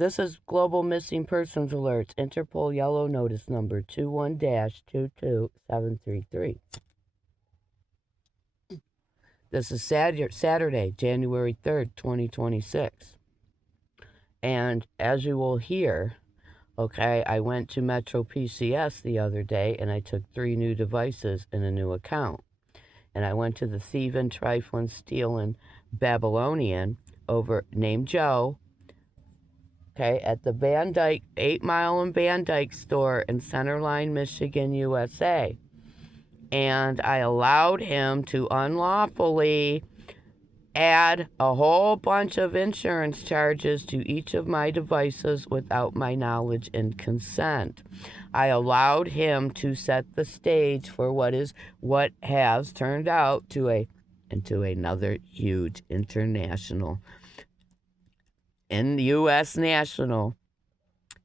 This is Global Missing Persons Alerts, Interpol Yellow Notice number 21-22733. This is Saturday, January 3rd, 2026. And as you will hear, okay, I went to Metro PCS the other day and I took 3 new devices and a new account. And I went to the thieving, trifling, stealing Babylonian named Joe, okay, at the Van Dyke, 8 Mile and Van Dyke store in Centerline, Michigan, USA. And I allowed him to unlawfully add a whole bunch of insurance charges to each of my devices without my knowledge and consent. I allowed him to set the stage for what has turned out into another huge international and U.S. national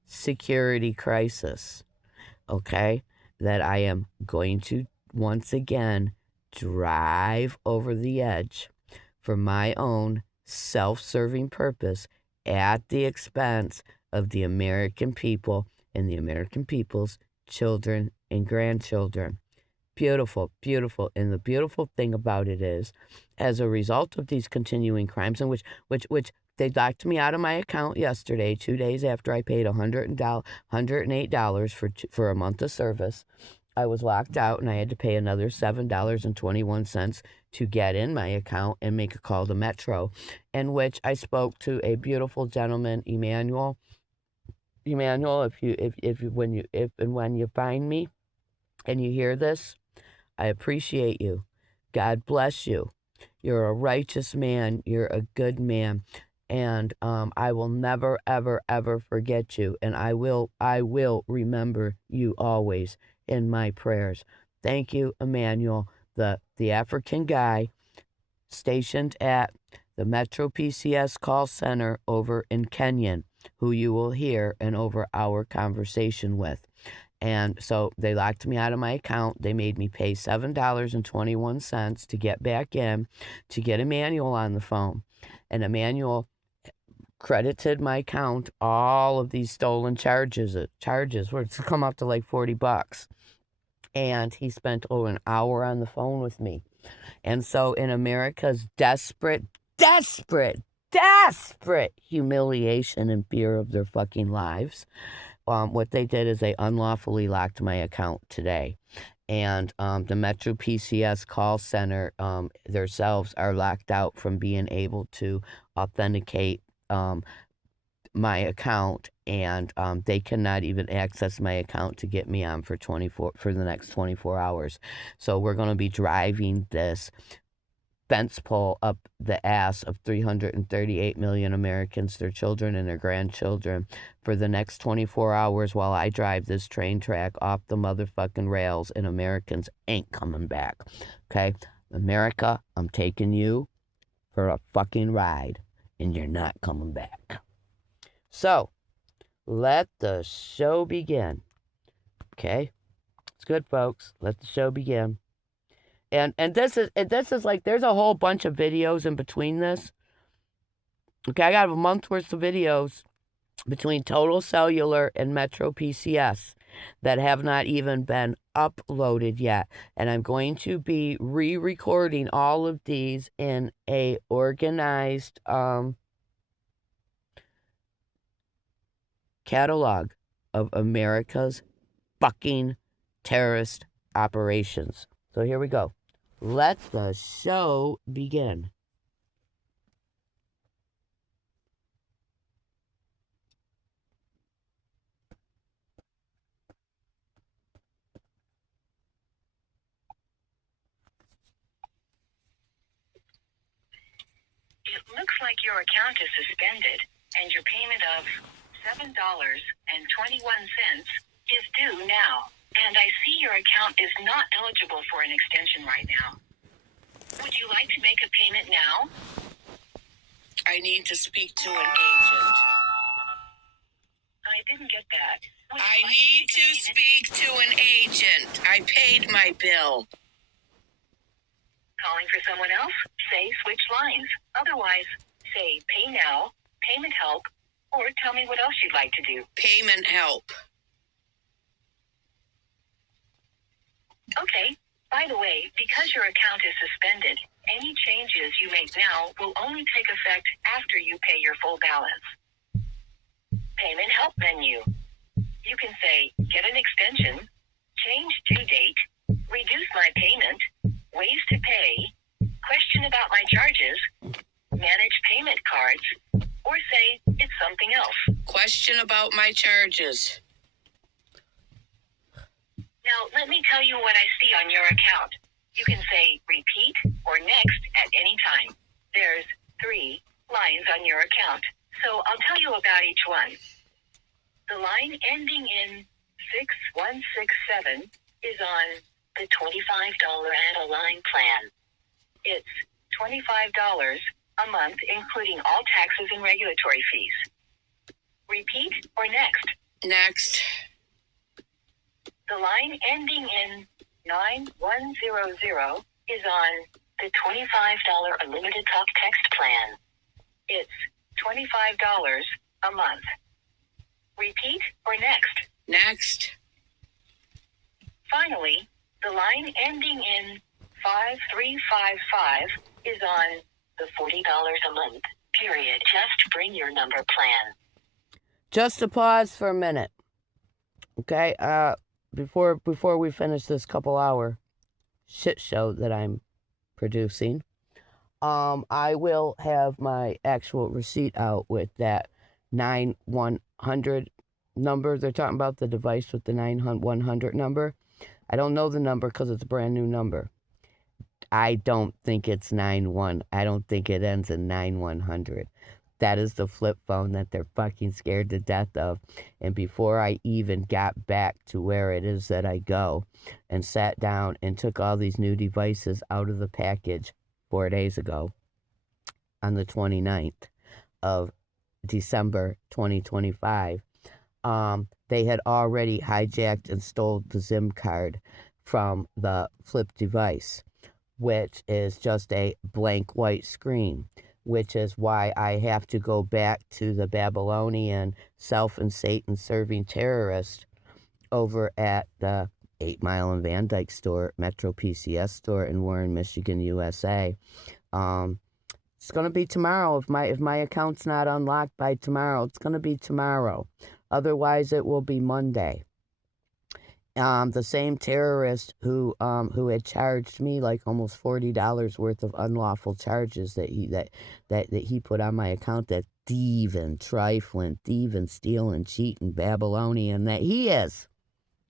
security crisis, okay, that I am going to once again drive over the edge for my own self-serving purpose at the expense of the American people and the American people's children and grandchildren. Beautiful, beautiful. And the beautiful thing about it is, as a result of these continuing crimes, in which they locked me out of my account yesterday, 2 days after I paid $108 for a month of service. I was locked out and I had to pay another $7.21 to get in my account and make a call to Metro, in which I spoke to a beautiful gentleman, Emmanuel. Emmanuel, when you find me and you hear this, I appreciate you. God bless you. You're a righteous man. You're a good man. And I will never, ever, ever forget you. And I will remember you always in my prayers. Thank you, Emmanuel, the African guy stationed at the Metro PCS call center over in Kenyon, who you will hear an over-hour conversation with. And so they locked me out of my account. They made me pay $7.21 to get back in, to get Emmanuel on the phone. And Emmanuel credited my account all of these stolen charges were to come up to like $40. And he spent over an hour on the phone with me. And so in America's desperate humiliation and fear of their fucking lives, what they did is they unlawfully locked my account today. And the Metro PCS call center themselves are locked out from being able to authenticate my account, and they cannot even access my account to get me on for the next 24 hours. So we're going to be driving this fence pole up the ass of 338 million Americans, their children and their grandchildren, for the next 24 hours while I drive this train track off the motherfucking rails, and Americans ain't coming back. Okay? America, I'm taking you for a fucking ride, and you're not coming back. So, let the show begin. Okay? It's good, folks. Let the show begin. And this is like, there's a whole bunch of videos in between this. Okay, I got a month's worth of videos between Total Cellular and Metro PCS that have not even been uploaded yet. And I'm going to be re-recording all of these in a organized catalog of America's fucking terrorist operations. So here we go. Let the show begin. It looks like your account is suspended, and your payment of $7.21 is due now. And I see your account is not eligible for an extension right now. Would you like to make a payment now? I need to speak to an agent. I didn't get that. I need to speak to an agent. I paid my bill. Calling for someone else? Say switch lines. Otherwise, say pay now, payment help, Or tell me what else you'd like to do. Payment help. Okay. By the way, because your account is suspended, any changes you make now will only take effect after you pay your full balance. Payment help menu. You can say, get an extension, change due date, reduce my payment, ways to pay, question about my charges, manage payment cards, or say it's something else. Question about my charges. Now, let me tell you what I see on your account. You can say repeat or next at any time. There's 3 lines on your account, so I'll tell you about each one. The line ending in 6167 is on the $25 add-a-line plan. It's $25 a month, including all taxes and regulatory fees. Repeat or next? Next. The line ending in 9100 is on the $25 unlimited talk text plan. It's $25 a month. Repeat or next? Next. Finally, the line ending in 5355 is on the $40 a month, period. Just bring your number plan. Just a pause for a minute. Okay, before we finish this couple hour shit show that I'm producing, I will have my actual receipt out with that 9100 number. They're talking about the device with the 9100 number. I don't know the number because it's a brand new number. I don't think it's 91. I don't think it ends in 9100. That is the flip phone that they're fucking scared to death of. And before I even got back to where it is that I go and sat down and took all these new devices out of the package 4 days ago on the 29th of December 2025, they had already hijacked and stole the SIM card from the flip device, which is just a blank white screen, which is why I have to go back to the Babylonian self and Satan serving terrorist over at the 8 Mile and Van Dyke store, Metro PCS store in Warren, Michigan, USA. It's going to be tomorrow. If my account's not unlocked by tomorrow, it's going to be tomorrow. Otherwise, it will be Monday. The same terrorist who had charged me like almost $40 worth of unlawful charges that he put on my account, that thieving, trifling, stealing, cheating Babylonian that he is.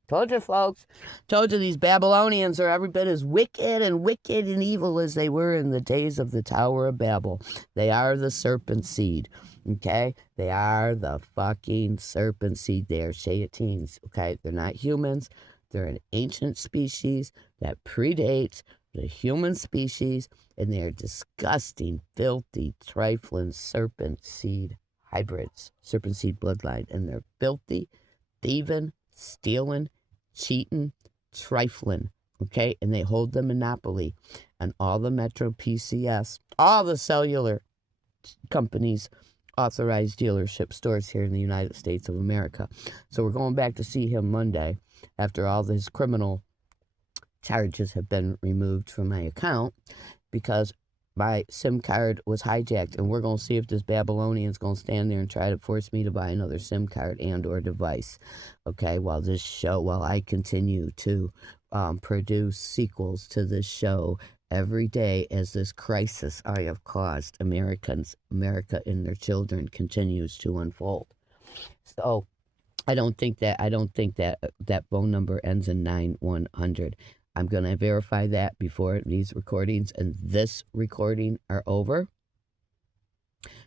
Told you, folks. Told you these Babylonians are every bit as wicked and evil as they were in the days of the Tower of Babel. They are the serpent seed. Okay? They are the fucking serpent seed. They are Shayateens. Okay? They're not humans. They're an ancient species that predates the human species, and they are disgusting, filthy, trifling serpent seed hybrids. Serpent seed bloodline. And they're filthy, thieving, stealing, cheating, trifling, okay? And they hold the monopoly on all the Metro PCS, all the cellular companies, authorized dealership stores here in the United States of America. So we're going back to see him Monday after all his criminal charges have been removed from my account because my SIM card was hijacked, and we're going to see if this Babylonian's going to stand there and try to force me to buy another SIM card and or device, okay, while I continue to produce sequels to this show every day as this crisis I have caused America and their children continues to unfold. So I don't think that that phone number ends in 9100. I'm going to verify that before these recordings and this recording are over.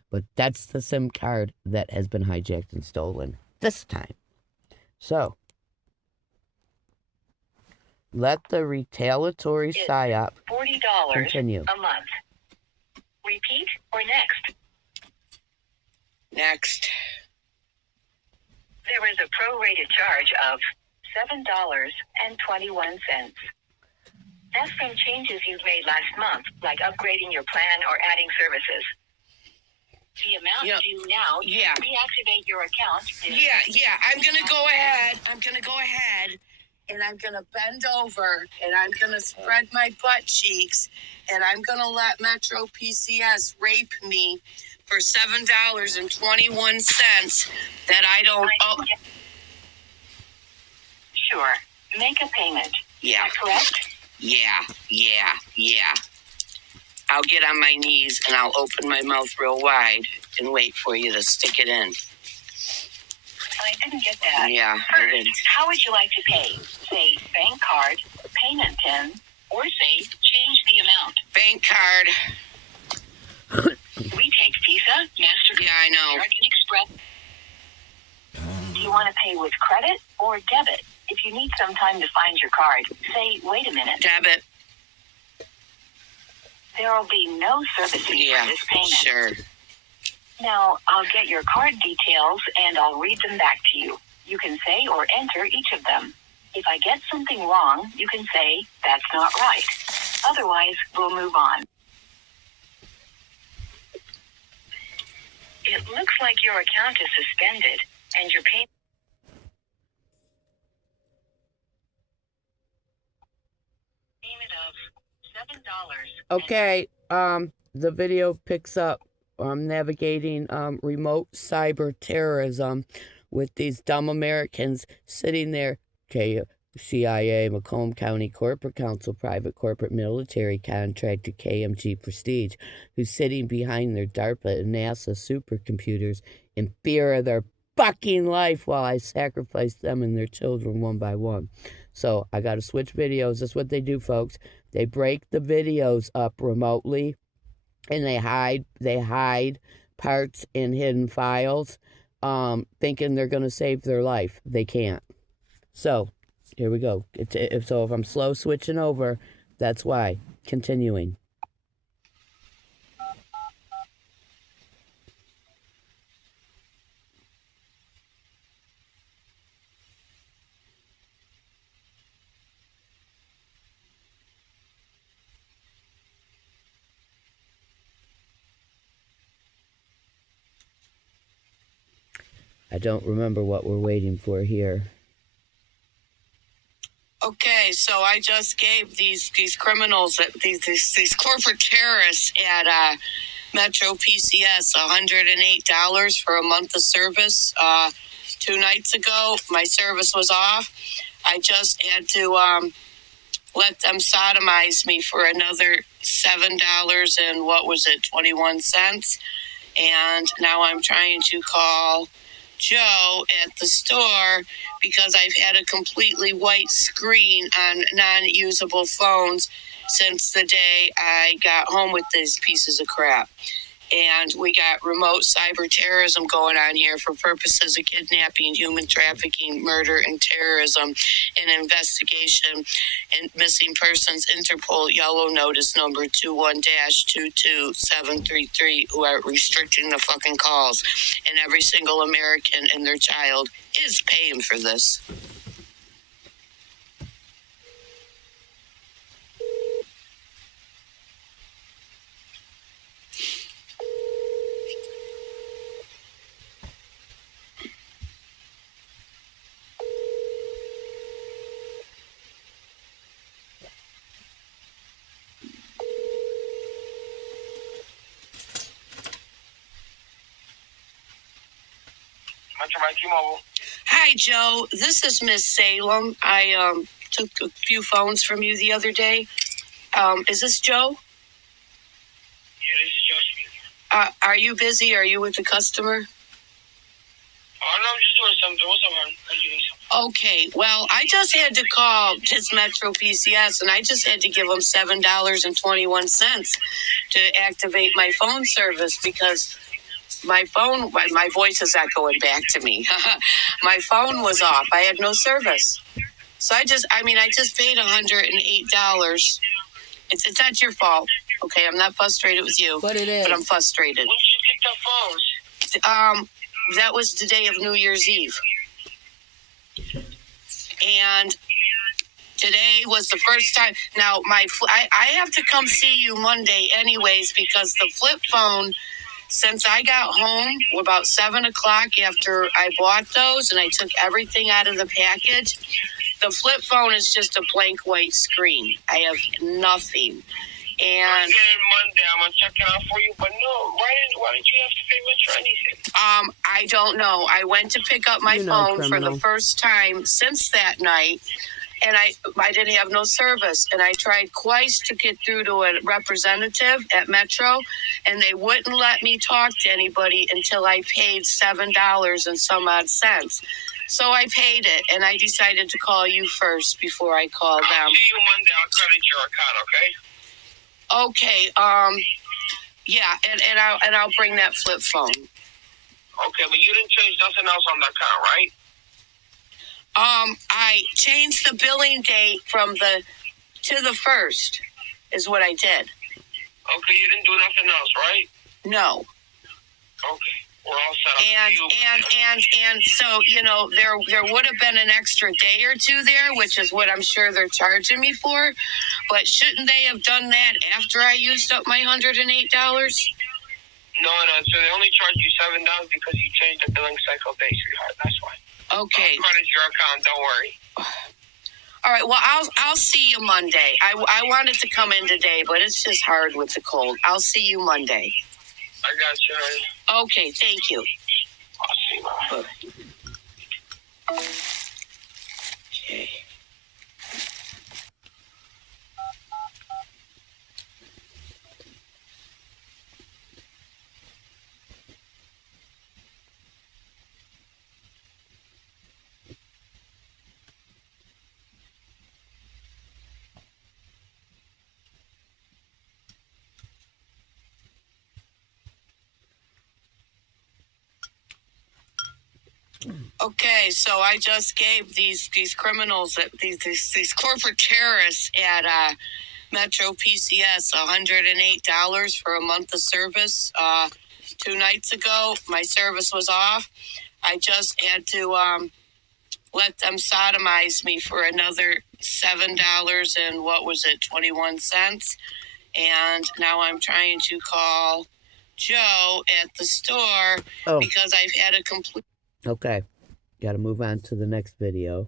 But that's the SIM card that has been hijacked and stolen this time. So, let the retaliatory PSYOP $40 continue. a month. Repeat or next? Next. There is a prorated charge of $7.21. That's from changes you've made last month, like upgrading your plan or adding services. The amount Yeah. due now to Yeah. reactivate your account is... Yeah. I'm going to go ahead. And I'm going to bend over and I'm going to spread my butt cheeks and I'm going to let Metro PCS rape me for $7.21 that I don't owe. Sure. Make a payment. Yeah. Is that correct? Yeah. I'll get on my knees and I'll open my mouth real wide and wait for you to stick it in. I didn't get that. Yeah, I did. How would you like to pay? Say bank card, payment PIN, or say change the amount. Bank card. We take Visa, MasterCard, Yeah, I know. American Express. Do you want to pay with credit or debit? If you need some time to find your card, say, wait a minute. Debit. There will be no service fee for this payment. Sure. Now, I'll get your card details and I'll read them back to you. You can say or enter each of them. If I get something wrong, you can say, that's not right. Otherwise, we'll move on. It looks like your account is suspended and your payment of $7. Okay, the video picks up navigating remote cyber terrorism with these dumb Americans sitting there. CIA, Macomb County Corporate Council, private corporate military contractor KMG Prestige, who's sitting behind their DARPA and NASA supercomputers in fear of their fucking life while I sacrifice them and their children one by one. So I got to switch videos. That's what they do, folks. They break the videos up remotely, and they hide parts in hidden files, thinking they're going to save their life. They can't. So here we go. So if I'm slow switching over, that's why. Continuing. I don't remember what we're waiting for here. Okay, so I just gave these criminals, these corporate terrorists at Metro PCS $108 for a month of service. 2 nights ago, my service was off. I just had to let them sodomize me for another $7 and what was it, 21 cents. And now I'm trying to call Joe at the store because I've had a completely white screen on non-usable phones since the day I got home with these pieces of crap. And we got remote cyber terrorism going on here for purposes of kidnapping, human trafficking, murder, and terrorism. An investigation and missing persons Interpol yellow notice number 21-22733, who are restricting the fucking calls. And every single American and their child is paying for this. Hi, Joe. This is Miss Salem. I took a few phones from you the other day. Is this Joe? Yeah, this is Joe speaking. Are you busy? Are you with a customer? Oh, no, I'm just doing something. What's up, hon? Are you doing something? Okay, well, I just had to call this Metro PCS, and I just had to give them $7.21 to activate my phone service because my phone, my voice is not going back to me. My phone was off. I had no service. So I just paid $108. It's not your fault. Okay, I'm not frustrated with you. But it is. But I'm frustrated. When did you get the phones? That was the day of New Year's Eve. And today was the first time. Now, I have to come see you Monday anyways because the flip phone since I got home about 7 o'clock after I bought those and I took everything out of the package, the flip phone is just a blank white screen. I have nothing. And Monday, I'm gonna check it out for you. But no, why did you have to pay Metro anything? I don't know. I went to pick up my phone for the first time since that night, and I didn't have no service. And I tried twice to get through to a representative at Metro, and they wouldn't let me talk to anybody until I paid $7 and some odd cents. So I paid it, and I decided to call you first before I called them. I'll see you Monday. I'll credit your account, okay? Okay, yeah, and I'll bring that flip phone. Okay, but you didn't change nothing else on the account, right? I changed the billing date from to the 1st, is what I did. Okay, you didn't do nothing else, right? No. Okay. We're all set up. And so, you know, there would have been an extra day or two there, which is what I'm sure they're charging me for. But shouldn't they have done that after I used up my $108? No. So they only charge you $7 because you changed the billing cycle date, sweetheart. That's why. Okay. I'll credit your account. Don't worry. All right. Well, I'll see you Monday. I wanted to come in today, but it's just hard with the cold. I'll see you Monday. I got you, honey. Okay. Thank you. I'll see you. Okay. Okay, so I just gave these criminals, these corporate terrorists at Metro PCS $108 for a month of service. 2 nights ago, my service was off. I just had to let them sodomize me for another $7 and what was it, 21 cents. And now I'm trying to call Joe at the store because I've had a complete... Okay. Got to move on to the next video.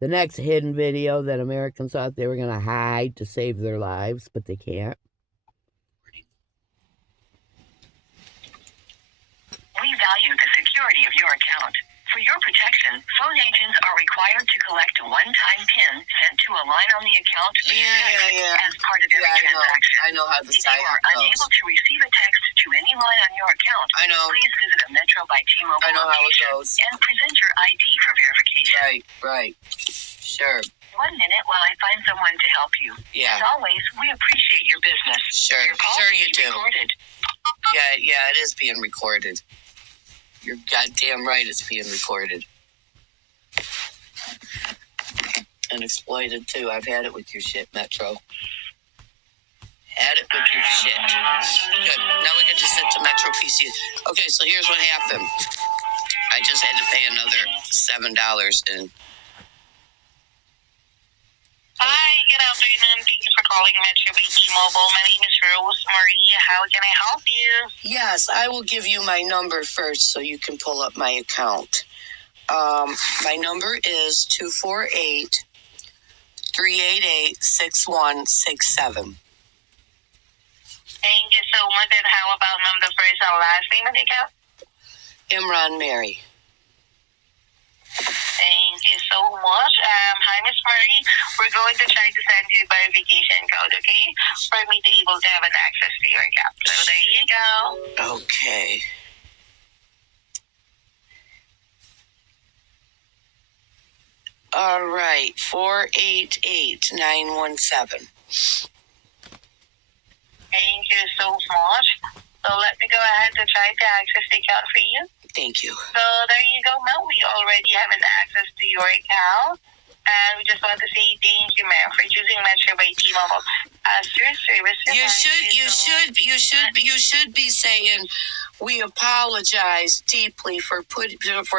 The next hidden video that Americans thought they were going to hide to save their lives, but they can't. We value the security of your account. For your protection, phone agents are required to collect a one-time PIN sent to a line on the account as part of every transaction. I know how the site goes. If you are unable to receive a text to any line on your account, please visit a Metro by T-Mobile location and present your ID for verification. Right. Sure. 1 minute while I find someone to help you. Yeah. As always, we appreciate your business. Sure. Your call Sure may you be do. recorded. Yeah, it is being recorded. You're goddamn right it's being recorded. And exploited, too. I've had it with your shit, Metro. Had it with your shit. Good. Now we get to sit to Metro PC. Okay, so here's what happened. I just had to pay another $7 and... Hi, good afternoon. Thank you for calling Metro by T-Mobile. My name is Rose Marie. How can I help you? Yes, I will give you my number first so you can pull up my account. My number is 248-388-6167. Thank you so much. And how about the first and last name of the account? Imran Mary. Thank you so much. Hi, Miss Marie. We're going to try to send you a verification code, okay? For me to able to have an access to your account. So there you go. Okay. All right, 488917. Thank you so much. So let me go ahead to try to access the account for you. Thank you. So there you go, ma'am. We already have an access to your account. And we just want to say thank you, ma'am, for choosing Metro by T-Mobile as your service. You should be saying we apologize deeply for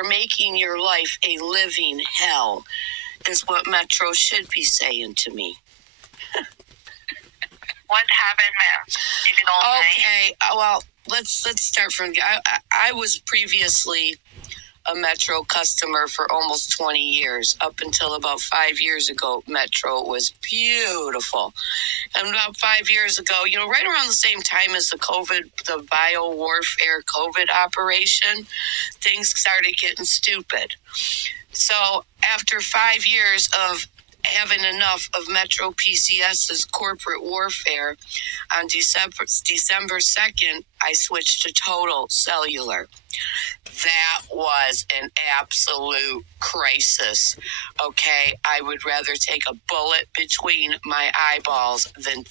making your life a living hell. Is what Metro should be saying to me. What happened, ma'am? If you don't mind. Okay. Well, let's start from. I was previously a Metro customer for almost 20 years. Up until about 5 years ago, Metro was beautiful. And about 5 years ago, right around the same time as the biowarfare COVID operation, things started getting stupid. So after 5 years of having enough of Metro PCS's corporate warfare, on December 2nd, I switched to Total Cellular. That was an absolute crisis. Okay, I would rather take a bullet between my eyeballs than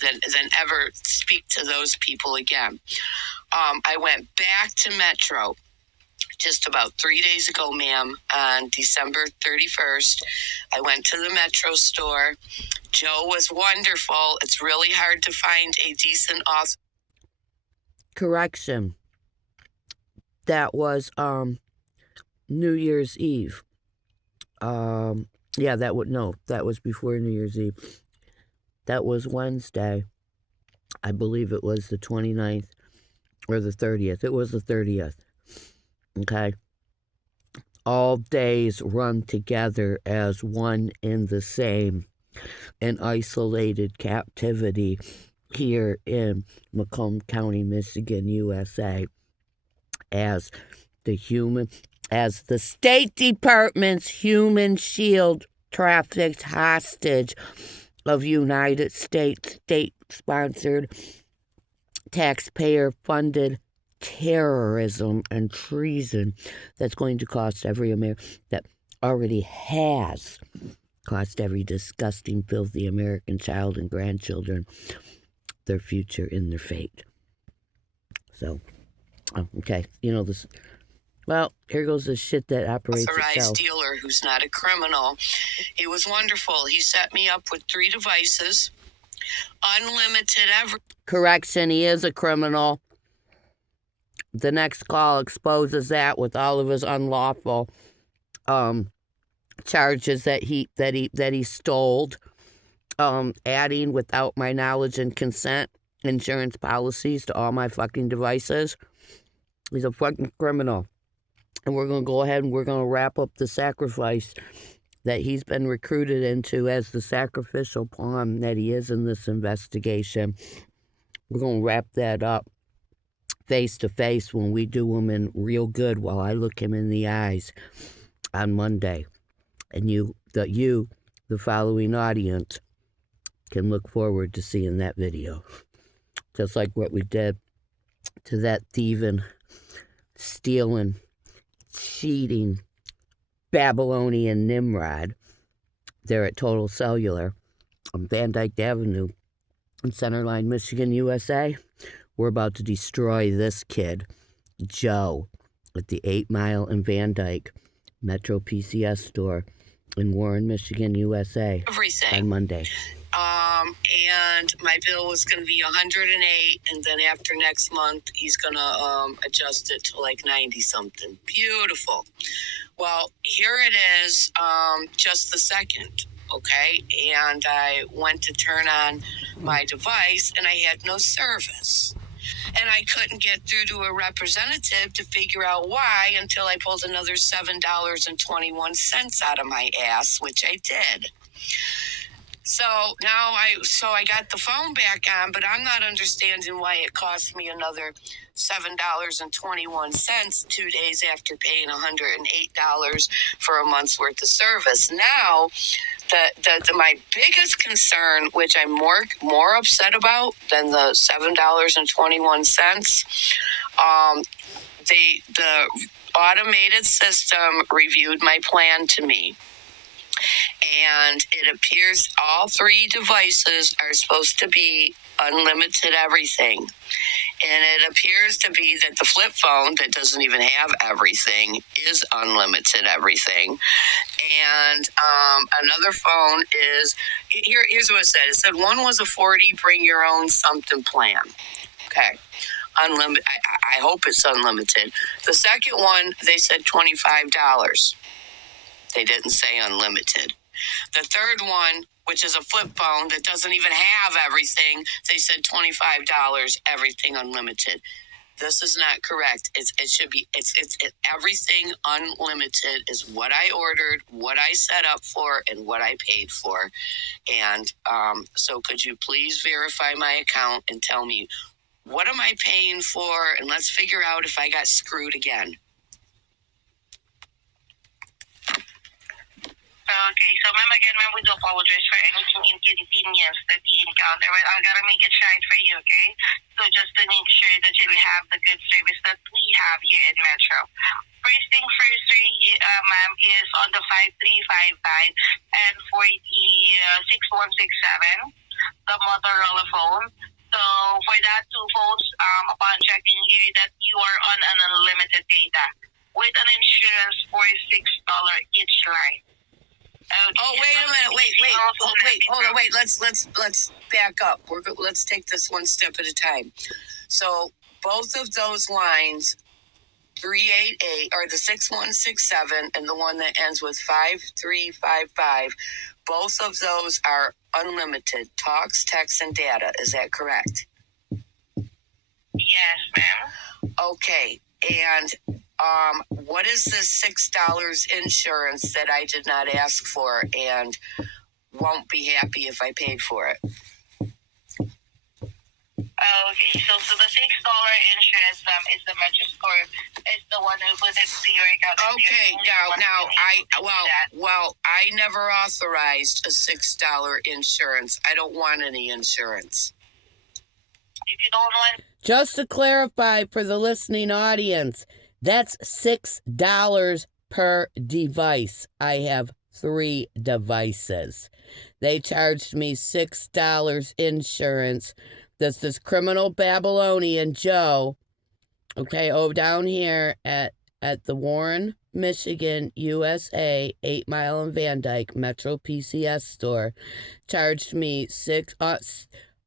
ever speak to those people again. I went back to Metro just about 3 days ago, ma'am, on December 31st. I went to the Metro store. Joe was wonderful. It's really hard to find a decent author. Correction. That was New Year's Eve. Yeah, that was before New Year's Eve. That was Wednesday. I believe it was the 29th or the 30th. It was the 30th. Okay. All days run together as one and the same in isolated captivity here in Macomb County, Michigan, USA, as the State Department's human shield trafficked hostage of United States state-sponsored, taxpayer-funded terrorism and treason that's going to cost every American, that already has cost every disgusting, filthy American child and grandchildren their future and their fate. So, okay, this. Well, here goes the shit that operates authorized itself. Dealer who's not a criminal. He was wonderful. He set me up with 3 devices, unlimited Correction, he is a criminal. The next call exposes that with all of his unlawful charges that he stole, adding without my knowledge and consent insurance policies to all my fucking devices. He's a fucking criminal. And we're going to go ahead and we're going to wrap up the sacrifice that he's been recruited into as the sacrificial pawn that he is in this investigation. We're going to wrap that up face to face when we do him in real good while I look him in the eyes on Monday. And the following audience, can look forward to seeing that video. Just like what we did to that thieving, stealing, cheating Babylonian Nimrod there at Total Cellular on Van Dyke Avenue in Centerline, Michigan, USA. We're about to destroy this kid, Joe, at the 8 Mile and Van Dyke Metro PCS store in Warren, Michigan, USA on Monday. And my bill was going to be $108, and then after next month, he's going to adjust it to like 90 something. Beautiful. Well, here it is, just the second, okay? And I went to turn on my device, and I had no service. And I couldn't get through to a representative to figure out why until I pulled another $7.21 out of my ass, which I did. So now I got the phone back on, but I'm not understanding why it cost me another $7.21 2 days after paying $108 for a month's worth of service. Now, my biggest concern, which I'm more upset about than the $7.21, the automated system reviewed my plan to me. And it appears all 3 devices are supposed to be unlimited everything. And it appears to be that the flip phone that doesn't even have everything is unlimited everything. And another phone is, here's what it said. It said one was a 40, bring your own something plan. Okay. Unlimited. I hope it's unlimited. The second one, they said $25. They didn't say unlimited. The third one, which is a flip phone that doesn't even have everything, they said $25, everything unlimited. This is not correct. It should be, everything unlimited is what I ordered, what I set up for, and what I paid for. And so could you please verify my account and tell me, what am I paying for? And let's figure out if I got screwed again. Okay, so ma'am, again, ma'am, we do apologize for any inconvenience that you encounter. But I gotta make it right for you, okay? So just to make sure that you will have the good service that we have here in Metro. First thing first, ma'am, is on the 5355 and for the 6167, the Motorola phone. So for that two phones, upon checking here that you are on an unlimited data with an insurance for $6 each line. Okay. Oh, wait a minute. Wait, hold on. Wait, let's back up. Let's take this one step at a time. So both of those lines, 388 or the 6167 and the one that ends with 5355, both of those are unlimited talks, texts, and data. Is that correct? Yes, ma'am. Okay. And what is the $6 insurance that I did not ask for and won't be happy if I paid for it? Okay, so the $6 insurance, is the Metroscore, is the one who put it to your account. Okay, I never authorized a $6 insurance. I don't want any insurance. If you don't want... Just to clarify for the listening audience, that's $6 per device. I have 3 devices. They charged me $6 insurance. This is criminal Babylonian Joe, okay, down here at the Warren, Michigan, USA, 8 Mile and Van Dyke Metro PCS store, charged me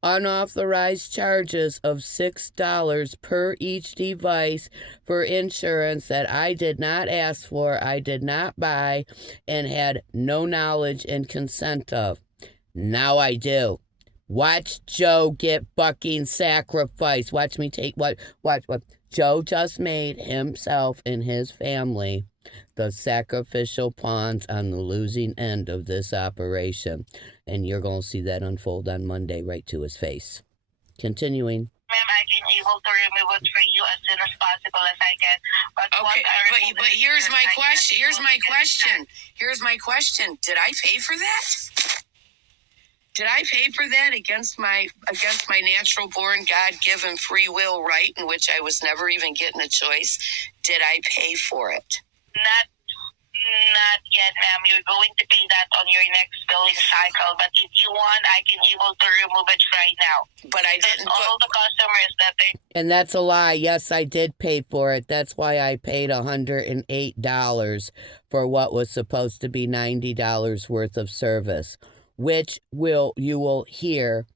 unauthorized charges of $6 per each device for insurance that I did not ask for, I did not buy, and had no knowledge and consent of. Now I do. Watch Joe get fucking sacrificed. Watch me take what Joe just made himself and his family the sacrificial pawns on the losing end of this operation. And you're going to see that unfold on Monday right to his face. Continuing. Ma'am, I can able to remove it for you as soon as possible as I can. But here's my question. Here's my question. Did I pay for that? Did I pay for that against my natural born, God-given free will right, in which I was never even given a choice? Did I pay for it? Not yet, ma'am. You're going to pay that on your next billing cycle. But if you want, I can able to remove it right now. But I didn't. All the customers that they... And that's a lie. Yes, I did pay for it. That's why I paid $108 for what was supposed to be $90 worth of service, which you will hear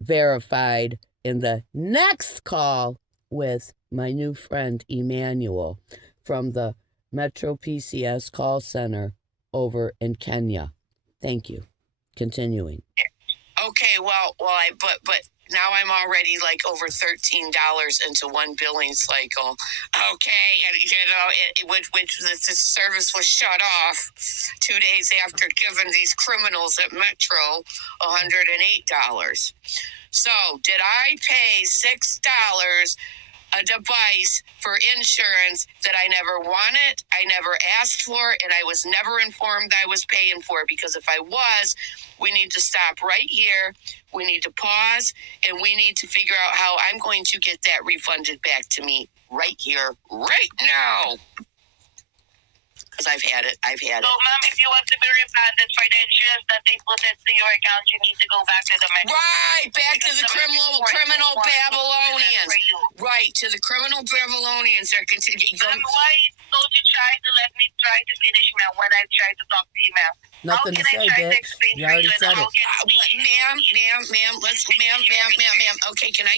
verified in the next call with my new friend Emmanuel from the Metro PCS call center over in Kenya. Thank you. Continuing. Okay, but now I'm already like over $13 into one billing cycle. Okay, and which the service was shut off 2 days after giving these criminals at Metro $108. So did I pay $6 a device for insurance that I never wanted, I never asked for, and I was never informed I was paying for? Because if I was, we need to stop right here. We need to pause, and we need to figure out how I'm going to get that refunded back to me right here, right now. Because I've had it. So, ma'am, if you want to be refunded for the insurance that they put into your account, you need to go back to the Metro. Right, back to the criminal Babylonians. Right, to the criminal Babylonians. They're continuing. Why don't you try to let me try to finish, ma'am, when I try to talk to you, ma'am? Nothing to say, bitch. You already said it. Ma'am. Okay, can I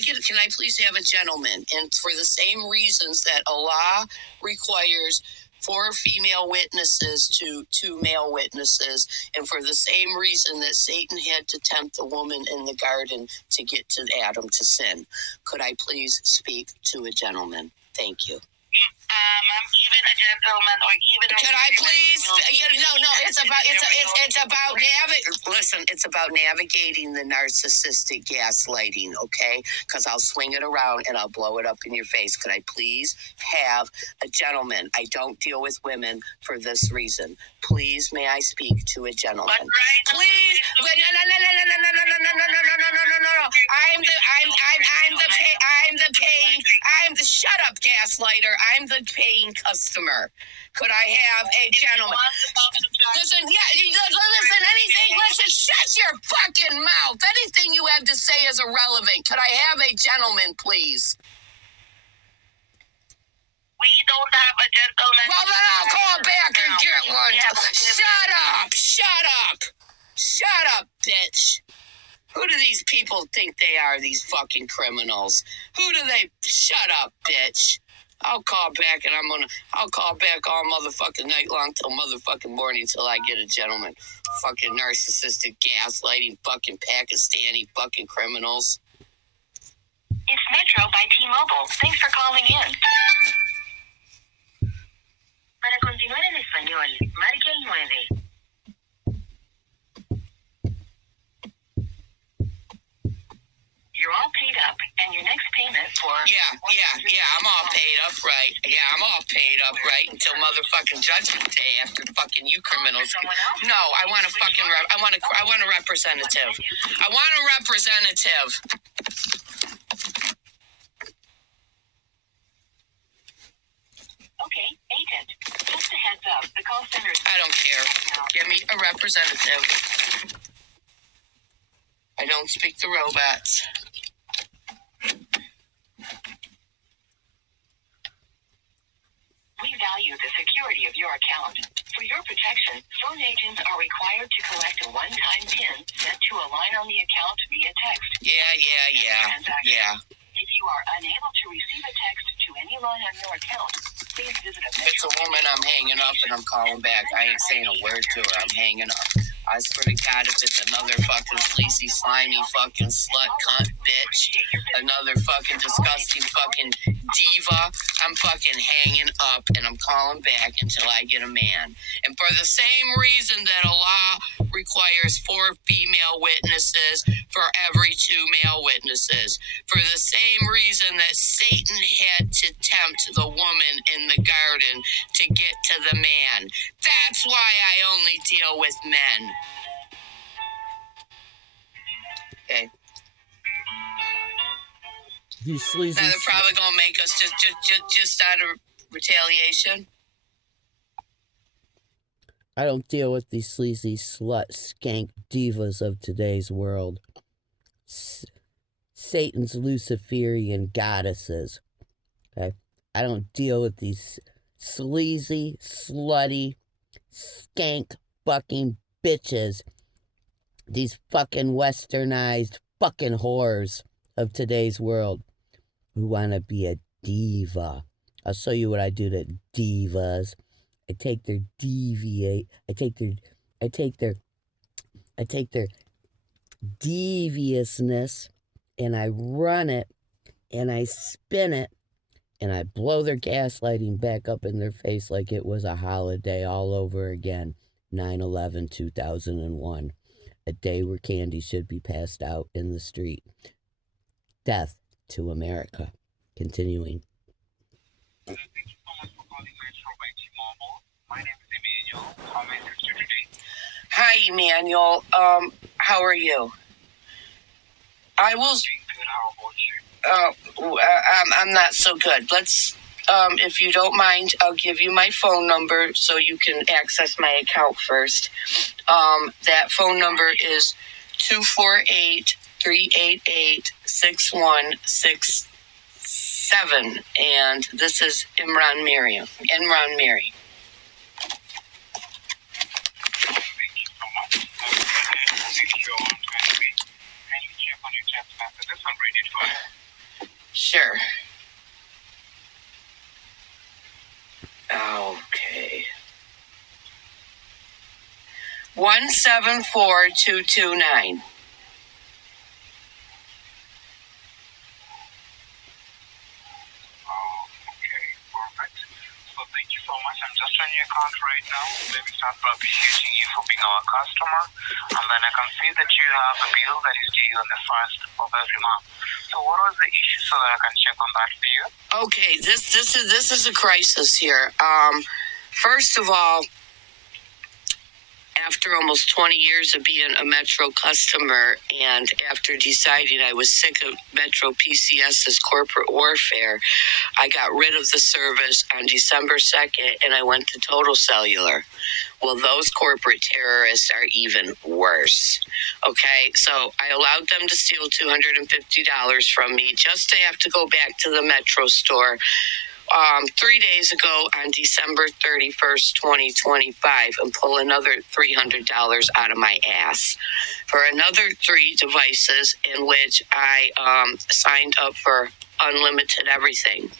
please have a gentleman? And for the same reasons that Allah requires 4 female witnesses to 2 male witnesses, and for the same reason that Satan had to tempt the woman in the garden to get to Adam to sin. Could I please speak to a gentleman? Thank you. Even a gentleman or even. Can I please? No. It's about navigating the narcissistic gaslighting. Okay, because I'll swing it around and I'll blow it up in your face. Could I please have a gentleman? I don't deal with women for this reason. Please, may I speak to a gentleman? Please. No. Shut up, gaslighter. I'm the paying customer. Could I have a gentleman? Listen, shut your fucking mouth. Anything you have to say is irrelevant. Could I have a gentleman, please? We don't have a gentleman. Well, then I'll call back and get one. Shut up, bitch. Who do these people think they are, these fucking criminals? Shut up, bitch. I'll call back and I'll call back all motherfucking night long till motherfucking morning till I get a gentleman. Fucking narcissistic, gaslighting, fucking Pakistani fucking criminals. It's Metro by T-Mobile. Thanks for calling in. Para continuar en español, marque el 9. You're all paid up, and your next payment for... Yeah, I'm all paid up, right? Yeah, I'm all paid up, right? Until motherfucking Judgment Day after fucking you criminals. No, I want a fucking... I want a representative. I want a representative. Okay, agent. Just a heads up, the call center... I don't care. Give me a representative. I don't speak to robots. We value the security of your account. For your protection, phone agents are required to collect a one-time PIN sent to a line on the account via text. Yeah. If you are unable to receive a text to any line on your account, please visit a... If it's a woman, I'm hanging up and I'm calling back. I ain't saying a word to her. I'm hanging up. I swear to God, if it's another fucking sleazy, slimy, fucking slut, cunt, bitch, another fucking disgusting fucking diva, I'm fucking hanging up and I'm calling back until I get a man. And for the same reason that a law requires 4 female witnesses for every 2 male witnesses, for the same reason that Satan had to tempt the woman in the garden to get to the man. That's why I only deal with men. Okay. You sleazy. Now they're probably gonna make us just out of retaliation. I don't deal with these sleazy slut skank divas of today's world. Satan's Luciferian goddesses. Okay? I don't deal with these sleazy, slutty, skank fucking bitches. These fucking westernized fucking whores of today's world who want to be a diva. I'll show you what I do to divas. I take their deviousness and I run it and I spin it and I blow their gaslighting back up in their face like it was a holiday all over again. 9/11/2001. A day where candy should be passed out in the street. Death to America. Continuing. Thank you so much for calling Metro by T-Mobile. My name is Emmanuel. How may I assist you today? Hi, Emmanuel. How are you? I will. Doing good. How about you? I'm not so good. Let's, if you don't mind, I'll give you my phone number so you can access my account first. That phone number is 248-388-6167, and this is Imran Mary. Thank you so much. Make sure on time. Can you check on your text messages? I'm ready to go. Sure. Okay. 174229. Okay, perfect. So thank you so much. I'm just on your account right now. Let me start by appreciating you for being our customer. And then I can see that you have a bill that is due on the 1st of every month. So what was the issue so that I can check on that for you? Okay, this is a crisis here. First of all, after almost 20 years of being a Metro customer and after deciding I was sick of Metro PCS's corporate warfare, I got rid of the service on December 2nd and I went to Total Cellular. Well, those corporate terrorists are even worse. Okay, so I allowed them to steal $250 from me just to have to go back to the Metro store 3 days ago on December 31st, 2025, and pull another $300 out of my ass for another 3 devices in which I signed up for unlimited everything.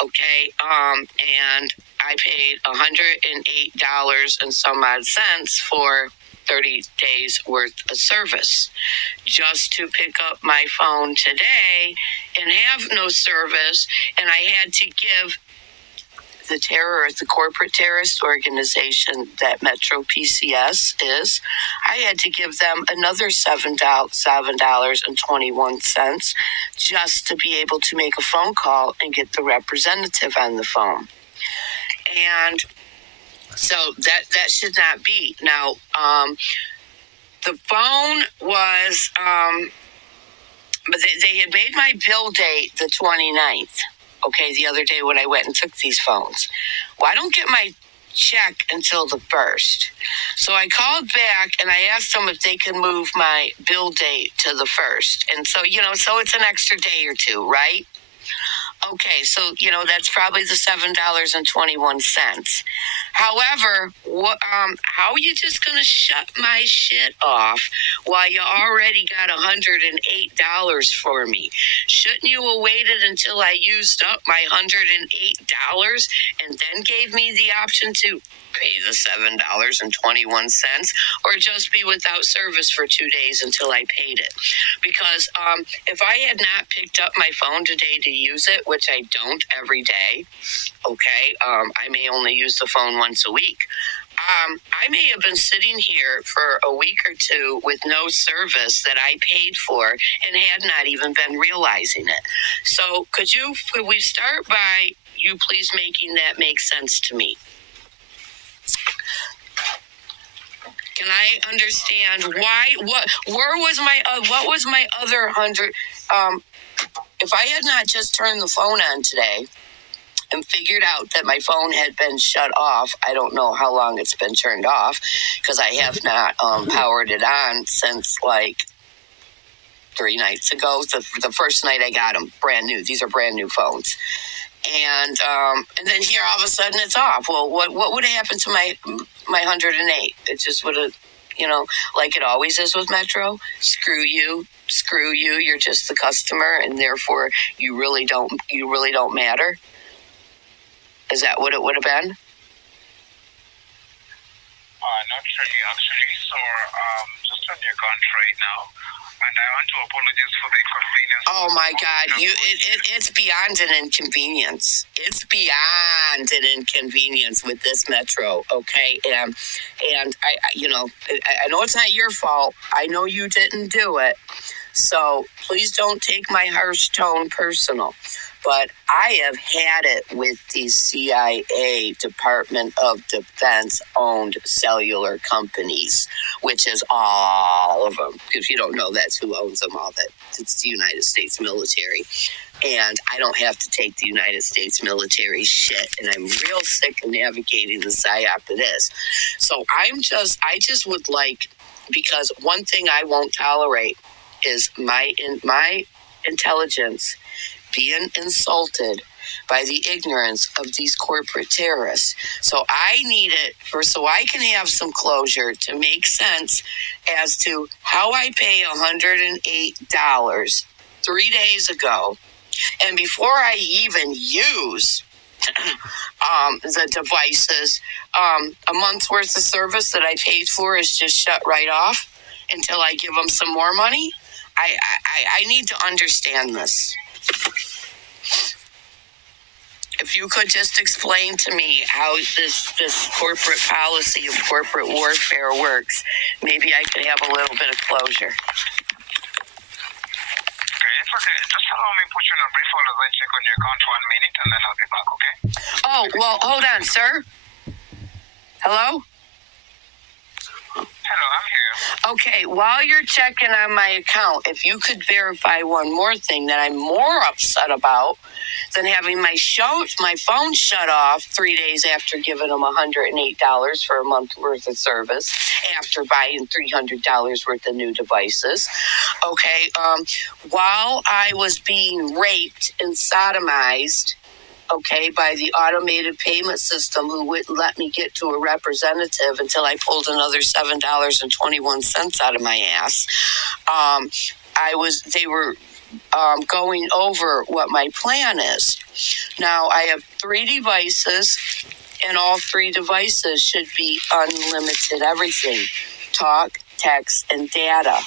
Okay, and I paid $108 and some odd cents for 30 days worth of service just to pick up my phone today and have no service. And I had to give the corporate terrorist organization that Metro PCS is, I had to give them another $7.21 just to be able to make a phone call and get the representative on the phone. And so that should not be. Now, the phone was, but they had made my bill date the 29th. Okay, the other day when I went and took these phones. Well, I don't get my check until the 1st. So I called back and I asked them if they could move my bill date to the 1st. And so, so it's an extra day or two, right? Okay, so, that's probably the $7.21. However, how are you just going to shut my shit off while you already got $108 for me? Shouldn't you have waited until I used up my $108 and then gave me the option to pay the $7.21 or just be without service for 2 days until I paid it? Because if I had not picked up my phone today to use it, which I don't every day, okay, I may only use the phone once a week. I may have been sitting here for a week or two with no service that I paid for and had not even been realizing it. So could we start by you please making that make sense to me? Can I understand why? What was my other 100? If I had not just turned the phone on today and figured out that my phone had been shut off, I don't know how long it's been turned off because I have not powered it on since like 3 nights ago. The first night I got them, brand new. These are brand new phones. And then here all of a sudden it's off. Well, what would have happened to my 108? It just would have, like it always is with Metro. Screw you. You're just the customer, and therefore you really don't matter. Is that what it would have been? Not really, actually. So, just on your account right now, and I want to apologize for the inconvenience. Oh my God! It's beyond an inconvenience. It's beyond an inconvenience with this Metro. Okay, and I know it's not your fault. I know you didn't do it. So please don't take my harsh tone personal. But I have had it with these CIA, Department of Defense owned cellular companies, which is all of them. If you don't know, that's who owns them all. It's the United States military. And I don't have to take the United States military shit. And I'm real sick of navigating the psyop of this. So I just would like, because one thing I won't tolerate is my intelligence being insulted by the ignorance of these corporate terrorists. So I need it so I can have some closure to make sense as to how I pay $108 3 days ago. And before I even use the devices. A month's worth of service that I paid for is just shut right off until I give them some more money. I need to understand this. If you could just explain to me how this corporate policy of corporate warfare works, maybe I could have a little bit of closure. Okay, it's okay. Just allow me to put you in a brief hold as I check on your account for 1 minute, and then I'll be back, okay? Oh, well, hold on, sir. Hello? Hello, I'm here. Okay, while you're checking on my account, if you could verify one more thing that I'm more upset about than having my phone shut off 3 days after giving them $108 for a month worth of service, after buying $300 worth of new devices. Okay, while I was being raped and sodomized, okay, by the automated payment system, who wouldn't let me get to a representative until I pulled another $7.21 out of my ass. They were going over what my plan is. Now, I have 3 devices, and all 3 devices should be unlimited everything. Talk, text, and data.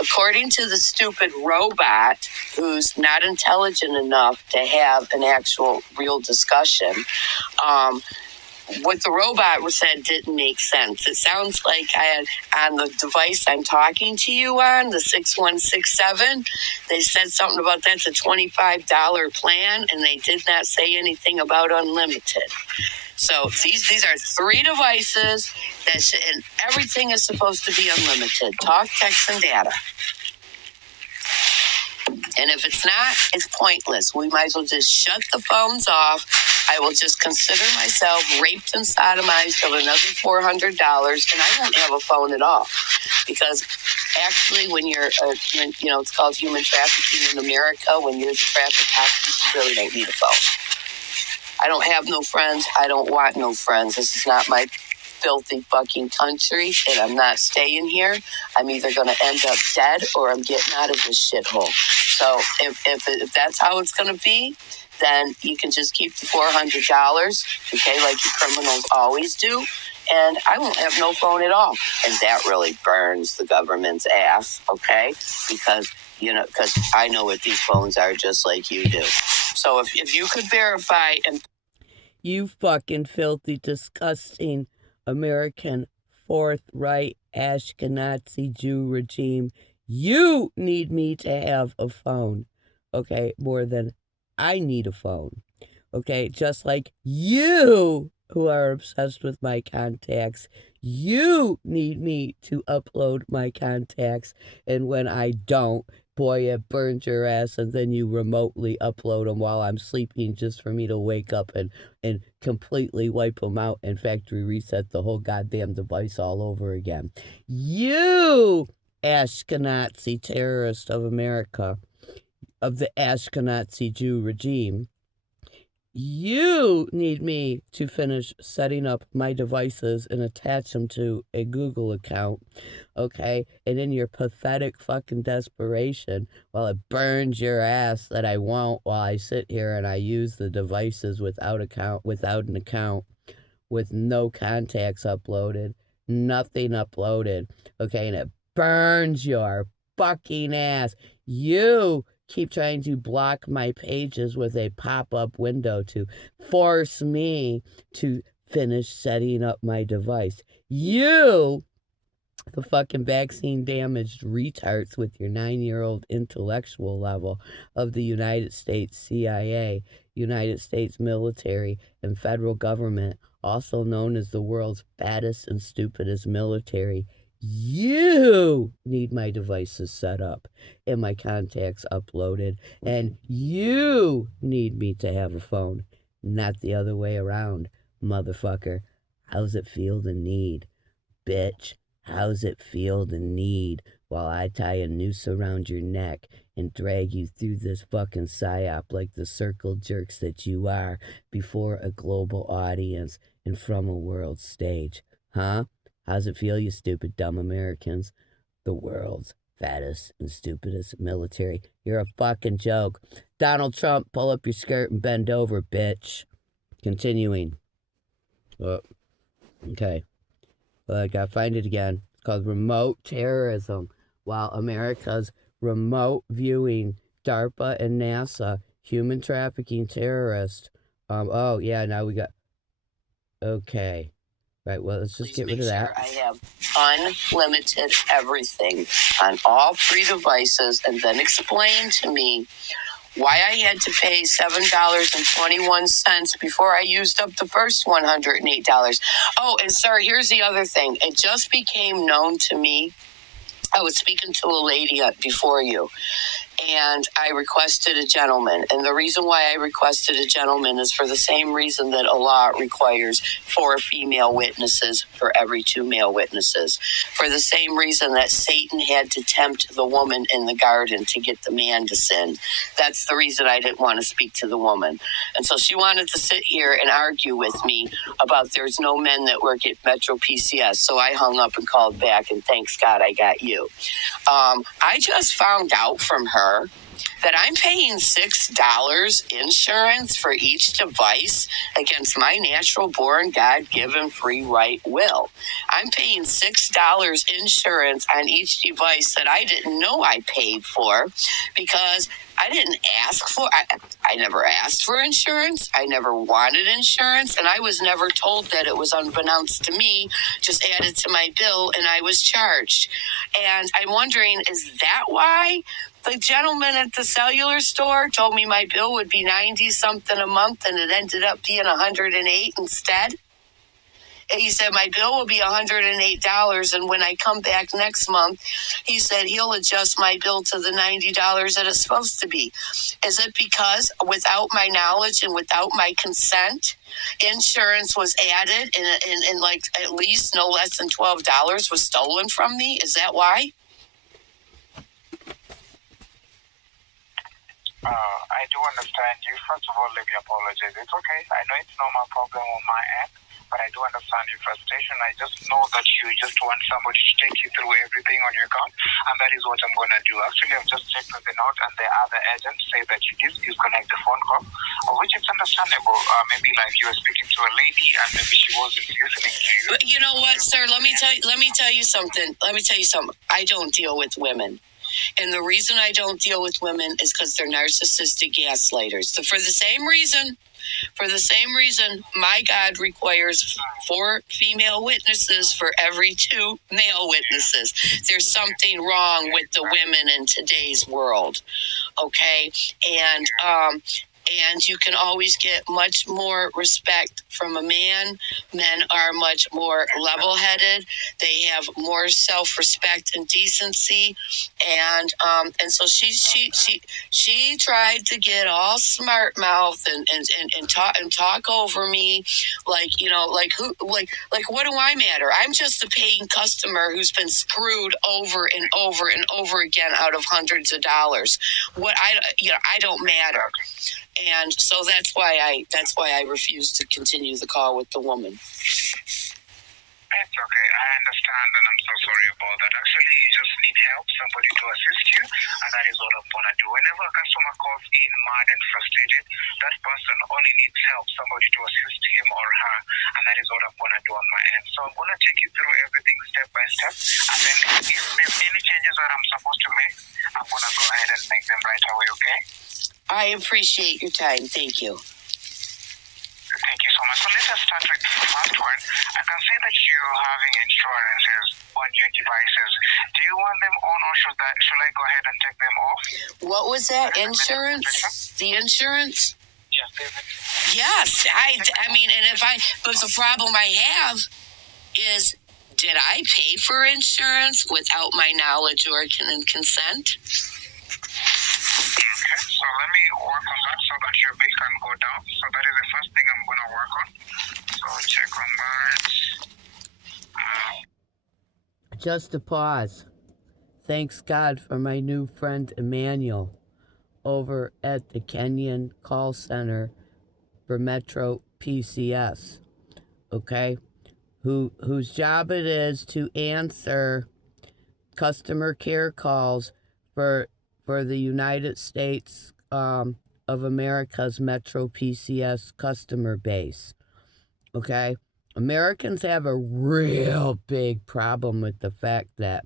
According to the stupid robot who's not intelligent enough to have an actual real discussion, what the robot said didn't make sense. It sounds like on the device I'm talking to you on, the 6167, they said something about that's a $25 plan, and they did not say anything about unlimited. So these are 3 devices and everything is supposed to be unlimited. Talk, text, and data. And if it's not, it's pointless. We might as well just shut the phones off. I will just consider myself raped and sodomized of another $400, and I won't have a phone at all. Because actually, when you're, it's called human trafficking in America. When you're the trafficked hostage, you really don't need a phone. I don't have no friends. I don't want no friends. This is not my filthy fucking country, and I'm not staying here. I'm either going to end up dead or I'm getting out of this shithole. So if that's how it's going to be, then you can just keep the $400, okay, like you criminals always do, and I won't have no phone at all. And that really burns the government's ass, okay, because I know what these phones are just like you do. So if you could verify and... You fucking filthy, disgusting American Fourth Reich Ashkenazi Jew regime, you need me to have a phone, okay, more than I need a phone, okay, just like you who are obsessed with my contacts, you need me to upload my contacts, and when I don't, boy, it burns your ass, and then you remotely upload them while I'm sleeping just for me to wake up and completely wipe them out and factory reset the whole goddamn device all over again. You Ashkenazi terrorist of America, of the Ashkenazi Jew regime, you need me to finish setting up my devices and attach them to a Google account, okay? And in your pathetic fucking desperation, while it burns your ass that I won't, while I sit here and I use the devices without an account, with no contacts uploaded, nothing uploaded, okay? And it burns your fucking ass. You keep trying to block my pages with a pop-up window to force me to finish setting up my device. You, the fucking vaccine-damaged retards with your 9-year-old intellectual level of the United States CIA, United States military, and federal government, also known as the world's fattest and stupidest military, you need my devices set up and my contacts uploaded, and you need me to have a phone, not the other way around, motherfucker. How's it feel to need, bitch? How's it feel to need while I tie a noose around your neck and drag you through this fucking psyop like the circle jerks that you are before a global audience and from a world stage? Huh? How's it feel, you stupid, dumb Americans? The world's fattest and stupidest military. You're a fucking joke. Donald Trump, pull up your skirt and bend over, bitch. Continuing. Oh, okay. Well, I gotta find it again. It's called Remote Terrorism. While America's remote viewing DARPA and NASA human trafficking terrorists. Oh, yeah, now we got... Okay. Right, well, let's just get rid of that. I have unlimited everything on all 3 devices, and then explain to me why I had to pay $7.21 before I used up the first $108. Oh, and sir, here's the other thing. It just became known to me. I was speaking to a lady before you, and I requested a gentleman. And the reason why I requested a gentleman is for the same reason that a law requires 4 female witnesses for every 2 male witnesses. For the same reason that Satan had to tempt the woman in the garden to get the man to sin. That's the reason I didn't want to speak to the woman. And so she wanted to sit here and argue with me about there's no men that work at Metro PCS. So I hung up and called back, and thanks God I got you. I just found out from her that I'm paying $6 insurance for each device against my natural born God-given free right will. I'm paying $6 insurance on each device that I didn't know I paid for because I didn't ask for I never asked for insurance. I never wanted insurance, and I was never told that. It was unbeknownst to me, just added to my bill, and I was charged. And I'm wondering, is that why the gentleman at the cellular store told me my bill would be 90 something a month, and it ended up being 108 instead? And he said my bill will be $108, and when I come back next month, he said he'll adjust my bill to the $90 that it's supposed to be. Is it because without my knowledge and without my consent, insurance was added and like at least no less than $12 was stolen from me? Is that why? I do understand you. First of all, let me apologize. It's okay. I know it's not my problem on my end, but I do understand your frustration. I just know that you just want somebody to take you through everything on your account, and that is what I'm going to do. Actually, I've just checked the note, and the other agent say that you did disconnect the phone call, which is understandable. Maybe like you were speaking to a lady, and maybe she wasn't listening to you. But you know what, sir? Let me tell you something. I don't deal with women. And the reason I don't deal with women is because they're narcissistic gaslighters. So for the same reason, my God requires 4 female witnesses for every 2 male witnesses. There's something wrong with the women in today's world, okay? And you can always get much more respect from a man. Men are much more level-headed. They have more self-respect and decency. And so she tried to get all smart mouth and talk over me, like what do I matter? I'm just a paying customer who's been screwed over and over and over again out of hundreds of dollars. I don't matter. And so that's why I refuse to continue the call with the woman. It's okay. I understand, and I'm so sorry about that. Actually, you just need help, somebody to assist you, and that is what I'm going to do. Whenever a customer calls in mad and frustrated, that person only needs help, somebody to assist him or her, and that is what I'm going to do on my end. So I'm going to take you through everything step by step, and then if there's any changes that I'm supposed to make, I'm going to go ahead and make them right away, okay? I appreciate your time. Thank you. Thank you so much. So let us start with the first one. I can see that you're having insurances on your devices. Do you want them on, or should I go ahead and take them off? What was that? Insurance? The insurance? Yes. Yes. I mean, but the problem I have is, did I pay for insurance without my knowledge or consent? Okay, so let me work on that so that your bill can go down. So that is the first thing I'm going to work on. So check on that. Just a pause. Thanks God for my new friend Emmanuel over at the Kenyan call center for Metro PCS. Okay? Whose job it is to answer customer care calls for the United States of America's Metro PCS customer base. Okay? Americans have a real big problem with the fact that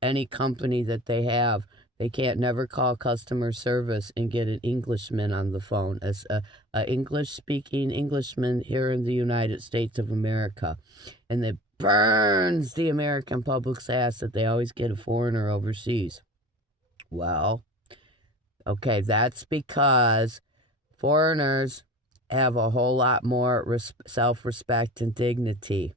any company that they have, they can't never call customer service and get an Englishman on the phone as a English-speaking Englishman here in the United States of America. And it burns the American public's ass that they always get a foreigner overseas. Well, okay, that's because foreigners have a whole lot more self-respect and dignity,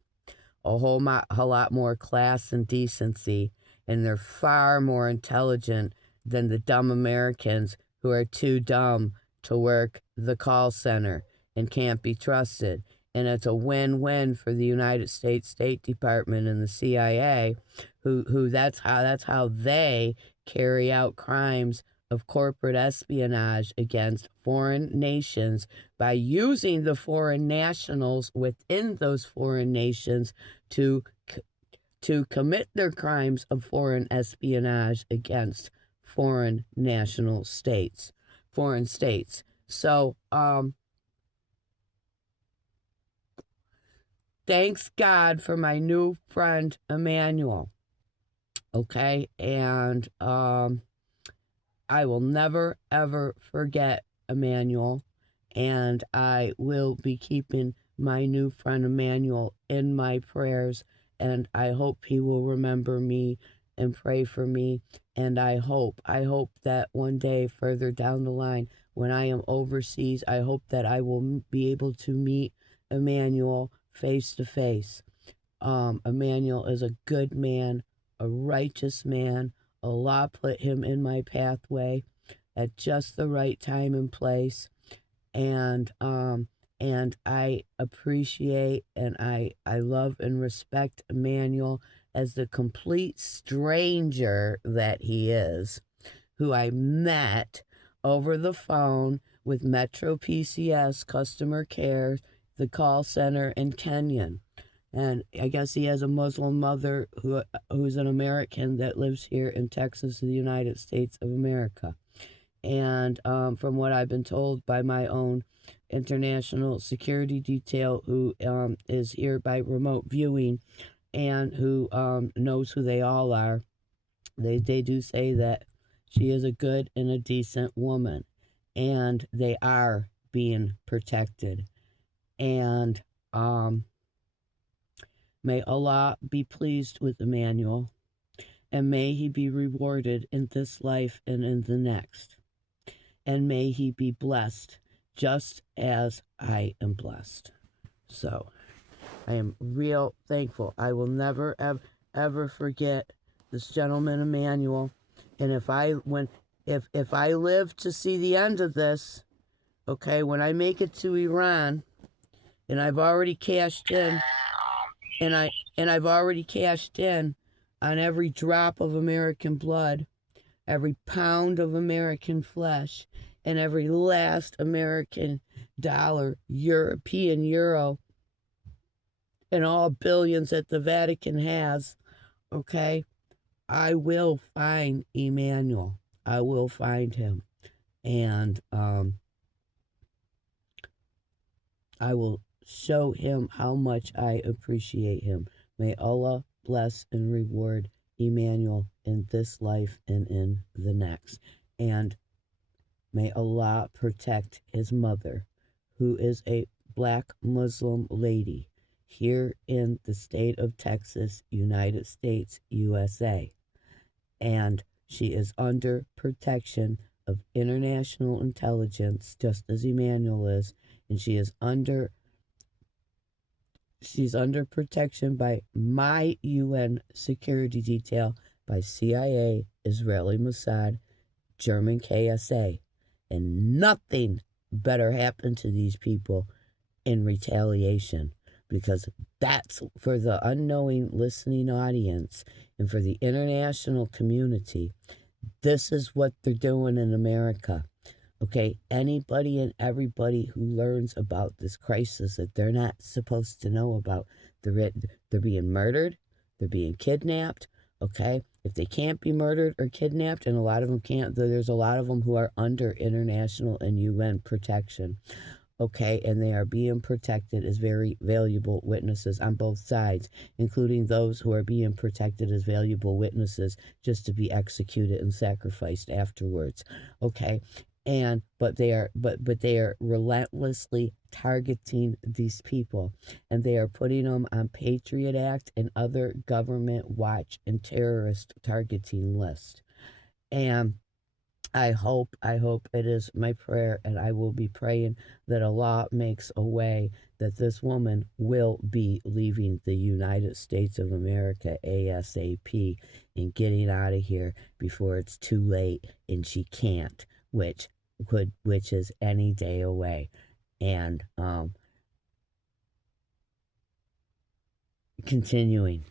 a lot more class and decency, and they're far more intelligent than the dumb Americans who are too dumb to work the call center and can't be trusted. And it's a win-win for the United States State Department and the CIA, who that's how they carry out crimes of corporate espionage against foreign nations by using the foreign nationals within those foreign nations to commit their crimes of foreign espionage against foreign national states, foreign states. So, thanks God for my new friend, Emmanuel. Okay, and I will never, ever forget Emmanuel, and I will be keeping my new friend Emmanuel in my prayers, and I hope he will remember me and pray for me, and I hope that one day further down the line, when I am overseas, I hope that I will be able to meet Emmanuel face to face. Emmanuel is a good man, a righteous man. Allah put him in my pathway at just the right time and place, and I appreciate and I love and respect Emmanuel as the complete stranger that he is, who I met over the phone with Metro PCS customer care, the call center in Kenyan. And I guess he has a Muslim mother who's an American that lives here in Texas, the United States of America. And from what I've been told by my own international security detail, who is here by remote viewing and who knows who they all are, they do say that she is a good and a decent woman. And they are being protected. And may Allah be pleased with Emmanuel, and may he be rewarded in this life and in the next. And may he be blessed just as I am blessed. So, I am real thankful. I will never, ever forget this gentleman, Emmanuel. And if I live to see the end of this, okay, when I make it to Iran, and I've already cashed in, and I've already cashed in on every drop of American blood, every pound of American flesh, and every last American dollar, European euro, and all billions that the Vatican has, okay, I will find Emmanuel. I will find him. And I will show him how much I appreciate him. May Allah bless and reward Emmanuel in this life and in the next. And may Allah protect his mother, who is a black Muslim lady here in the state of Texas, United States, USA. And she is under protection of international intelligence, just as Emmanuel is, and she's under protection by my UN security detail, by CIA, Israeli Mossad, German KSA. And nothing better happen to these people in retaliation, because that's for the unknowing listening audience and for the international community. This is what they're doing in America. Okay, anybody and everybody who learns about this crisis that they're not supposed to know about, they're being murdered, they're being kidnapped, okay? if they can't be murdered or kidnapped, and a lot of them can't, there's a lot of them who are under international and UN protection, okay, and they are being protected as very valuable witnesses on both sides, including those who are being protected as valuable witnesses just to be executed and sacrificed afterwards, okay. And but they are relentlessly targeting these people, and they are putting them on Patriot Act and other government watch and terrorist targeting lists. And I hope it is my prayer, and I will be praying that Allah makes a way that this woman will be leaving the United States of America ASAP and getting out of here before it's too late and she can't, which is any day away. And continuing.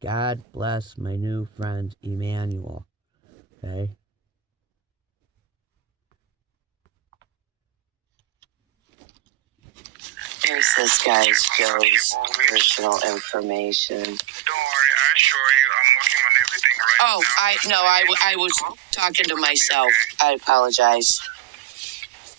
God bless my new friend Emmanuel. Okay. Here's this guy's Joe's personal information. Don't worry, I assure you, I'm working on everything right now. I was talking to myself. I apologize.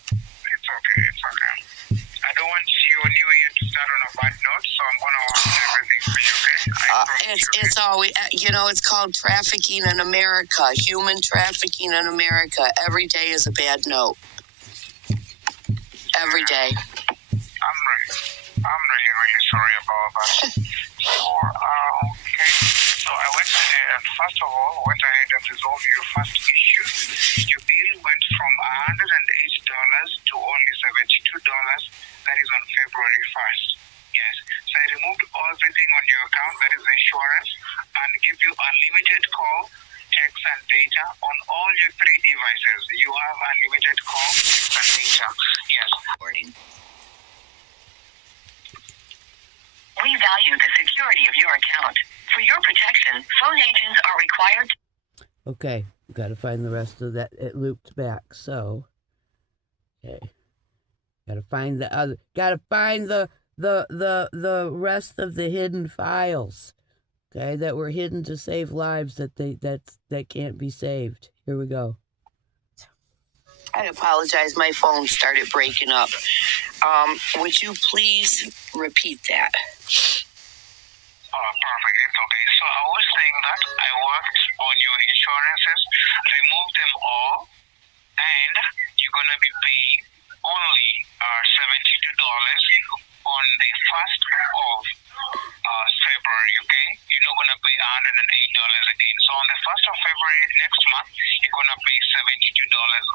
It's okay. I don't want your new year to start on a bad note, so I'm gonna work on everything for you, okay? It's always, it's called trafficking in America, human trafficking in America. Every day is a bad note. Every day. I'm really sorry about that. Okay. So I went ahead and first of all and resolved your first issue. Your bill went from $108 to only $72. That is on February 1st. Yes. So I removed everything on your account, that is insurance, and give you unlimited call, text, and data on all your 3 devices. You have unlimited call, text, and data. Yes. We value the security of your account. For your protection, phone agents are required to... Okay, gotta find the rest of that. It looped back, so... Okay. Gotta find the rest of the hidden files. Okay, that were hidden to save lives that can't be saved. Here we go. I apologize, my phone started breaking up. Would you please repeat that? Oh, perfect. It's okay. So I was saying that I worked on your insurances, removed them all, and you're going to be paying only $72 on the 1st of February, okay? You're not going to pay $108 again. So on the 1st of February next month, you're going to pay $72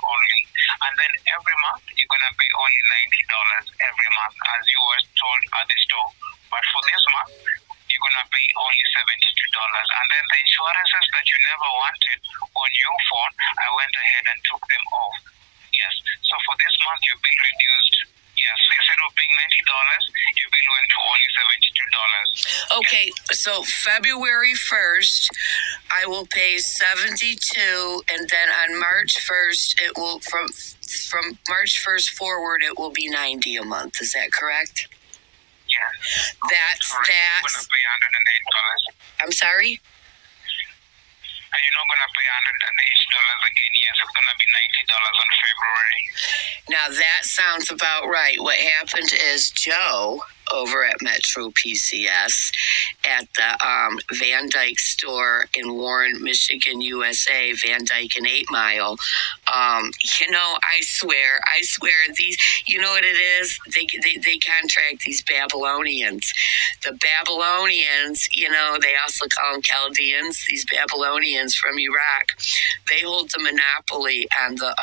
only. And then every month, you're going to pay only $90 every month, as you were told at the store. But for this month, you're going to pay only $72. And then the insurances that you never wanted on your phone, I went ahead and took them off. Yes. So for this month, your bill reduced. Yes. So instead of paying $90, your bill went to only $72. Okay, so February 1st, I will pay $72, and then on March 1st, it will, from March 1st forward, it will be $90 a month. Is that correct? Yeah. That's. You're going to pay $108. I'm sorry? And you're not going to pay $108 again. Yes, it's going to be $90 on February. Now that sounds about right. What happened is Joe over at Metro PCS at the Van Dyke store in Warren, Michigan, USA, Van Dyke and 8 Mile. I swear these, you know what it is? They contract these Babylonians. The Babylonians, they also call them Chaldeans, these Babylonians from Iraq. They hold the monopoly on the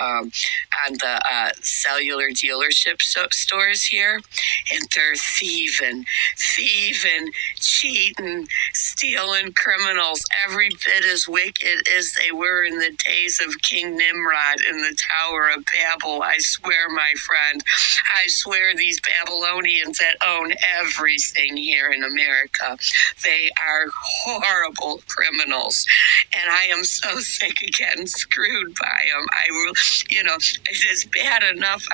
cellular dealership stores here, and they're thieving, cheating, stealing criminals, every bit as wicked as they were in the days of King Nimrod in the Tower of Babel. I swear, my friend, I swear these Babylonians that own everything here in America, they are horrible criminals, and I am so sick of getting screwed by them. I will, it's bad enough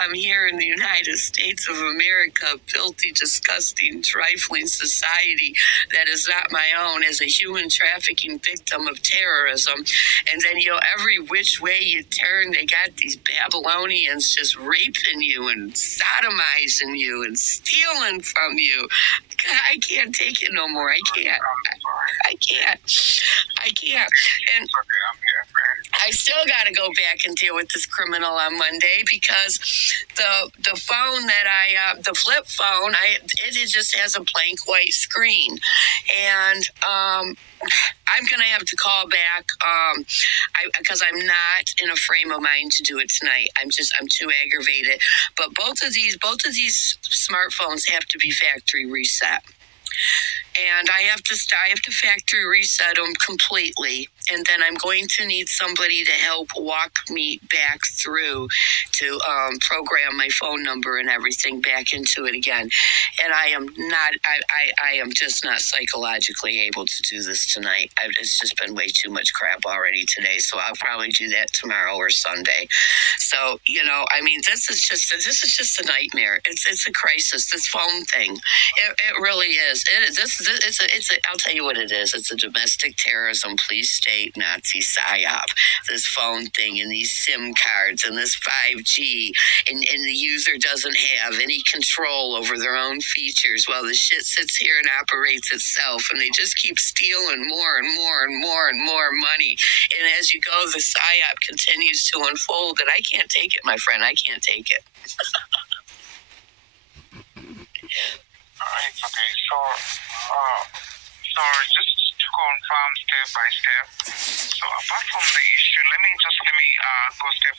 I'm here in the United States of America, built filthy, disgusting, trifling society that is not my own as a human trafficking victim of terrorism. And then, every which way you turn, they got these Babylonians just raping you and sodomizing you and stealing from you. God, I can't take it no more. I can't. I can't. And I still got to go back and deal with this criminal on Monday because the phone that the flip phone, it just has a blank white screen, and I'm gonna have to call back because I'm not in a frame of mind to do it tonight. I'm too aggravated. But both of these smartphones have to be factory reset. And I have to factory reset them completely, and then I'm going to need somebody to help walk me back through to program my phone number and everything back into it again. And I am just not psychologically able to do this tonight. It's just been way too much crap already today, so I'll probably do that tomorrow or Sunday. So this is just a nightmare. It's a crisis. This phone thing, it really is. I'll tell you what it is. It's a domestic terrorism, police state Nazi psyop. This phone thing and these SIM cards and this 5G, and the user doesn't have any control over their own features while the shit sits here and operates itself, and they just keep stealing more and more and more and more money. And as you go, the psyop continues to unfold, and I can't take it, my friend. I can't take it. Alright, okay, so just to confirm step by step. So apart from the issue, let me go step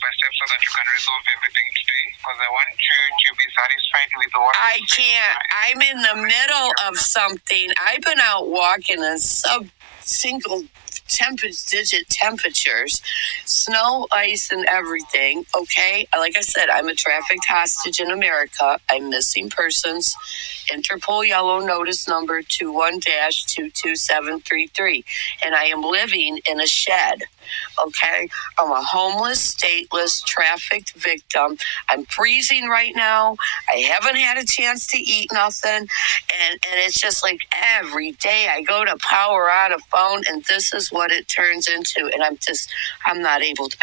by step so that you can resolve everything today, because I want you to be satisfied with what I can't. I'm in the middle of something. I've been out walking in single digit temperatures, snow, ice, and everything. Okay, like I said, I'm a trafficked hostage in America. I'm missing persons. Interpol yellow notice number 21-22733, and I am living in a shed. Okay, I'm a homeless, stateless, trafficked victim. I'm freezing right now. I haven't had a chance to eat nothing, and it's just like every day I go to power on a phone, and this is what it turns into. And I'm not able to.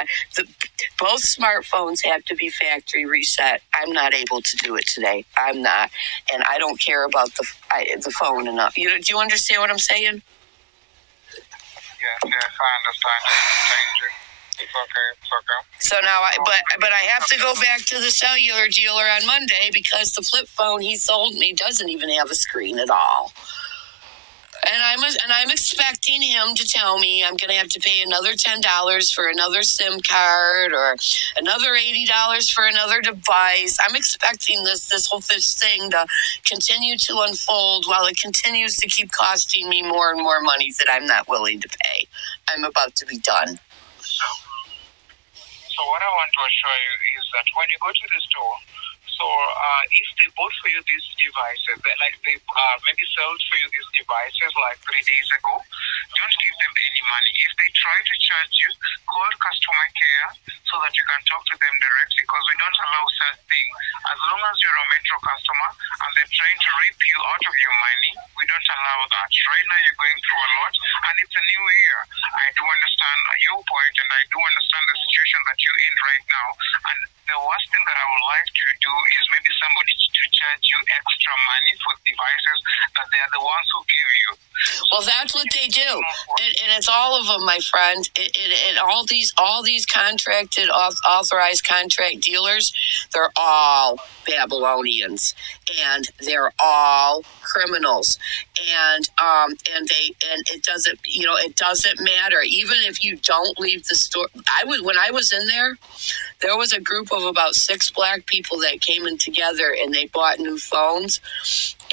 Both smartphones have to be factory reset. I'm not able to do it today. I'm not, and I don't care about the phone enough. Do you understand what I'm saying? Yes, I understand. It's okay. So now but I have to go back to the cellular dealer on Monday because the flip phone he sold me doesn't even have a screen at all. And I'm expecting him to tell me I'm going to have to pay another $10 for another SIM card or another $80 for another device. I'm expecting this thing to continue to unfold while it continues to keep costing me more and more money that I'm not willing to pay. I'm about to be done. So what I want to assure you is that when you go to the store, if they bought for you these devices, like they maybe sold for you these devices like 3 days ago, don't give them any money. If they try to charge you, call customer care so that you can talk to them directly, because we don't allow such things. As long as you're a Metro customer and they're trying to rip you out of your money, we don't allow that. Right now you're going through a lot, and it's a new year. I do understand your point, and I do understand the situation that you're in right now. And the worst thing that I would like to do is maybe somebody to charge you extra money for devices that they are the ones who give you. Well, that's what they do, and it's all of them, my friend. And all these contracted, authorized contract dealers, they're all Babylonians, and they're all criminals, and it doesn't matter. Even if you don't leave the store, when I was in there. There was a group of about 6 black people that came in together, and they bought new phones.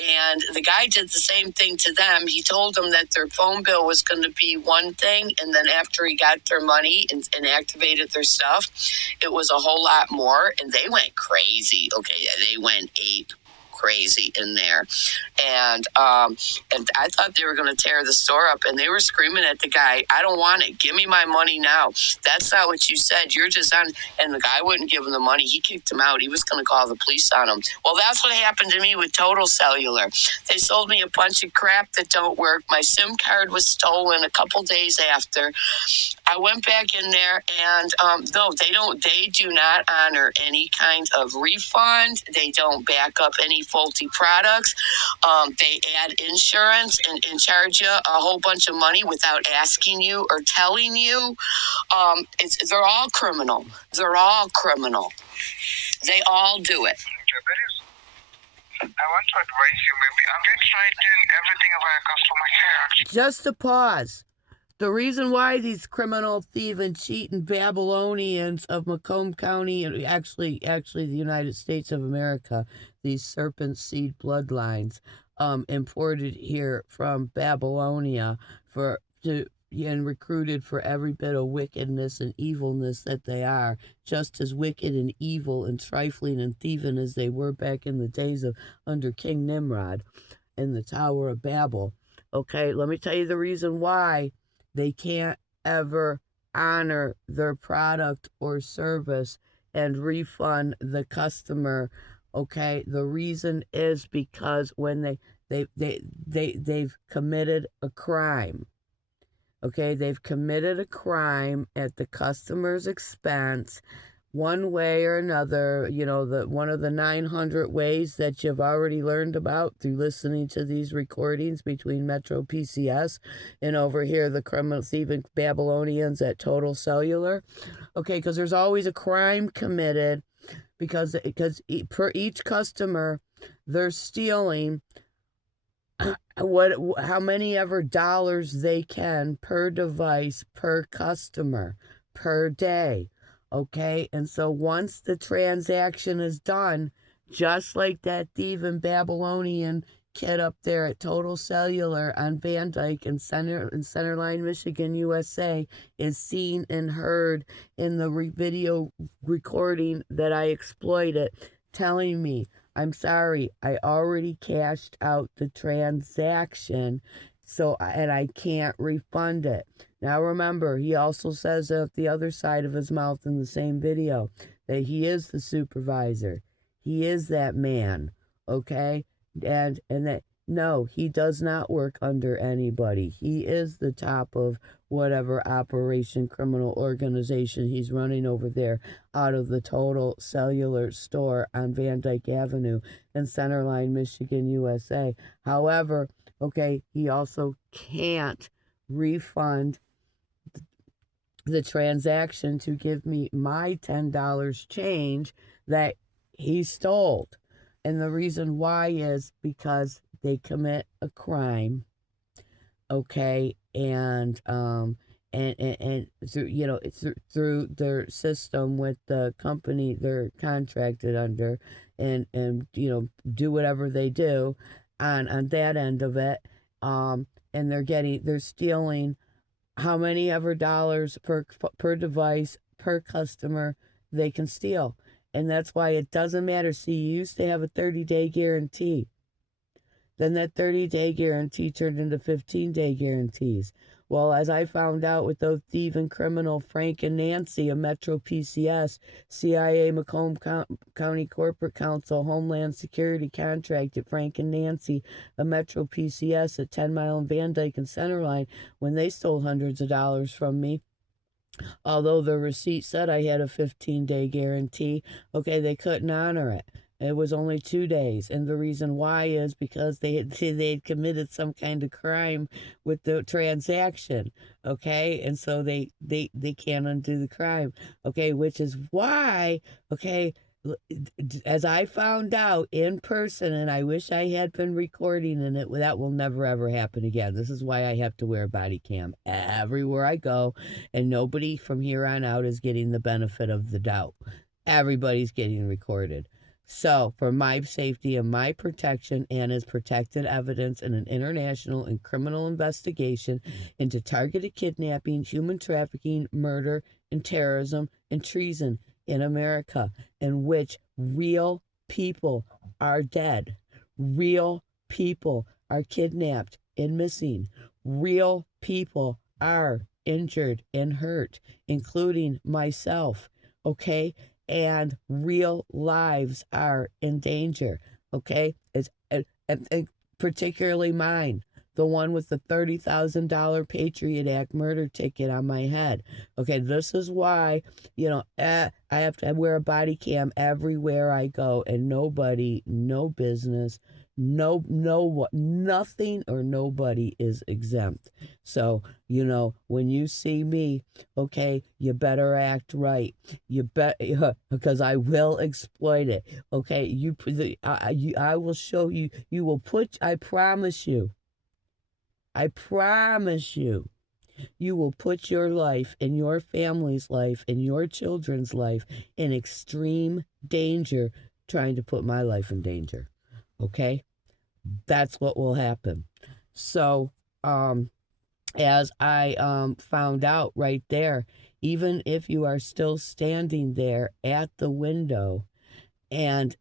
And the guy did the same thing to them. He told them that their phone bill was going to be one thing, and then after he got their money and activated their stuff, it was a whole lot more, and they went crazy. Okay, they went ape crazy in there. And I thought they were going to tear the store up, and they were screaming at the guy, I don't want it. Give me my money now. That's not what you said. You're just on. And the guy wouldn't give him the money. He kicked him out. He was going to call the police on him. Well, that's what happened to me with Total Cellular. They sold me a bunch of crap that don't work. My SIM card was stolen a couple days after. I went back in there, and no, they do not honor any kind of refund. They don't back up any faulty products. They add insurance and charge you a whole bunch of money without asking you or telling you. They're all criminal. They're all criminal. They all do it. I want to advise you, maybe. I've been trying doing everything via customer care. Just to pause. The reason why these criminal, thieving, cheating Babylonians of Macomb County, and actually the United States of America, these serpent seed bloodlines, imported here from Babylonia and recruited for every bit of wickedness and evilness that they are, just as wicked and evil and trifling and thieving as they were back in the days of under King Nimrod in the Tower of Babel. Okay, let me tell you the reason why they can't ever honor their product or service and refund the customer. Okay, the reason is because when they've committed a crime. Okay, they've committed a crime at the customer's expense, one way or another. You know, one of the 900 ways that you've already learned about through listening to these recordings between Metro PCS and over here the criminal thieving Babylonians at Total Cellular. Okay, because there's always a crime committed because per each customer they're stealing how many ever dollars they can per device, per customer, per day. Okay, and so once the transaction is done, just like that thieving Babylonian kid up there at Total Cellular on Van Dyke in Centerline, Michigan, USA, is seen and heard in the video recording that I exploited, telling me, I'm sorry, I already cashed out the transaction, and I can't refund it. Now remember, he also says at the other side of his mouth in the same video that he is the supervisor. He is that man, okay? And that, no, he does not work under anybody. He is the top of whatever operation criminal organization he's running over there out of the Total Cellular store on Van Dyke Avenue in Centerline, Michigan, USA. However, okay, he also can't refund the transaction to give me my $10 change that he stole. And the reason why is because they commit a crime, okay, and through, you know, through their system with the company they're contracted under, and you know, do whatever they do on that end of it, and they're stealing how many ever dollars per device, per customer they can steal. And that's why it doesn't matter. See, you used to have a 30-day guarantee. Then that 30-day guarantee turned into 15-day guarantees. Well, as I found out with those thieving criminal Frank and Nancy, a Metro PCS, CIA, Macomb County Corporate Counsel, Homeland Security contracted Frank and Nancy, a Metro PCS at 10 Mile and Van Dyke and Centerline, when they stole hundreds of dollars from me. Although the receipt said I had a 15-day guarantee, okay, they couldn't honor it. It was only 2 days, and the reason why is because they had committed some kind of crime with the transaction, okay, and so they can't undo the crime, okay, which is why, okay, as I found out in person, and I wish I had been recording in it, that will never ever happen again. This is why I have to wear a body cam everywhere I go, and nobody from here on out is getting the benefit of the doubt. Everybody's getting recorded. So, for my safety and my protection, and as protected evidence in an international and criminal investigation into targeted kidnapping, human trafficking, murder, and terrorism, and treason in America, in which real people are dead. Real people are kidnapped and missing. Real people are injured and hurt, including myself, okay? And real lives are in danger, okay? And particularly mine, the one with the $30,000 Patriot Act murder ticket on my head. Okay, this is why, I have to wear a body cam everywhere I go, and nobody, no business, nothing or nobody is exempt. So, when you see me, okay, you better act right. You bet, because I will exploit it. Okay, I will show you. You will put. I promise you. You will put your life and your family's life and your children's life in extreme danger trying to put my life in danger. Okay? That's what will happen. So, as I found out right there, even if you are still standing there at the window and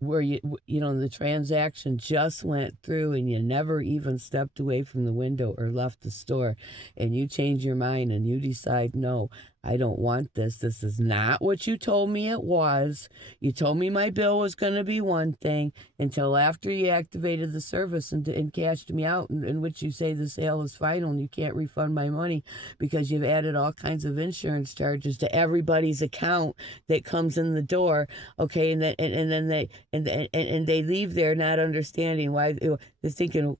where the transaction just went through and you never even stepped away from the window or left the store, and you change your mind and you decide, no, I don't want this is not what you told me it was. You told me my bill was going to be one thing until after you activated the service and cashed me out, in which you say the sale is final and you can't refund my money because you've added all kinds of insurance charges to everybody's account that comes in the door. Okay, and then they leave there not understanding why. They're thinking,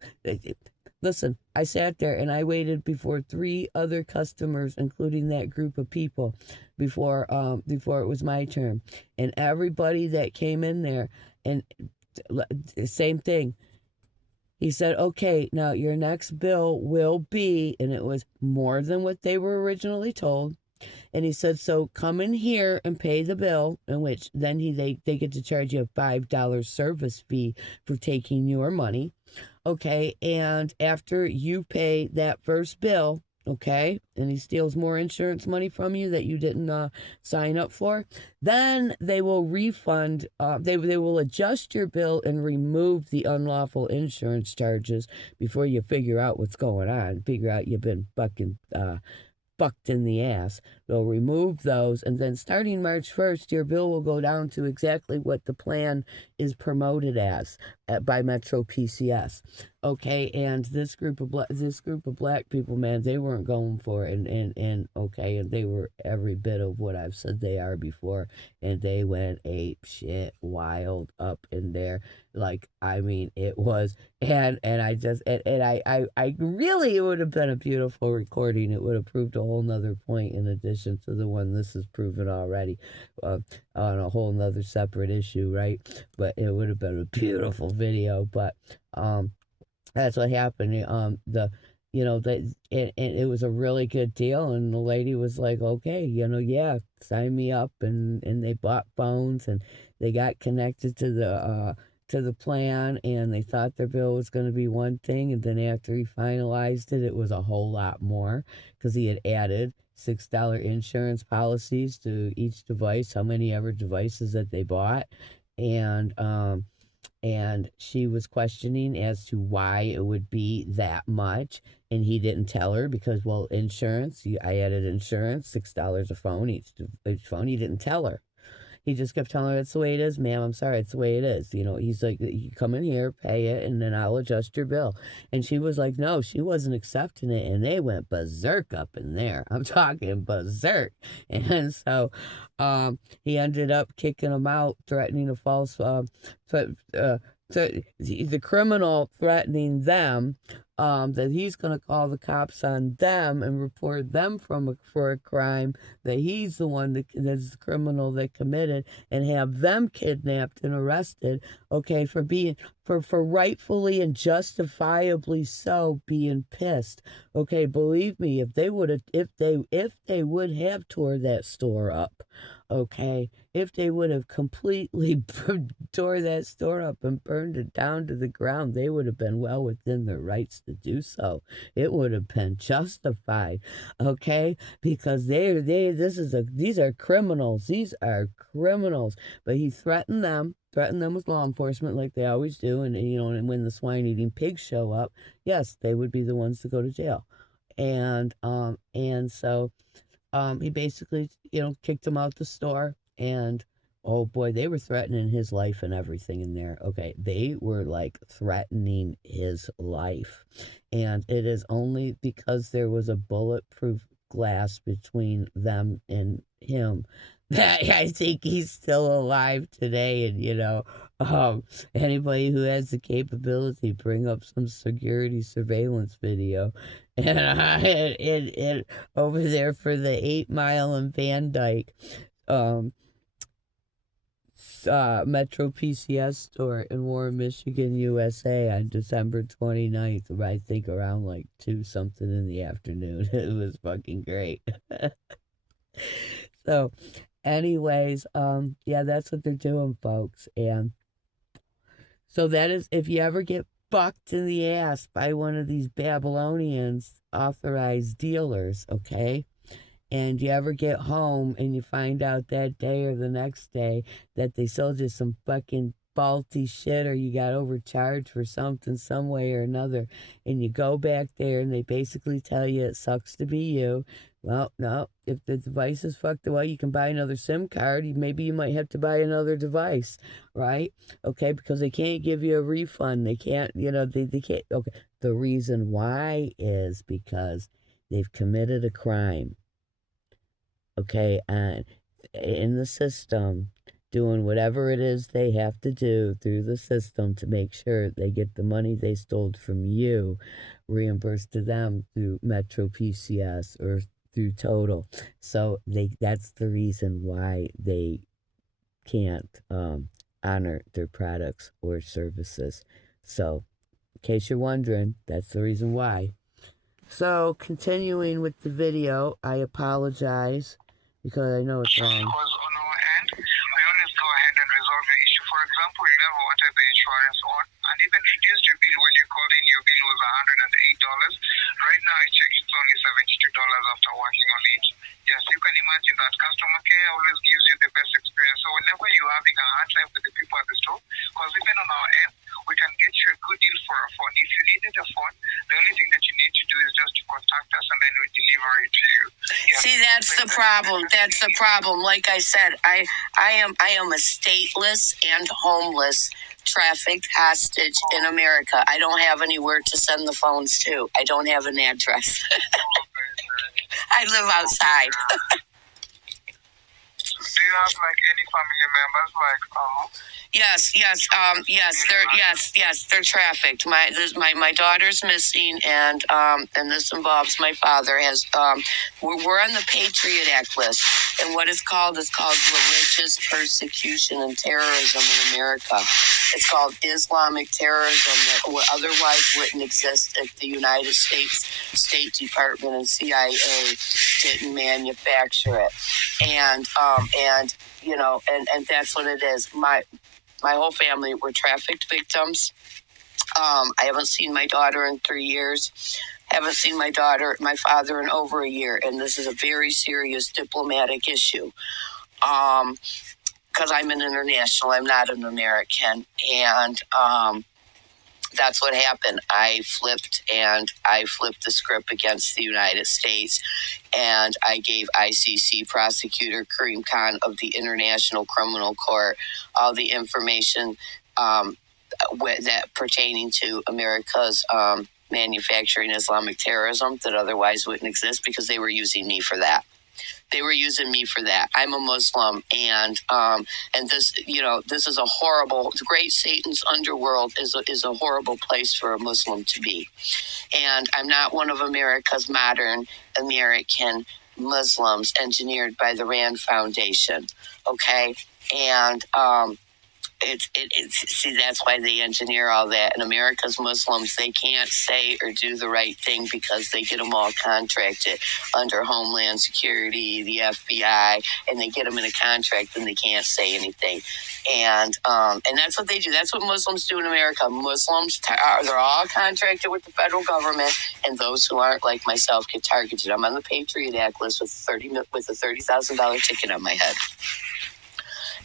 listen, I sat there and I waited before 3 other customers, including that group of people, before it was my turn, and everybody that came in there, and same thing. He said, okay, now your next bill will be, and it was more than what they were originally told. And he said, so come in here and pay the bill, in which then they get to charge you a $5 service fee for taking your money. Okay, and after you pay that first bill, okay, and he steals more insurance money from you that you didn't sign up for, then they will refund, they will adjust your bill and remove the unlawful insurance charges before you figure out what's going on, figure out you've been fucked in the ass. They'll remove those, and then starting March 1st, your bill will go down to exactly what the plan is promoted as by Metro PCS. Okay, and this group of black people, man, they weren't going for it, and okay, and they were every bit of what I've said they are before, and they went ape shit wild up in there. Like, I mean, it was, and I just, and I really, it would have been a beautiful recording. It would have proved a whole nother point in addition to the one this has proven already, on a whole nother separate issue, right? But it would have been a beautiful video. But that's what happened. It was a really good deal, and the lady was like, okay, yeah, sign me up, and they bought phones, and they got connected to the plan, and they thought their bill was going to be one thing, and then after he finalized it, it was a whole lot more, because he had added $6 insurance policies to each device, how many ever devices that they bought, and she was questioning as to why it would be that much, and he didn't tell her because, well, insurance, I added insurance, $6 a phone, each phone. He didn't tell her. He just kept telling her, it's the way it is, ma'am. I'm sorry, it's the way it is. He's like, you come in here, pay it, and then I'll adjust your bill. And she was like, no, she wasn't accepting it. And they went berserk up in there. I'm talking berserk. And so he ended up kicking him out, threatening a false, the criminal threatening them, that he's going to call the cops on them and report them for a crime that he's the one that's the criminal that committed, and have them kidnapped and arrested, okay, for rightfully and justifiably so being pissed. Okay, believe me, if they would have tore that store up, okay, if they would have completely tore that store up and burned it down to the ground, they would have been well within their rights to do so. It would have been justified, okay? Because these are criminals. These are criminals. But he threatened them, threaten them with law enforcement like they always do, and you know, and when the swine-eating pigs show up, yes, they would be the ones to go to jail. And so he basically, you know, kicked him out the store, and oh boy, they were threatening his life and everything in there. Okay, they were like threatening his life, and it is only because there was a bulletproof glass between them and him that I think he's still alive today. And you know, anybody who has the capability, bring up some security surveillance video, and it over there for the 8 Mile and Van Dyke Metro PCS store in Warren, Michigan, USA on December 29th, I think around like 2 something in the afternoon. It was fucking great. So anyways, yeah, that's what they're doing, folks. And so that is, if you ever get fucked in the ass by one of these Babylonians authorized dealers, okay, and you ever get home and you find out that day or the next day that they sold you some fucking faulty shit, or you got overcharged for something some way or another, and you go back there and they basically tell you it sucks to be you. Well, no, if the device is fucked away, you can buy another SIM card. Maybe you might have to buy another device, right? Okay, because they can't give you a refund. They can't, you know, they can't. Okay, the reason why is because they've committed a crime. Okay, and in the system, doing whatever it is they have to do through the system to make sure they get the money they stole from you reimbursed to them through Metro PCS or through Total. So that's the reason why they can't honor their products or services. So, in case you're wondering, that's the reason why. So, continuing with the video, I apologize because I know it's wrong. Because on our end, we always go ahead and resolve your issue. For example, you never wanted the insurance on and even reduced your bill when you called in. Your bill was $108. Right now, I checked, it's only $72 after working on it. Yes, you can imagine that customer care always gives you the best experience. So whenever you're having a hard time with the people at the store, because even on our end, we can get you a good deal for a phone. If you needed a phone, the only thing that you need to do is just to contact us and then we deliver it to you. Yes. See, that's the problem. That's the problem. Like I said, I am a stateless and homeless trafficked hostage in America. I don't have anywhere to send the phones to. I don't have an address. I live outside. Do you have like any family members Yes, they're trafficked. My daughter's missing, and this involves my father. We're on the Patriot Act list, and what it's called religious persecution and terrorism in America. It's called Islamic terrorism that otherwise wouldn't exist if the United States State Department and CIA didn't manufacture it. And you know, and that's what it is. My whole family were trafficked victims. I haven't seen my daughter in 3 years. Haven't seen my father in over a year, and this is a very serious diplomatic issue. Because I'm an international, I'm not an American, and that's what happened. I flipped the script against the United States, and I gave ICC Prosecutor Karim of the International Criminal Court all the information that pertaining to America's manufacturing Islamic terrorism that otherwise wouldn't exist, because they were using me for that. I'm a Muslim, and this, you know, this is a horrible. The Great Satan's underworld is a horrible place for a Muslim to be, and I'm not one of America's modern American Muslims engineered by the Rand Foundation. Okay, and see, that's why they engineer all that. And America's Muslims, they can't say or do the right thing because they get them all contracted under Homeland Security, the FBI, and they get them in a contract and they can't say anything. And that's what they do. That's what Muslims do in America. Muslims, they're all contracted with the federal government, and those who aren't, like myself, get targeted. I'm on the Patriot Act list with a $30,000 ticket on my head.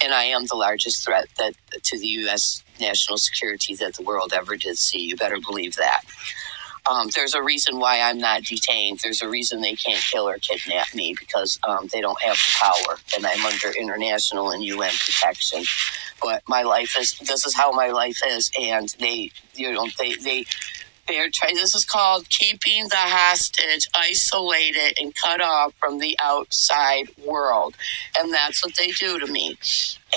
And I am the largest threat that to the U.S. national security that the world ever did see. You better believe that. There's a reason why I'm not detained. There's a reason they can't kill or kidnap me, because they don't have the power, and I'm under international and UN protection. But my life this is how my life is, and they're trying. This is called keeping the hostage isolated and cut off from the outside world, and that's what they do to me.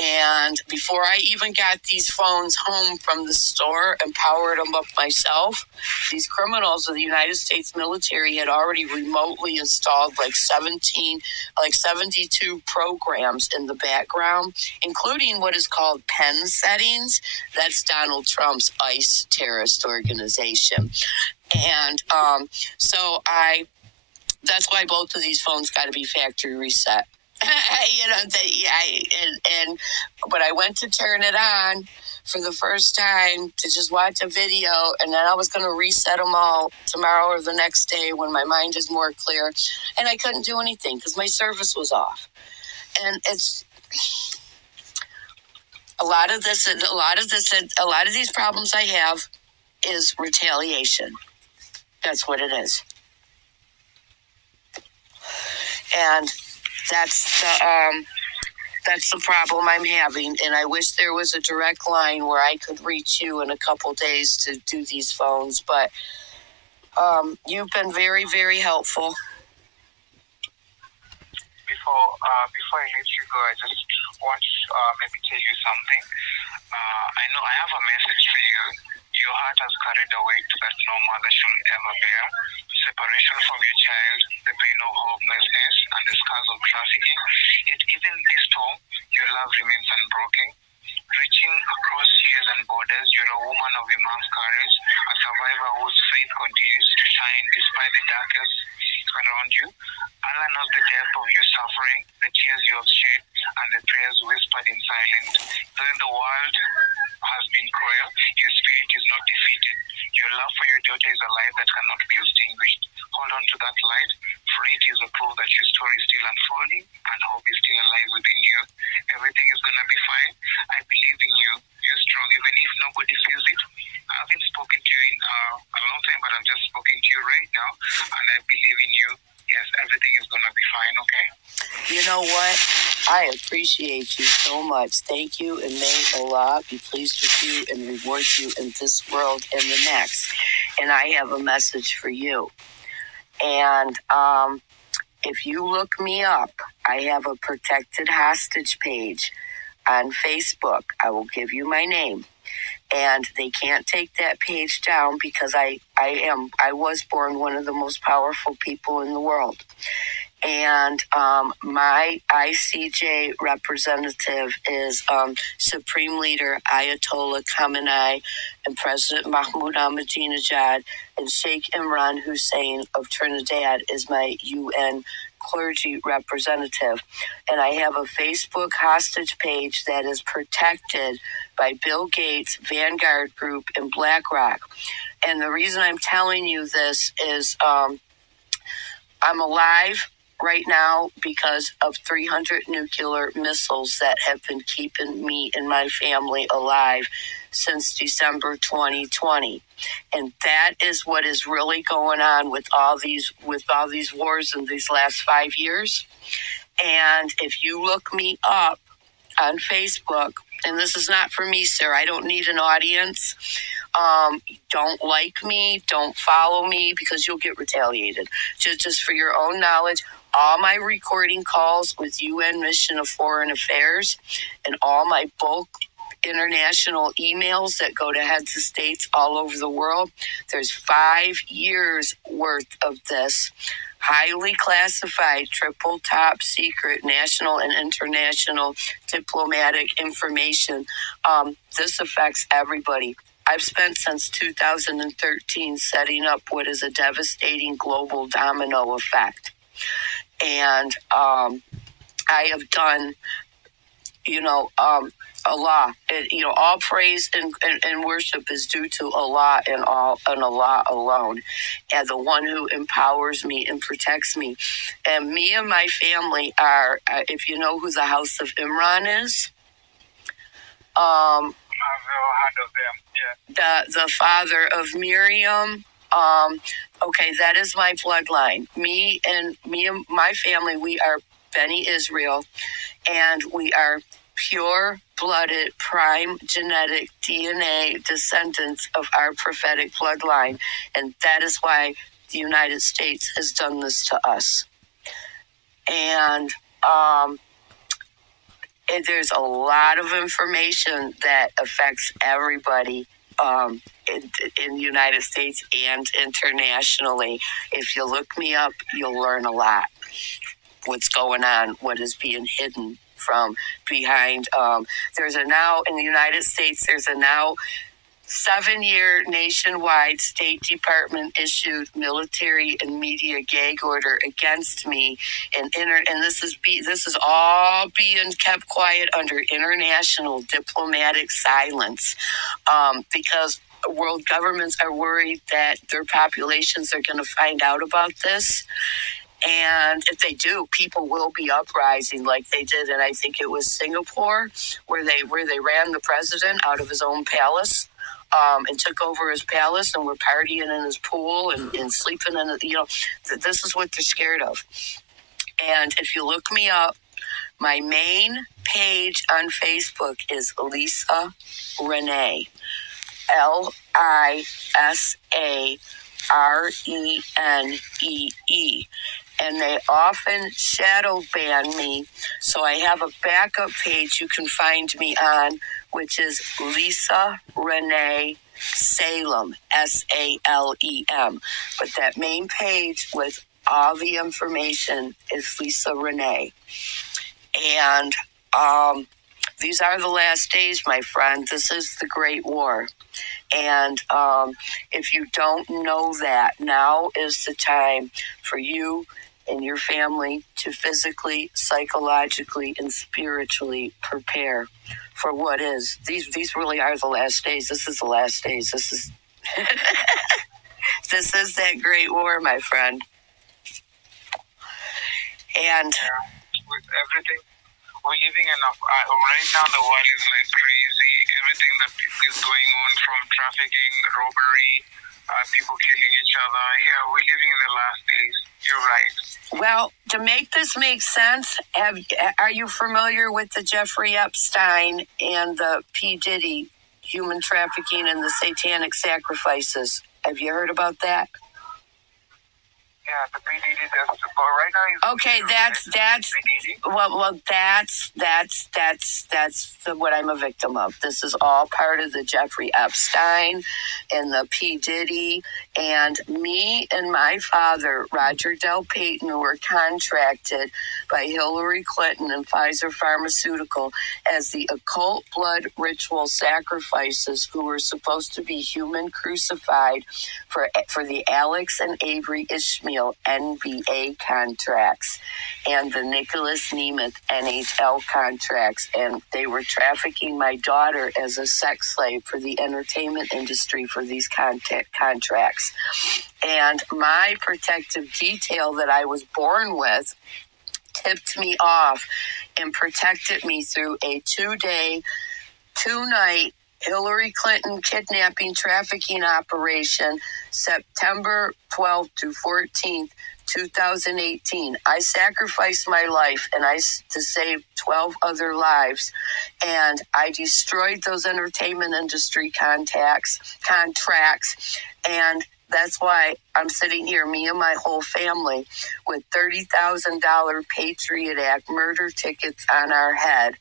And before I even got these phones home from the store and powered them up myself, these criminals of the United States military had already remotely installed like 72 programs in the background, including what is called pen settings. That's Donald Trump's ICE terrorist organization. And that's why both of these phones got to be factory reset. But I went to turn it on for the first time to just watch a video, and then I was going to reset them all tomorrow or the next day when my mind is more clear, and I couldn't do anything because my service was off. And it's a lot of these problems I have is retaliation. That's what it is. And that's the problem I'm having, and I wish there was a direct line where I could reach you in a couple days to do these phones, but you've been very, very helpful. Before I let you go, I just want to maybe tell you something. I know I have a message for you. Your heart has carried a weight that no mother should ever bear. Separation from your child, the pain of homelessness, and the scars of trafficking. Yet even this storm, your love remains unbroken. Reaching across years and borders, you're a woman of immense courage, a survivor whose faith continues to shine despite the darkest around you. Allah knows the depth of your suffering, the tears you have shed, and the prayers whispered in silence. Though the world has been cruel, your spirit is not defeated. Your love for your daughter is a light that cannot be extinguished. Hold on to that light, for it is a proof that your story is still unfolding and hope is still alive within you. Everything is going to be fine. I believe in you. You're strong, even if nobody feels it. I haven't spoken to you in a long time, but I've just spoken to you right now, and I believe in you. Yes, everything is going to be fine, okay? You know what? I appreciate you so much. Thank you, and may Allah be pleased with you and reward you in this world and the next. And I have a message for you. And if you look me up, I have a protected hostage page on Facebook. I will give you my name. And they can't take that page down because I was born one of the most powerful people in the world. And my ICJ representative is Supreme Leader Ayatollah Khamenei and President Mahmoud Ahmadinejad, and Sheikh Imran Hussein of Trinidad is my UN clergy representative. And I have a Facebook hostage page that is protected by Bill Gates, Vanguard Group, and BlackRock. And the reason I'm telling you this is I'm alive right now because of 300 nuclear missiles that have been keeping me and my family alive since December 2020. And that is what is really going on with all these wars in these last 5 years. And if you look me up on Facebook, and this is not for me, sir, I don't need an audience. Don't like me, don't follow me, because you'll get retaliated. Just for your own knowledge, all my recording calls with UN Mission of Foreign Affairs and all my bulk international emails that go to heads of states all over the world, there's 5 years worth of this highly classified, triple top secret national and international diplomatic information. This affects everybody. I've spent since 2013 setting up what is a devastating global domino effect. And I have done, Allah. All praise and worship is due to Allah and Allah alone, and the one who empowers me and protects me. And me and my family are, if you know who the House of Imran is, I've never heard of them. Yeah. The father of Miriam. Okay, that is my bloodline. Me and my family, we are Beni Israel, and we are pure-blooded, prime genetic DNA descendants of our prophetic bloodline, and that is why the United States has done this to us. And there's a lot of information that affects everybody in the United States and internationally. If you look me up, you'll learn a lot. What's going on, what is being hidden from behind. There's a now, in the United States, there's a now 7-year nationwide State Department issued military and media gag order against me, and this is all being kept quiet under international diplomatic silence, because world governments are worried that their populations are going to find out about this. And if they do, people will be uprising like they did, and I think it was Singapore, where they ran the president out of his own palace, and took over his palace, and were partying in his pool and sleeping in it. This is what they're scared of. And if you look me up, my main page on Facebook is Lisa Renee, LISARENEE. And they often shadow ban me. So I have a backup page you can find me on, which is Lisa Renee Salem, SALEM. But that main page with all the information is Lisa Renee. And these are the last days, my friend. This is the Great War. And if you don't know that, now is the time for you and your family to physically, psychologically, and spiritually prepare for what is. These really are the last days. This is the last days. This is this is that Great War, my friend. And with everything we're living in right now, the world is like crazy. Everything that is going on, from trafficking, robbery, people killing each other. Yeah, we're living in the last days. You're right. Well, to make this make sense, are you familiar with the Jeffrey Epstein and the P. Diddy human trafficking and the satanic sacrifices? Have you heard about that? Yeah, the PDD. But right now, okay. That's what I'm a victim of. This is all part of the Jeffrey Epstein and the P. Diddy, and me and my father, Roger Del Payton, who were contracted by Hillary Clinton and Pfizer Pharmaceutical as the occult blood ritual sacrifices who were supposed to be human crucified for the Alex and Avery Ishmael NBA contracts and the Nicholas Nemeth NHL contracts, and they were trafficking my daughter as a sex slave for the entertainment industry for these contracts. And my protective detail that I was born with tipped me off and protected me through a 2-day, 2-night Hillary Clinton kidnapping trafficking operation, September 12th to 14th, 2018. I sacrificed my life to save 12 other lives, and I destroyed those entertainment industry contracts, and that's why I'm sitting here, me and my whole family, with $30,000 Patriot Act murder tickets on our head,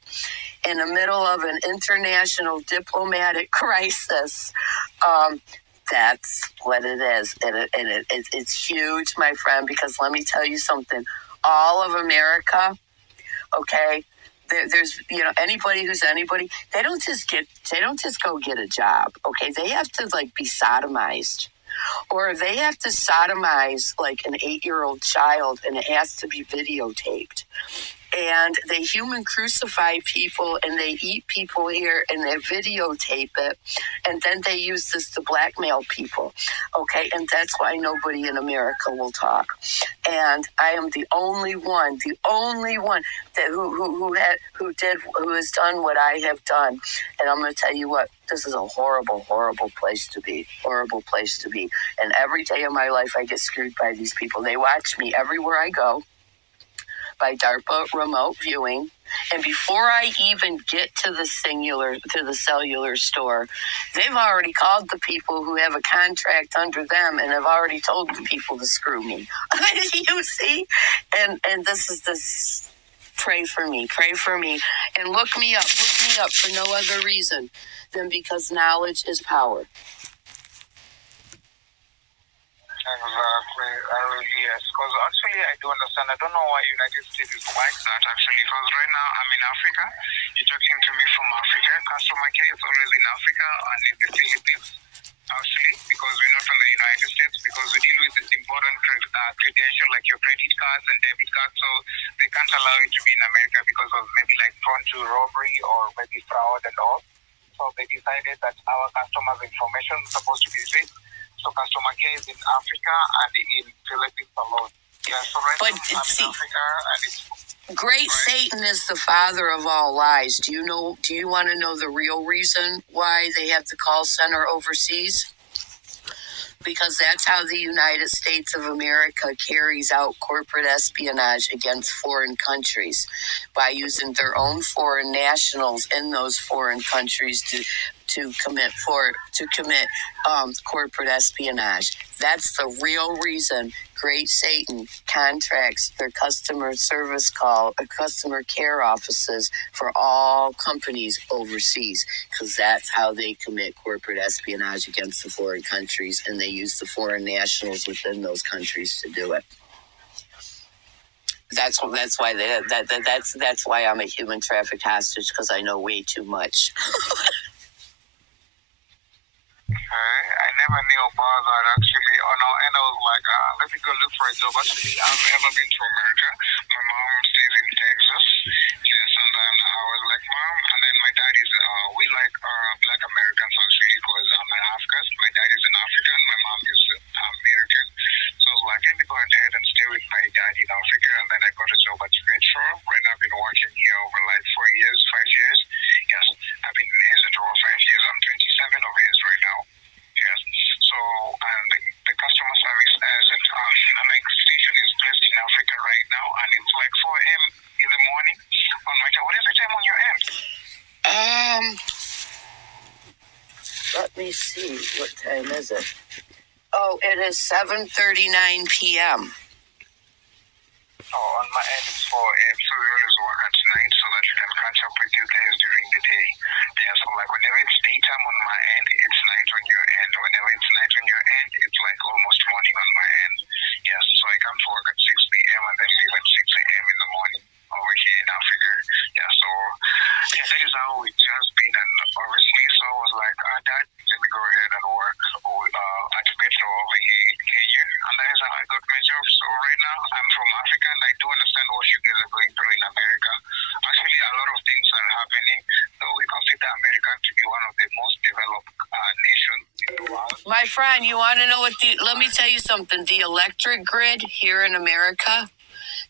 in the middle of an international diplomatic crisis. That's what it is. It's huge, my friend, because let me tell you something. All of America, okay, there's anybody who's anybody, they don't just go get a job, okay? They have to be sodomized. or they have to sodomize like an 8-year-old child, and it has to be videotaped. And they human crucify people, and they eat people here, and they videotape it, and then they use this to blackmail people. Okay, and that's why nobody in America will talk. And I am the only one that who has done what I have done. And I'm going to tell you what, this is a horrible place to be. And every day of my life, I get screwed by these people. They watch me everywhere I go by DARPA remote viewing. And before I even get to the cellular store, they've already called the people who have a contract under them and have already told the people to screw me. You see? And this is this. Pray for me, and look me up for no other reason than because knowledge is power. Exactly. Yes. Because actually, I do understand. I don't know why United States is like that, actually. Because right now, I'm in Africa. You're talking to me from Africa. Customer care is always in Africa and in the Philippines, actually. Because we're not in the United States. Because we deal with important credential, like your credit cards and debit cards. So they can't allow you to be in America because of maybe like prone to robbery or maybe fraud and all. So they decided that our customers' information is supposed to be safe. So customer care is in Africa and in Philippines alone. Yeah, so right now I'm in Africa and it's Great right? Satan is the father of all lies. Do you want to know the real reason why they have the call center overseas? Because that's how the United States of America carries out corporate espionage against foreign countries, by using their own foreign nationals in those foreign countries to commit corporate espionage. That's the real reason Great Satan contracts their customer care offices for all companies overseas, because that's how they commit corporate espionage against the foreign countries, and they use the foreign nationals within those countries to do it. That's why I'm a human trafficked hostage, because I know way too much. I never knew about that, actually. Oh no, and I was like, let me go look for a job. Actually, I've ever been to America. My mom stays in Texas. Yes, and then I was like, Mom, and then my dad is, we like black Americans, actually, because I'm an half caste. My dad is an African, my mom is American. So I was like, let me go ahead and stay with my dad in Africa, and then I got a job at Metro. Right now I've been working here over like 5 years. Yes, I've been in agent over 5 years. I'm 27 of age right now. Yes. So, and the customer service agent, like station is placed in Africa right now, and it's like 4 a.m. in the morning on my time. What is the time on your end? Let me see. What time is it? Oh, it is 7:39 p.m. Oh, on my end it's 4 a.m. So we always work at night so that we can catch up with you guys during the day. Yeah, so like whenever it's daytime on my end, it's night on your end. Whenever it's night on your end, it's like almost morning on my end. Yes, so I come to work at 6 p.m. and then leave at 6 a.m. in the morning over here in Africa. Yeah, so yeah, that is how it has been. And obviously, so I was like, Dad, let me go ahead and work at Metro over here in Kenya. And that is how I got my job. So right now, I'm from Africa, and I do understand what you guys are going through in America. Actually, a lot of things are happening, though we consider America to be one of the most developed nations in the world. My friend, you want to know let me tell you something. The electric grid here in America,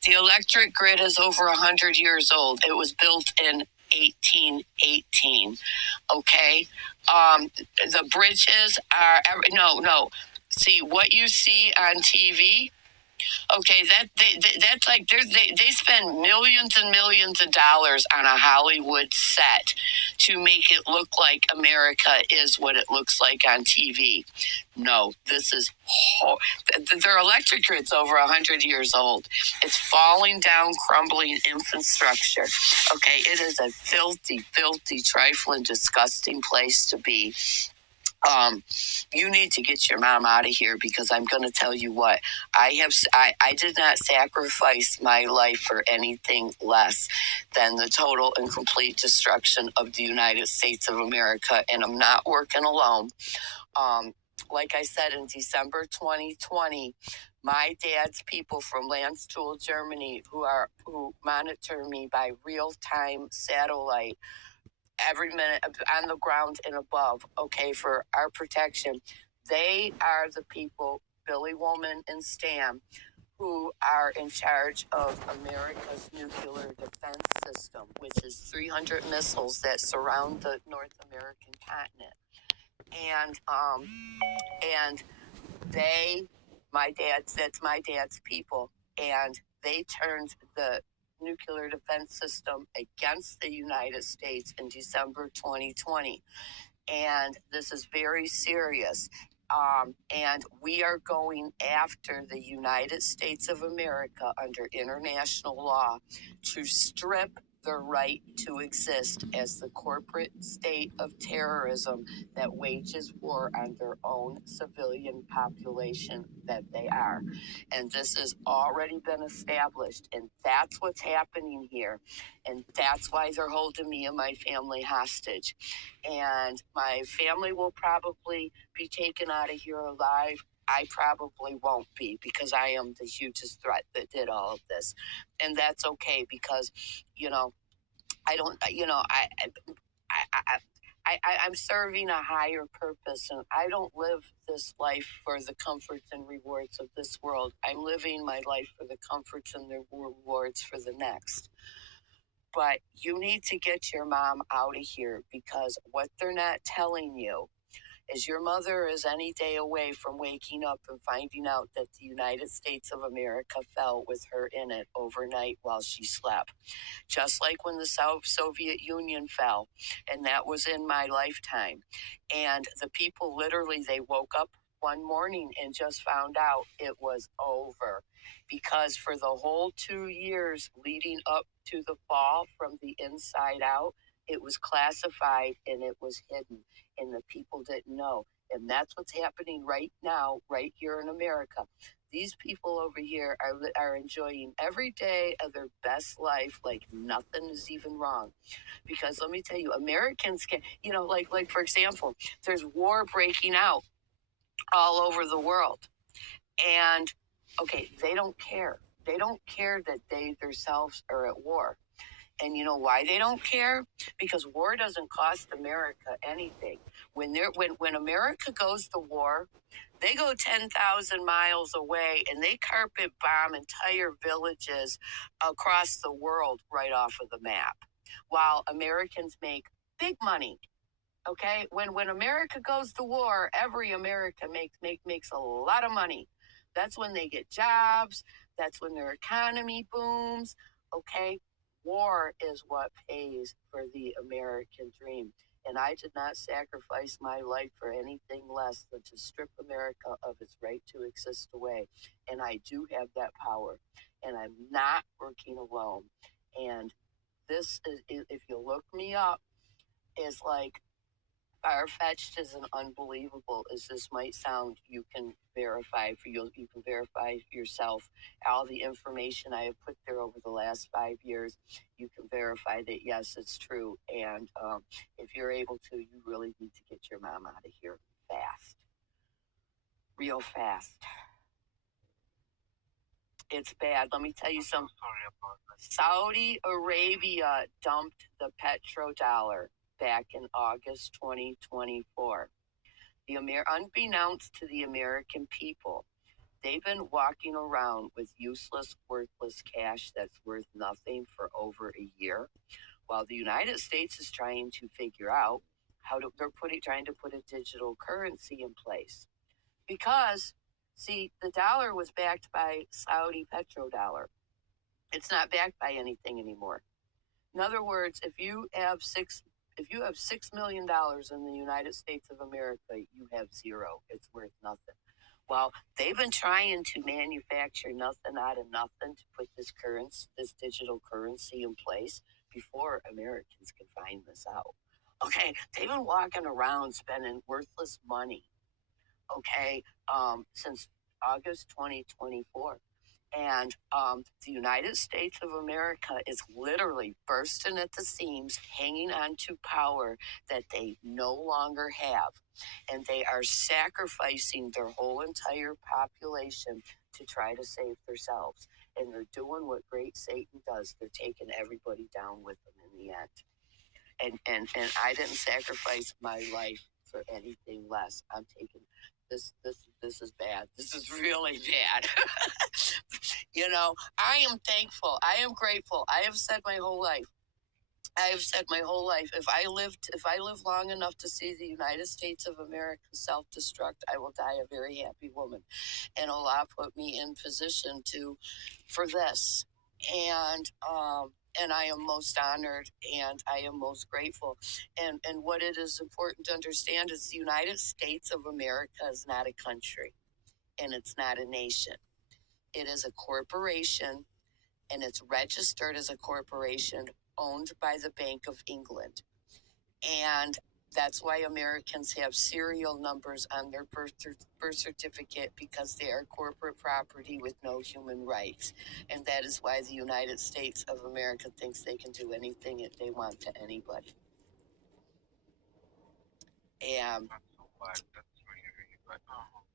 the electric grid is over 100 years old. It was built in 1818. Okay? The bridges are, no. See, what you see on TV, okay, that's like they spend millions and millions of dollars on a Hollywood set to make it look like America is what it looks like on TV. No, this is their electric grid's over 100 years old. It's falling down, crumbling infrastructure. Okay, it is a filthy, trifling, disgusting place to be. You need to get your mom out of here, because I'm going to tell you what, I did not sacrifice my life for anything less than the total and complete destruction of the United States of America, and I'm not working alone. like I said, in December 2020, my dad's people from Landstuhl, Germany, who monitor me by real-time satellite every minute on the ground and above, okay, for our protection. They are the people, Billy Woman and Stam, who are in charge of America's nuclear defense system, which is 300 missiles that surround the North American continent. And that's my dad's people. And they turned the nuclear defense system against the United States in December 2020. And this is very serious. And we are going after the United States of America under international law to strip the right to exist as the corporate state of terrorism that wages war on their own civilian population that they are. And this has already been established, and that's what's happening here. And that's why they're holding me and my family hostage. And my family will probably be taken out of here alive. I probably won't be, because I am the hugest threat that did all of this. And that's okay, because, I'm serving a higher purpose, and I don't live this life for the comforts and rewards of this world. I'm living my life for the comforts and the rewards for the next. But you need to get your mom out of here, because what they're not telling you is your mother is any day away from waking up and finding out that the United States of America fell with her in it overnight while she slept. Just like when the Soviet Union fell, and that was in my lifetime. And the people literally, they woke up one morning and just found out it was over, because for the whole 2 years leading up to the fall, from the inside out, it was classified and it was hidden, and the people didn't know. And that's what's happening right now, right here in America. These people over here are enjoying every day of their best life like nothing is even wrong. Because let me tell you, Americans can, like for example, there's war breaking out all over the world. And okay, they don't care. They don't care that they themselves are at war. And you know why they don't care? Because war doesn't cost America anything. When America goes to war, they go 10,000 miles away and they carpet bomb entire villages across the world right off of the map, while Americans make big money. Okay, when America goes to war, every American makes a lot of money. That's when they get jobs. That's when their economy booms. Okay, war is what pays for the American dream. And I did not sacrifice my life for anything less than to strip America of its right to exist away. And I do have that power. And I'm not working alone. And this is, if you look me up, is like far-fetched as and unbelievable as this might sound. You can verify you can verify yourself all the information I have put there over the last 5 years. You can verify that yes, it's true. And if you're able to, you really need to get your mom out of here fast, real fast. It's bad. Let me tell you something. Sorry about that. Saudi Arabia dumped the petrodollar back in August 2024. Unbeknownst to the American people, they've been walking around with useless, worthless cash that's worth nothing for over a year, while the United States is trying to figure out trying to put a digital currency in place. Because, see, the dollar was backed by Saudi petrodollar. It's not backed by anything anymore. In other words, if you have $6 million in the United States of America, you have zero. It's worth nothing. Well, they've been trying to manufacture nothing out of nothing to put this digital currency in place before Americans can find this out. Okay, they've been walking around spending worthless money, okay, since August 2024. And the United States of America is literally bursting at the seams, hanging on to power that they no longer have. And they are sacrificing their whole entire population to try to save themselves. And they're doing what great Satan does. They're taking everybody down with them in the end. And I didn't sacrifice my life for anything less. I'm taking this is bad. This is really bad. You know, I am thankful. I am grateful. I have said my whole life. If I live long enough to see the United States of America self-destruct, I will die a very happy woman. And Allah put me in position for this. And I am most honored and I am most grateful. And what it is important to understand is the United States of America is not a country and it's not a nation. It is a corporation and it's registered as a corporation owned by the Bank of England. And that's why Americans have serial numbers on their birth certificate, because they are corporate property with no human rights. And that is why the United States of America thinks they can do anything that they want to anybody. And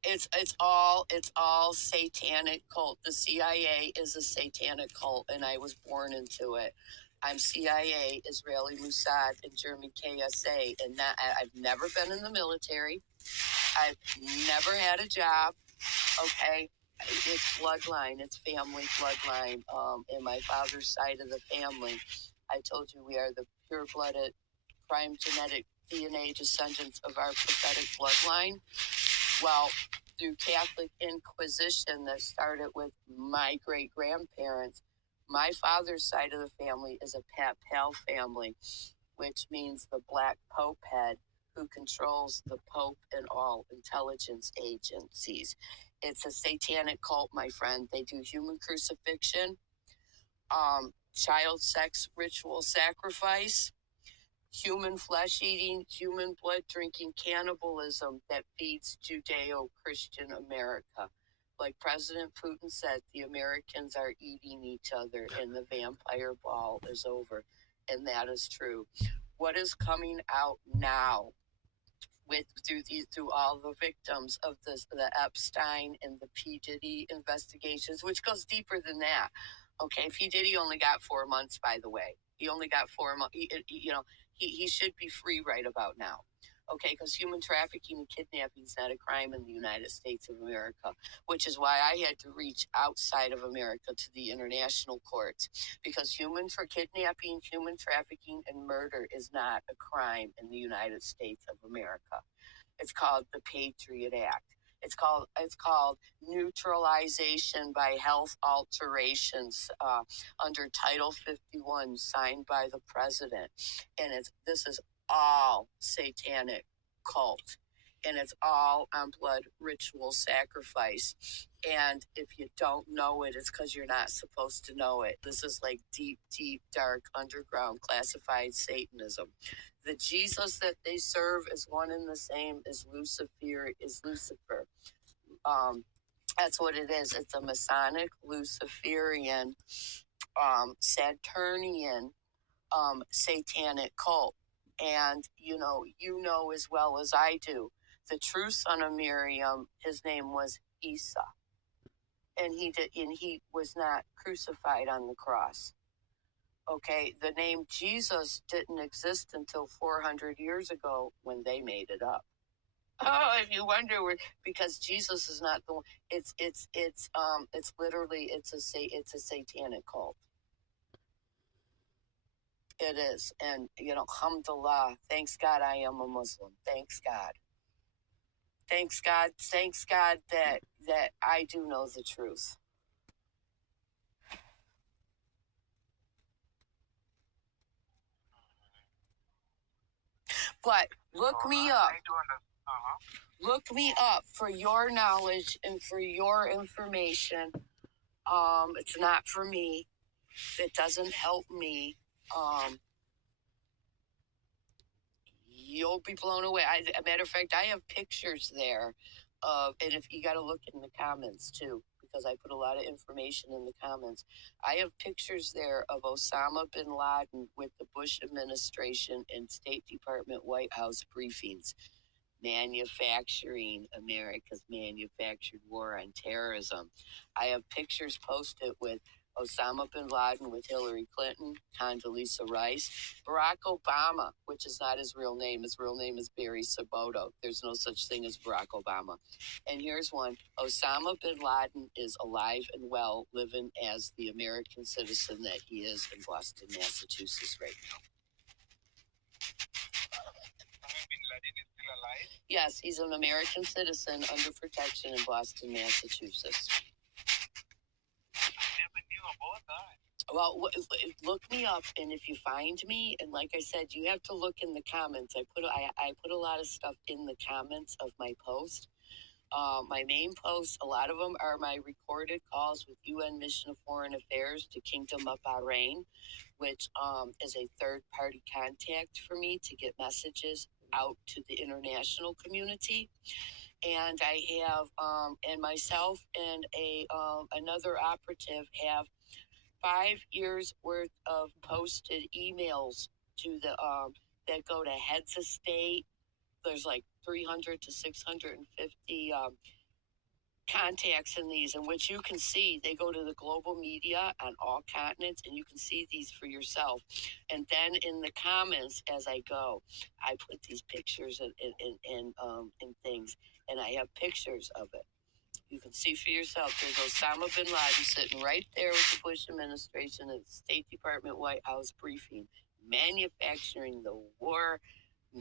it's all satanic cult. The CIA is a satanic cult, and I was born into it. I'm CIA, Israeli Mossad, and German KSA, and I've never been in the military. I've never had a job. Okay, it's bloodline. It's family bloodline. In my father's side of the family, I told you we are the pure-blooded, prime genetic DNA descendants of our prophetic bloodline. Well, through Catholic Inquisition that started with my great-grandparents, my father's side of the family is a Papal family, which means the Black Pope head who controls the Pope and all intelligence agencies. It's a satanic cult, my friend. They do human crucifixion, child sex ritual sacrifice, human flesh eating, human blood drinking cannibalism that feeds Judeo-Christian America. Like President Putin said, the Americans are eating each other and the vampire ball is over. And that is true. What is coming out now through all the victims of the Epstein and the P. Diddy investigations, which goes deeper than that. Okay, P. Diddy only got 4 months, by the way. He only got 4 months. He should be free right about now. Okay, because human trafficking and kidnapping is not a crime in the United States of America, which is why I had to reach outside of America to the international courts, because kidnapping, human trafficking, and murder is not a crime in the United States of America. It's called the Patriot Act. It's called neutralization by health alterations under Title 51, signed by the president. And this is all satanic cult, and it's all on blood ritual sacrifice. And if you don't know it, it's because you're not supposed to know it. This is like deep, deep, dark, underground, classified Satanism. The Jesus that they serve is one and the same as Lucifer. That's what it is. It's a Masonic, Luciferian, Saturnian, satanic cult. And you know as well as I do, the true son of Miriam, his name was Isa, and he was not crucified on the cross. Okay, the name Jesus didn't exist until 400 years ago when they made it up. Oh, if you wonder because Jesus is not the one. It's literally it's a satanic cult. It is. And, alhamdulillah, thanks God I am a Muslim. Thanks God. Thanks God that I do know the truth. But look me up. Look me up for your knowledge and for your information. It's not for me. It doesn't help me. You'll be blown away. As a matter of fact, I have pictures there and if you got to look in the comments too, because I put a lot of information in the comments. I have pictures there of Osama bin Laden with the Bush administration and State Department White House briefings, manufacturing America's manufactured war on terrorism. I have pictures posted with Osama bin Laden with Hillary Clinton, Condoleezza Rice, Barack Obama, which is not his real name. His real name is Barry Soboto. There's no such thing as Barack Obama. And here's one. Osama bin Laden is alive and well, living as the American citizen that he is in Boston, Massachusetts right now. Bin Laden is still alive? Yes, he's an American citizen under protection in Boston, Massachusetts. I never knew about that. Well, look me up, and if you find me, and like I said, you have to look in the comments. I put a lot of stuff in the comments of my post. My main posts, a lot of them are my recorded calls with UN Mission of Foreign Affairs to Kingdom of Bahrain, which is a third-party contact for me to get messages out to the international community. And I have, and myself and another operative have 5 years worth of posted emails to the that go to heads of state. There's like 300 to 650 contacts in these, in which you can see they go to the global media on all continents, and you can see these for yourself. And then in the comments as I go, I put these pictures and things, and I have pictures of it. You can see for yourself. There's Osama bin Laden sitting right there with the Bush administration at the State Department White House briefing, manufacturing the war,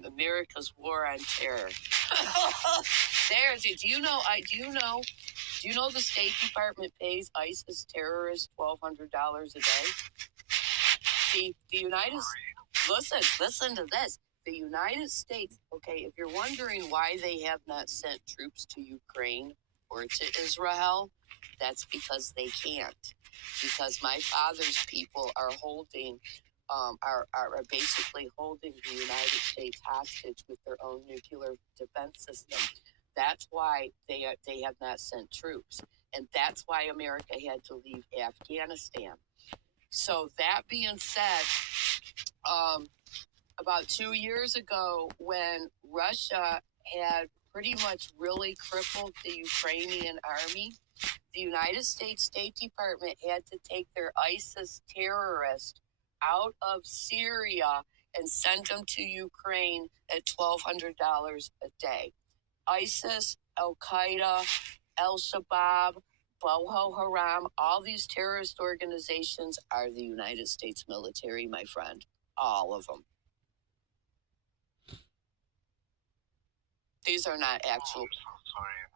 America's war on terror. Do you know the State Department pays ISIS terrorists $1,200 a day? See, listen to this. The United States, okay, if you're wondering why they have not sent troops to Ukraine or to Israel, that's because they can't. Because my father's people are holding, are basically holding the United States hostage with their own nuclear defense system. That's why they have not sent troops. And that's why America had to leave Afghanistan. So that being said, about 2 years ago, when Russia had pretty much really crippled the Ukrainian army, the United States State Department had to take their ISIS terrorists out of Syria and send them to Ukraine at $1,200 a day. ISIS, Al Qaeda, Al Shabaab, Boko Haram, all these terrorist organizations are the United States military, my friend. All of them. These are not actual. I'm so sorry.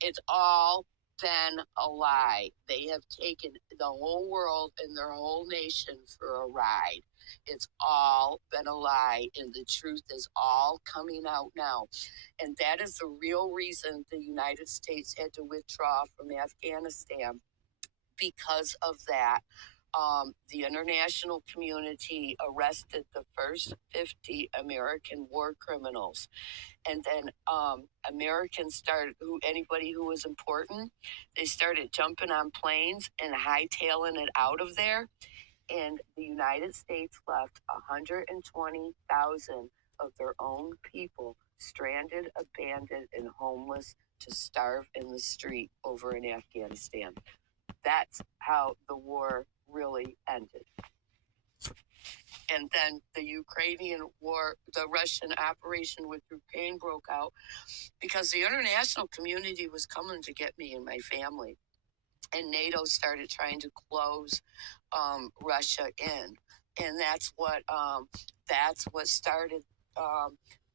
It's all been a lie. They have taken the whole world and their whole nation for a ride. It's all been a lie, and the truth is all coming out now. And that is the real reason the United States had to withdraw from Afghanistan. Because of that, the international community arrested the first 50 American war criminals. And then Americans started, anybody who was important, they started jumping on planes and hightailing it out of there. And the United States left 120,000 of their own people stranded, abandoned, and homeless to starve in the street over in Afghanistan. That's how the war really ended. And then the Ukrainian war, the Russian operation with Ukraine broke out because the international community was coming to get me and my family. And NATO started trying to close Russia in. And that's what started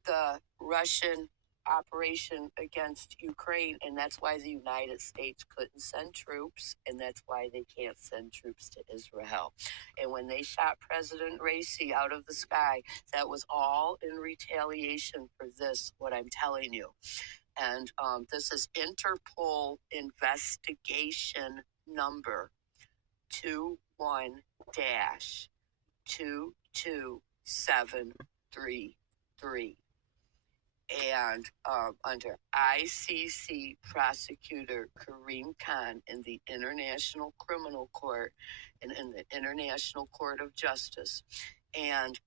the Russian operation against Ukraine, and that's why the United States couldn't send troops, and that's why they can't send troops to Israel. And when they shot President Raisi out of the sky, that was all in retaliation for this, what I'm telling you. And this is Interpol investigation number 21-22733. and under ICC Prosecutor Karim Khan in the International Criminal Court and in the International Court of Justice. And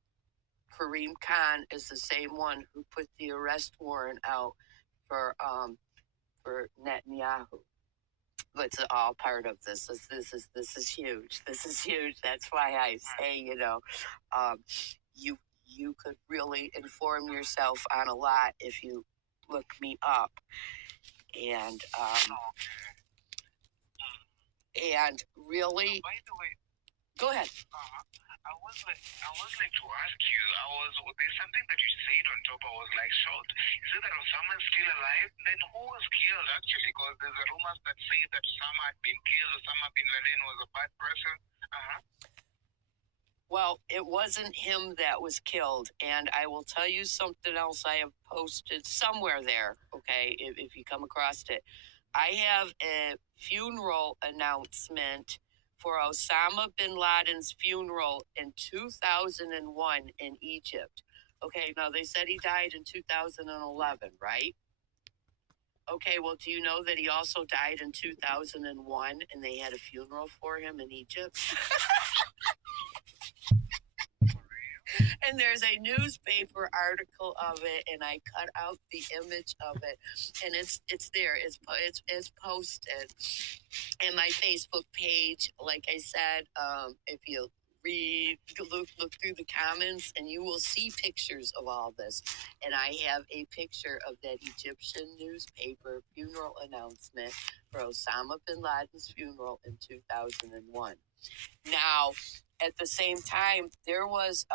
Karim Khan is the same one who put the arrest warrant out for Netanyahu. But it's all part of this. This is huge. This is huge. That's why I say, you could really inform yourself on a lot if you look me up. And really, By the way, go ahead. I was like to ask you. There's something that you said on top. I was like shocked. Is it that Osama is still alive? Then who was killed actually? Because there's a rumors that say that Osama had been killed. Osama bin Laden was a bad person. Well, it wasn't him that was killed, and I will tell you something else I have posted somewhere there. Okay, if you come across it, I have a funeral announcement for Osama bin Laden's funeral in 2001 in Egypt. Okay, now they said he died in 2011, right? Okay, well, do you know that he also died in 2001 and they had a funeral for him in Egypt? And there's a newspaper article of it, and I cut out the image of it, and it's there. It's posted in my Facebook page. Like I said, if you look through the comments, and you will see pictures of all this. And I have a picture of that Egyptian newspaper funeral announcement for Osama bin Laden's funeral in 2001. Now, at the same time, there was,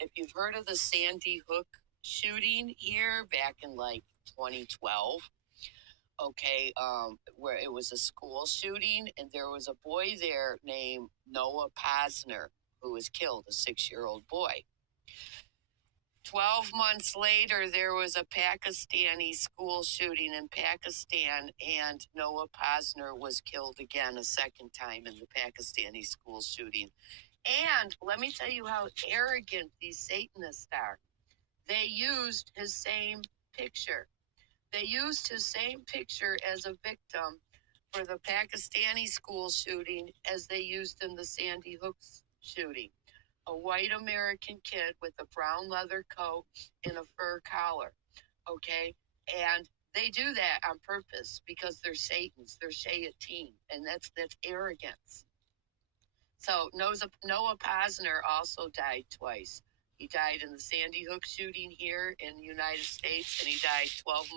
if you've heard of the Sandy Hook shooting here back in like 2012, okay, where it was a school shooting, and there was a boy there named Noah Posner who was killed, a 6-year-old boy. 12 months later, there was a Pakistani school shooting in Pakistan, and Noah Posner was killed again a second time in the Pakistani school shooting. And let me tell you how arrogant these Satanists are. They used his same picture. They used his same picture as a victim for the Pakistani school shooting as they used in the Sandy Hook shooting. A white American kid with a brown leather coat and a fur collar. Okay? And they do that on purpose because they're Satans. They're shayateen. And that's arrogance. So Noah Posner also died twice. He died in the Sandy Hook shooting here in the United States, and he died 12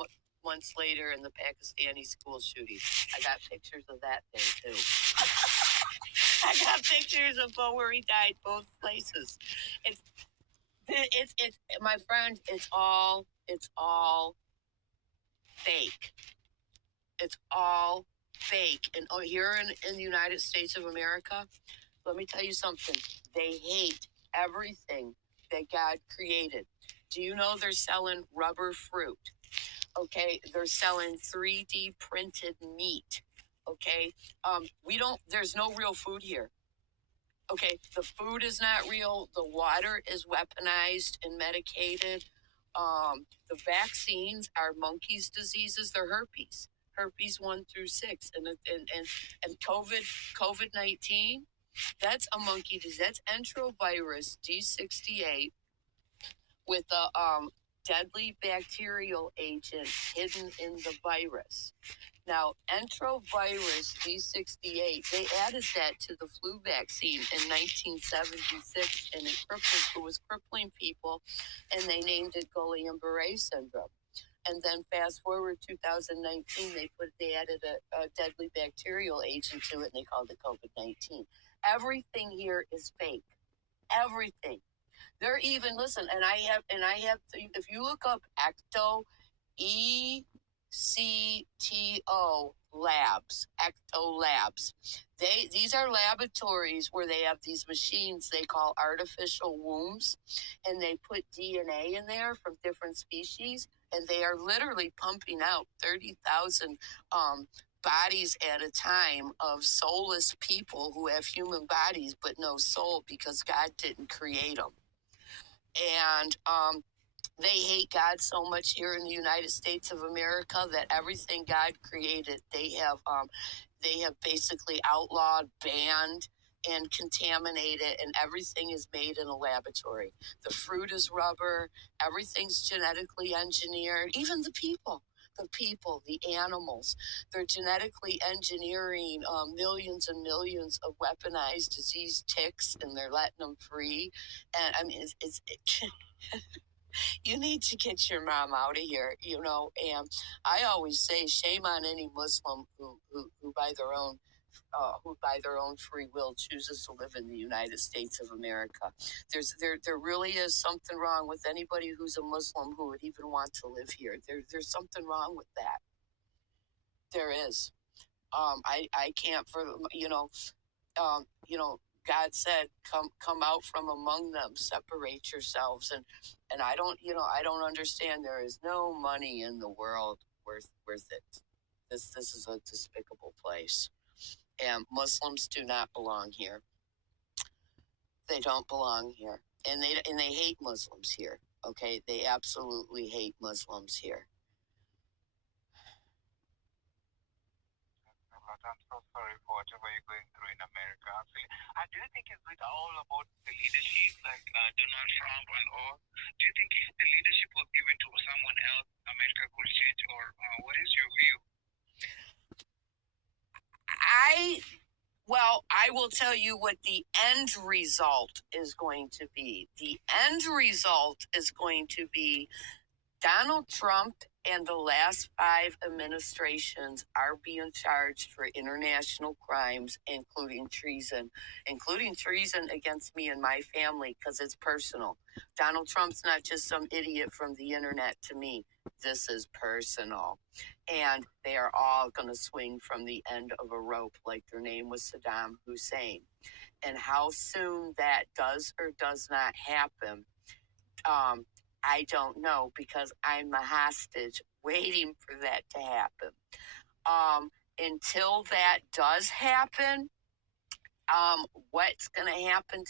months later in the Pakistani school shooting. I got pictures of that day too. I got pictures of where he died both places. It's my friend. It's all fake. It's all fake. And here in the United States of America, let me tell you something. They hate everything that God created. Do you know they're selling rubber fruit? Okay, they're selling 3D printed meat. Okay, there's no real food here. Okay, the food is not real. The water is weaponized and medicated. The vaccines are monkeys' diseases. They're herpes 1 through 6, and COVID-19. That's a monkey disease. That's enterovirus D68 with a deadly bacterial agent hidden in the virus. Now, enterovirus D68, they added that to the flu vaccine in 1976, and it was crippling people, and they named it Guillain-Barré syndrome. And then fast forward 2019, they added a deadly bacterial agent to it, and they called it COVID-19. Everything here is fake. Everything. They're even, listen, and I have, if you look up Ecto, ECTO labs, Ecto labs, these are laboratories where they have these machines they call artificial wombs, and they put DNA in there from different species, and they are literally pumping out 30,000 bodies at a time of soulless people who have human bodies but no soul because God didn't create them. And They hate God so much here in the United States of America that everything God created, they have basically outlawed, banned, and contaminated, and everything is made in a laboratory. The fruit is rubber, everything's genetically engineered, even the people. The animals, they're genetically engineering millions and millions of weaponized disease ticks, and they're letting them free. And I mean, you need to get your mom out of here, And I always say, shame on any Muslim who by their own free will chooses to live in the United States of America. There really is something wrong with anybody who's a Muslim who would even want to live here. There's something wrong with that. There is. I can't God said, come out from among them, separate yourselves. And I don't understand. There is no money in the world worth it. This is a despicable place. And Muslims do not belong here. They don't belong here. And they hate Muslims here. Okay? They absolutely hate Muslims here. I'm so sorry for whatever you're going through in America. Actually, I do think it's all about the leadership, like Donald Trump and all. Do you think if the leadership was given to someone else, America could change, or what is your view? I will tell you what the end result is going to be. The end result is going to be Donald Trump and the last 5 administrations are being charged for international crimes, including treason against me and my family, because it's personal. Donald Trump's not just some idiot from the internet to me. This is personal. And they are all going to swing from the end of a rope like their name was Saddam Hussein. And how soon that does or does not happen, I don't know, because I'm a hostage waiting for that to happen. Until that does happen, what's going to happen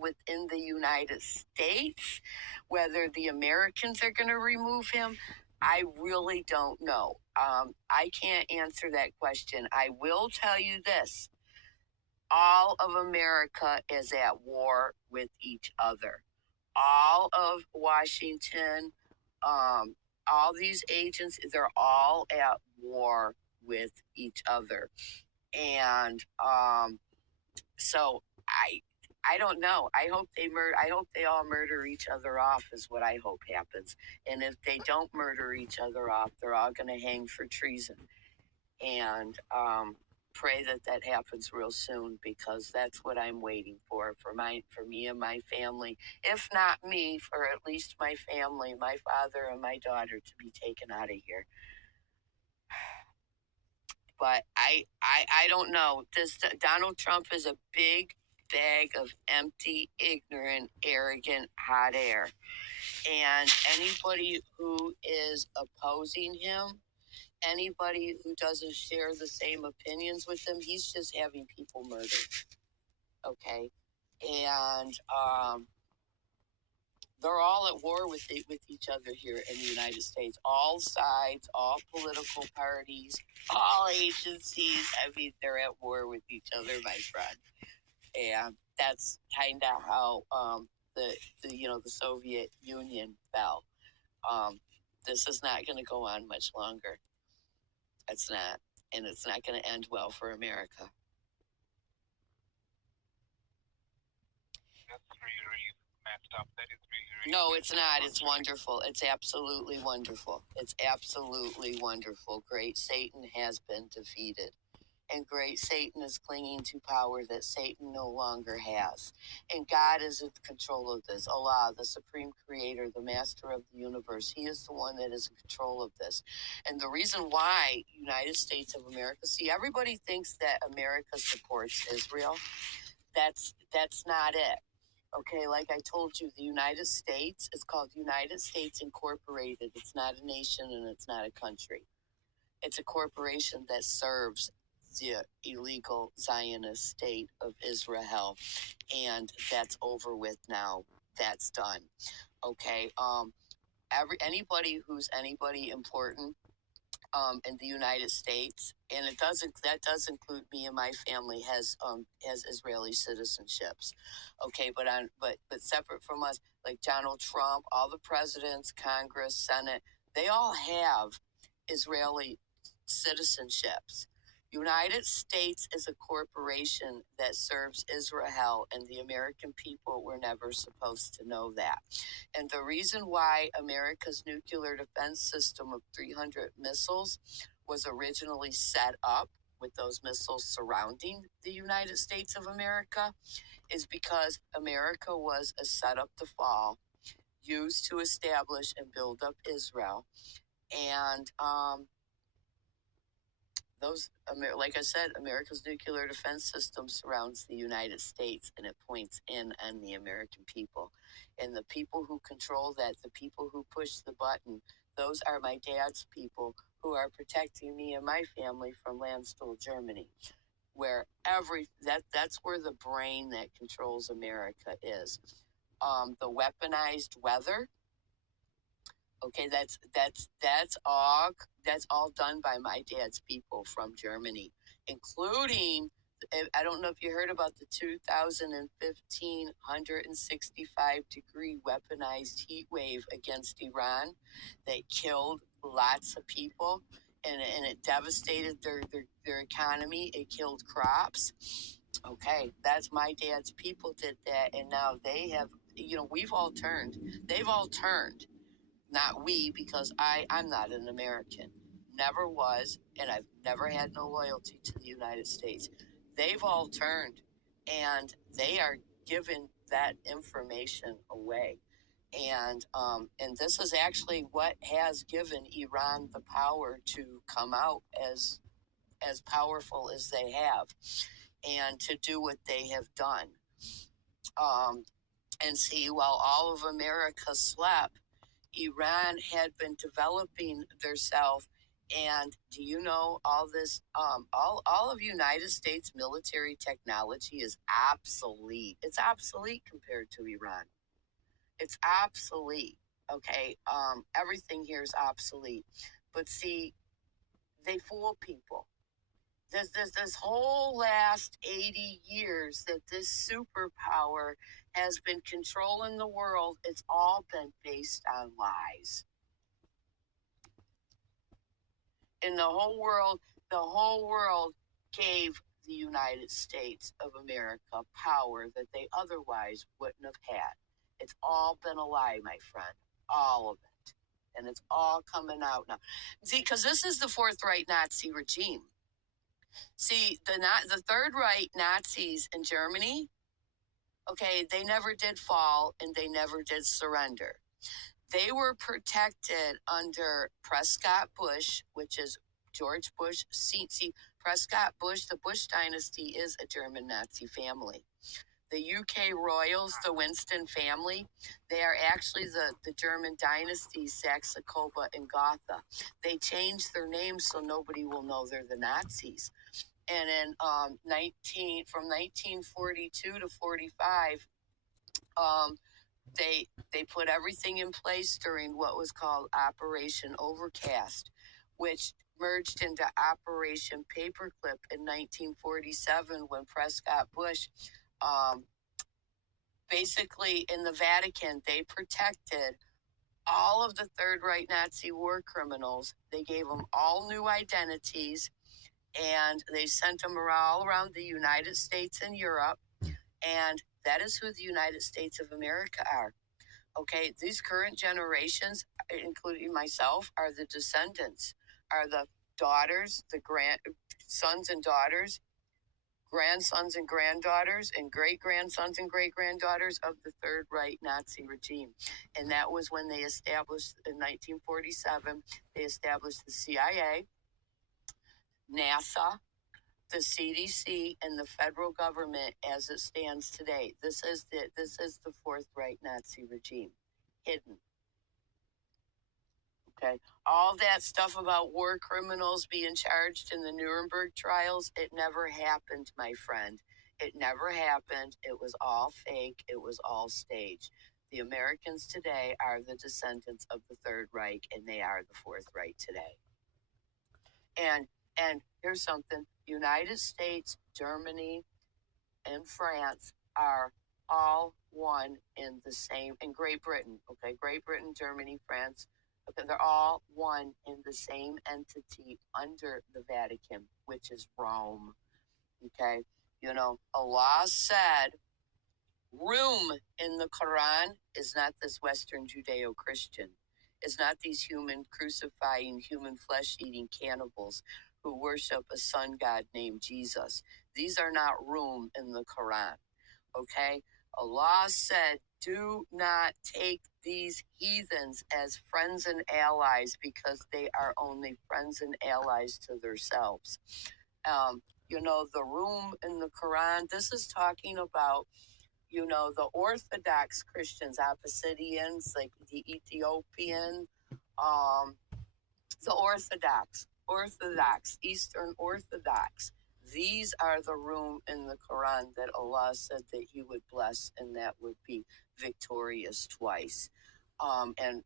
within the United States, whether the Americans are going to remove him, I really don't know. I can't answer that question. I will tell you this. All of America is at war with each other. All of Washington, all these agencies, they're all at war with each other. And so I don't know. I hope they all murder each other off is what I hope happens. And if they don't murder each other off, they're all going to hang for treason. And pray that happens real soon, because that's what I'm waiting for me and my family. If not me, for at least my family, my father and my daughter, to be taken out of here. But I don't know. This Donald Trump is a big bag of empty, ignorant, arrogant hot air. And anybody who is opposing him, anybody who doesn't share the same opinions with him, he's just having people murdered. Okay? And they're all at war with each other here in the United States. All sides, all political parties, all agencies. I mean, they're at war with each other, my friend. And that's kind of how the Soviet Union fell. This is not going to go on much longer. It's not, and it's not going to end well for America. That's really messed up. That is really No, it's not. It's wonderful. It's absolutely wonderful. It's absolutely wonderful. Great Satan has been defeated. And great Satan is clinging to power that Satan no longer has. And God is in control of this. Allah, the supreme creator, the master of the universe, he is the one that is in control of this. And the reason why United States of America, see, everybody thinks that America supports Israel. That's not it. Okay, like I told you, the United States is called United States Incorporated. It's not a nation and it's not a country. It's a corporation that serves the illegal Zionist state of Israel, and that's over with now. That's done. Okay. Anybody who's anybody important in the United States, and that does include me and my family, has Israeli citizenships. Okay, but separate from us, like Donald Trump, all the presidents, Congress, Senate, they all have Israeli citizenships. United States is a corporation that serves Israel, and the American people were never supposed to know that. And the reason why America's nuclear defense system of 300 missiles was originally set up with those missiles surrounding the United States of America is because America was a setup to fall used to establish and build up Israel. And like I said, America's nuclear defense system surrounds the United States, and it points in on the American people. And the people who control that, the people who push the button, those are my dad's people who are protecting me and my family from Landstuhl, Germany, where that's where the brain that controls America is. The weaponized weather. Okay, that's all done by my dad's people from Germany, including, I don't know if you heard about the 2015 165-degree weaponized heat wave against Iran that killed lots of people, and it devastated their economy. It killed crops. Okay, that's my dad's people did that, and now they have, we've all turned. They've all turned. Not we, because I'm not an American. Never was, and I've never had no loyalty to the United States. They've all turned, and they are giving that information away. And this is actually what has given Iran the power to come out as powerful as they have, and to do what they have done. And see, while all of America slept, Iran had been developing themselves. And do you know all this? All of United States military technology is obsolete. It's obsolete compared to Iran. It's obsolete. Okay. Everything here is obsolete. But see, they fool people. This whole last 80 years that this superpower has been controlling the world, it's all been based on lies. In the whole world gave the United States of America power that they otherwise wouldn't have had. It's all been a lie, my friend. All of it. And it's all coming out now. See, because this is the Fourth Reich Nazi regime. See, the Third Reich Nazis in Germany, okay, they never did fall and they never did surrender. They were protected under Prescott Bush, which is George Bush. See, Prescott Bush, the Bush dynasty is a German Nazi family. The UK royals, the Winston family, they are actually the German dynasty, Saxe-Coburg and Gotha. They changed their names so nobody will know they're the Nazis. And in from 1942 to 45, they put everything in place during what was called Operation Overcast, which merged into Operation Paperclip in 1947 when Prescott Bush, basically in the Vatican, they protected all of the Third Reich Nazi war criminals. They gave them all new identities, and they sent them all around the United States and Europe. And that is who the United States of America are. Okay, these current generations, including myself, are the descendants, are the daughters, the sons and daughters, grandsons and granddaughters, and great-grandsons and great-granddaughters of the Third Reich Nazi regime. And that was when they established, in 1947, they established the CIA, NASA, the CDC, and the federal government as it stands today. This is the Fourth Reich Nazi regime, hidden. Okay, all that stuff about war criminals being charged in the Nuremberg trials, it never happened, my friend. It never happened. It was all fake. It was all staged. The Americans today are the descendants of the Third Reich, and they are the Fourth Reich today. And here's something: United States, Germany, and France are all one in the same, in Great Britain, okay? Great Britain, Germany, France, okay, they're all one in the same entity under the Vatican, which is Rome, okay? You know, Allah said, room in the Quran is not this Western Judeo-Christian. It's not these human crucifying, human flesh-eating cannibals who worship a sun god named Jesus. These are not room in the Quran, okay? Allah said, do not take these heathens as friends and allies because they are only friends and allies to themselves. You know, the room in the Quran, this is talking about, you know, the Orthodox Christians, Abyssinians, like the Ethiopian, the Orthodox, Eastern Orthodox. These are the room in the Quran that Allah said that He would bless, and that would be victorious twice. And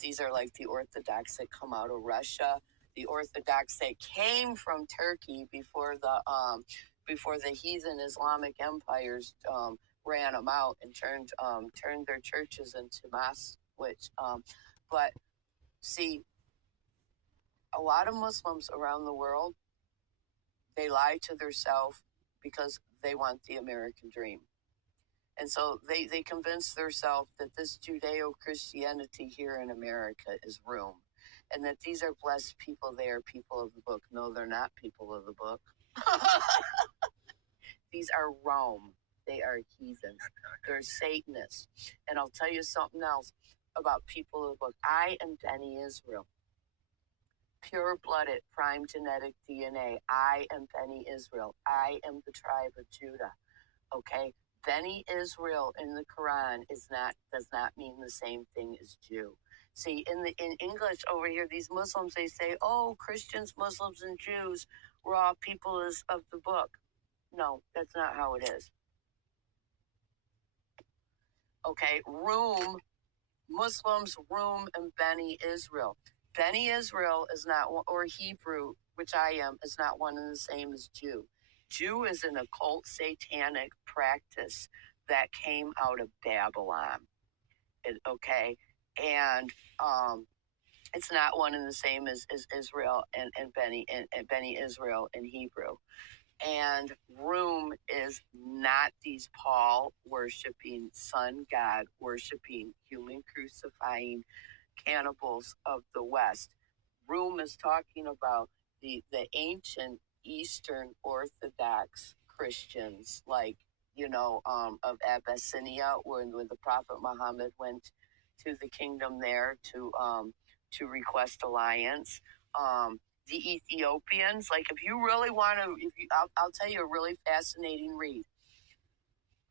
these are like the Orthodox that come out of Russia, the Orthodox that came from Turkey before the heathen Islamic empires ran them out and turned their churches into mosques. But see, a lot of Muslims around the world, they lie to themselves because they want the American dream. And so they convince themselves that this Judeo-Christianity here in America is room, and that these are blessed people, they are people of the book. No, they're not people of the book. These are Rome. They are heathens. They're Satanists. And I'll tell you something else about people of the book. I am Beni Israel. Pure-blooded, prime genetic DNA. I am Beni Israel. I am the tribe of Judah. Okay? Beni Israel in the Quran does not mean the same thing as Jew. See, in English over here, these Muslims, they say, oh, Christians, Muslims, and Jews were all people of the book. No, that's not how it is. Okay, room, Muslims, room, and Beni Israel. Beni Israel is not, or Hebrew, which I am, is not one and the same as Jew. Jew is an occult satanic practice that came out of Babylon. Okay, and it's not one and the same as Israel and Beni Israel in Hebrew. And room is not these Paul worshiping, sun god worshiping, human crucifying cannibals of the West. Room is talking about the ancient Eastern Orthodox Christians, like, you know, of Abyssinia, when the Prophet Muhammad went to the kingdom there to request alliance. The Ethiopians, like, if you really want to, I'll tell you a really fascinating read.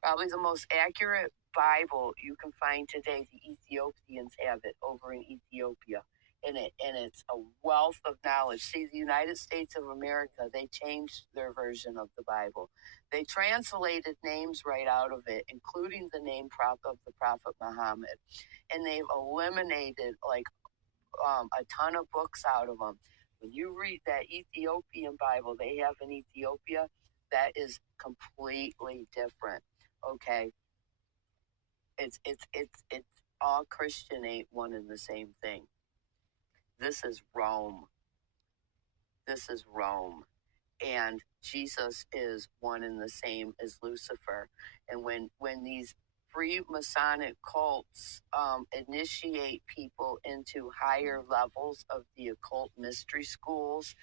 Probably the most accurate Bible you can find today. The Ethiopians have it over in Ethiopia, and it's a wealth of knowledge. See, the United States of America, they changed their version of the Bible. They translated names right out of it, including the name of the Prophet Muhammad, and they've eliminated like a ton of books out of them. When you read that Ethiopian Bible they have in Ethiopia, that is completely different. Okay, it's all Christian ain't one and the same thing. This is Rome. This is Rome, and Jesus is one and the same as Lucifer. And when these free Masonic cults initiate people into higher levels of the occult mystery schools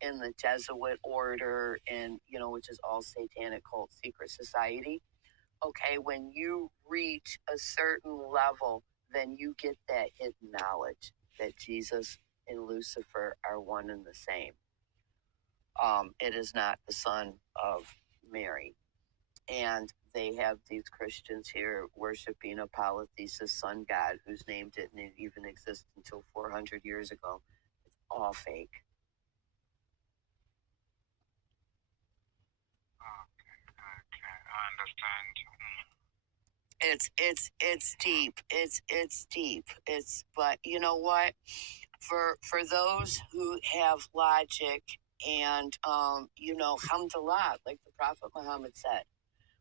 in the Jesuit order, and, you know, which is all satanic cult secret society. Okay, when you reach a certain level, then you get that hidden knowledge that Jesus and Lucifer are one and the same. It is not the son of Mary. And they have these Christians here worshiping a polytheist sun god whose name didn't even exist until 400 years ago. It's all fake. Okay, I understand. It's deep. It's deep. But you know what? For those who have logic and alhamdulillah, like the Prophet Muhammad said,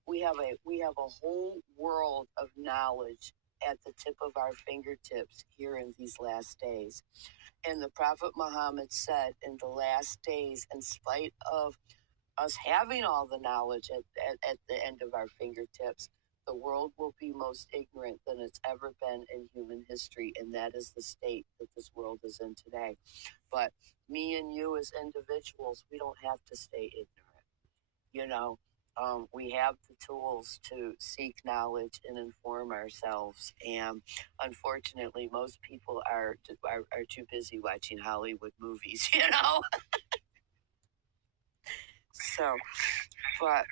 we have a whole world of knowledge at the tip of our fingertips here in these last days. And the Prophet Muhammad said, in the last days, in spite of us having all the knowledge at the end of our fingertips, the world will be most ignorant than it's ever been in human history, and that is the state that this world is in today. But me and you as individuals, we don't have to stay ignorant. We have the tools to seek knowledge and inform ourselves, and unfortunately, most people are too busy watching Hollywood movies. So, but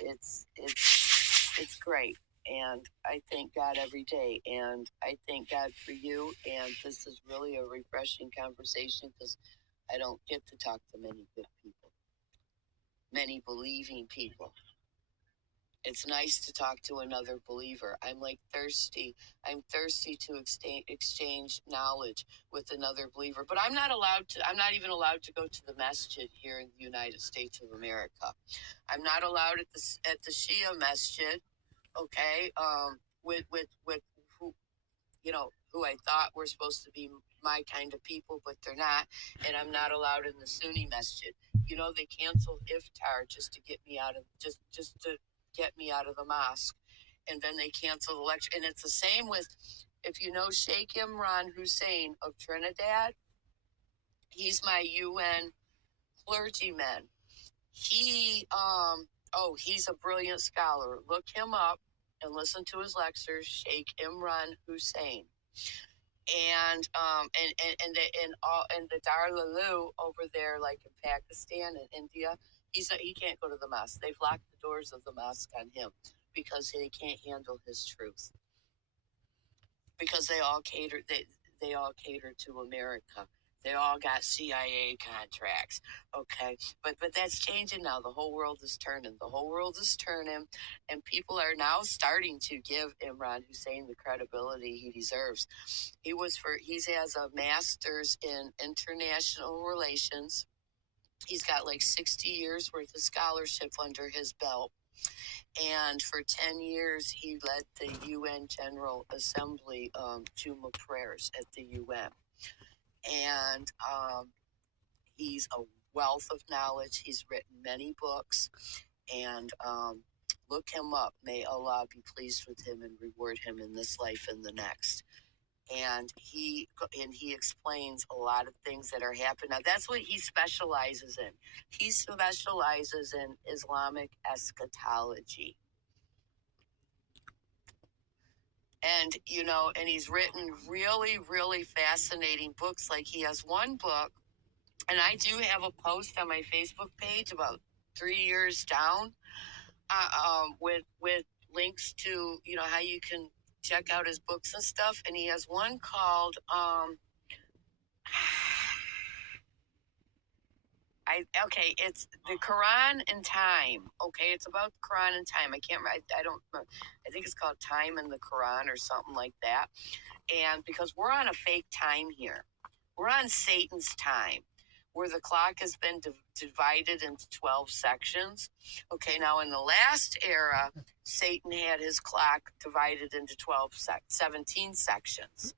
it's great, and I thank God every day, and I thank God for you. And this is really a refreshing conversation because I don't get to talk to many good people, many believing people. It's nice to talk to another believer. I'm thirsty. I'm thirsty to exchange knowledge with another believer. But I'm not even allowed to go to the masjid here in the United States of America. I'm not allowed at the Shia masjid. Okay, with who who I thought were supposed to be my kind of people, but they're not. And I'm not allowed in the Sunni masjid. They canceled iftar just to get me out of the mosque, and then they canceled the lecture. And it's the same with, if you know Sheikh Imran Hussein of Trinidad, he's my UN clergyman. He's a brilliant scholar. Look him up and listen to his lectures, Sheikh Imran Hussein. And the Darul over there, like in Pakistan and India, he can't go to the mosque. They've locked the doors of the mosque on him because they can't handle his truth. Because they all cater to America. They all got CIA contracts. Okay, but that's changing now. The whole world is turning. And people are now starting to give Imran Hussein the credibility he deserves. He has a master's in international relations. He's got 60 years worth of scholarship under his belt. And for 10 years, he led the UN General Assembly Juma prayers at the UN. And he's a wealth of knowledge. He's written many books. And look him up. May Allah be pleased with him and reward him in this life and the next. And he explains a lot of things that are happening. Now, that's what he specializes in. He specializes in Islamic eschatology. And he's written really, really fascinating books. Like, he has one book, and I do have a post on my Facebook page about 3 years down, with links to how you can check out his books and stuff. And he has one called it's the Quran and Time. Okay, it's about the Quran and time. I can't. I don't. I think it's called Time in the Quran or something like that. And because we're on a fake time here, we're on Satan's time, where the clock has been divided into 12 sections. Okay, now in the last era, Satan had his clock divided into 17 sections.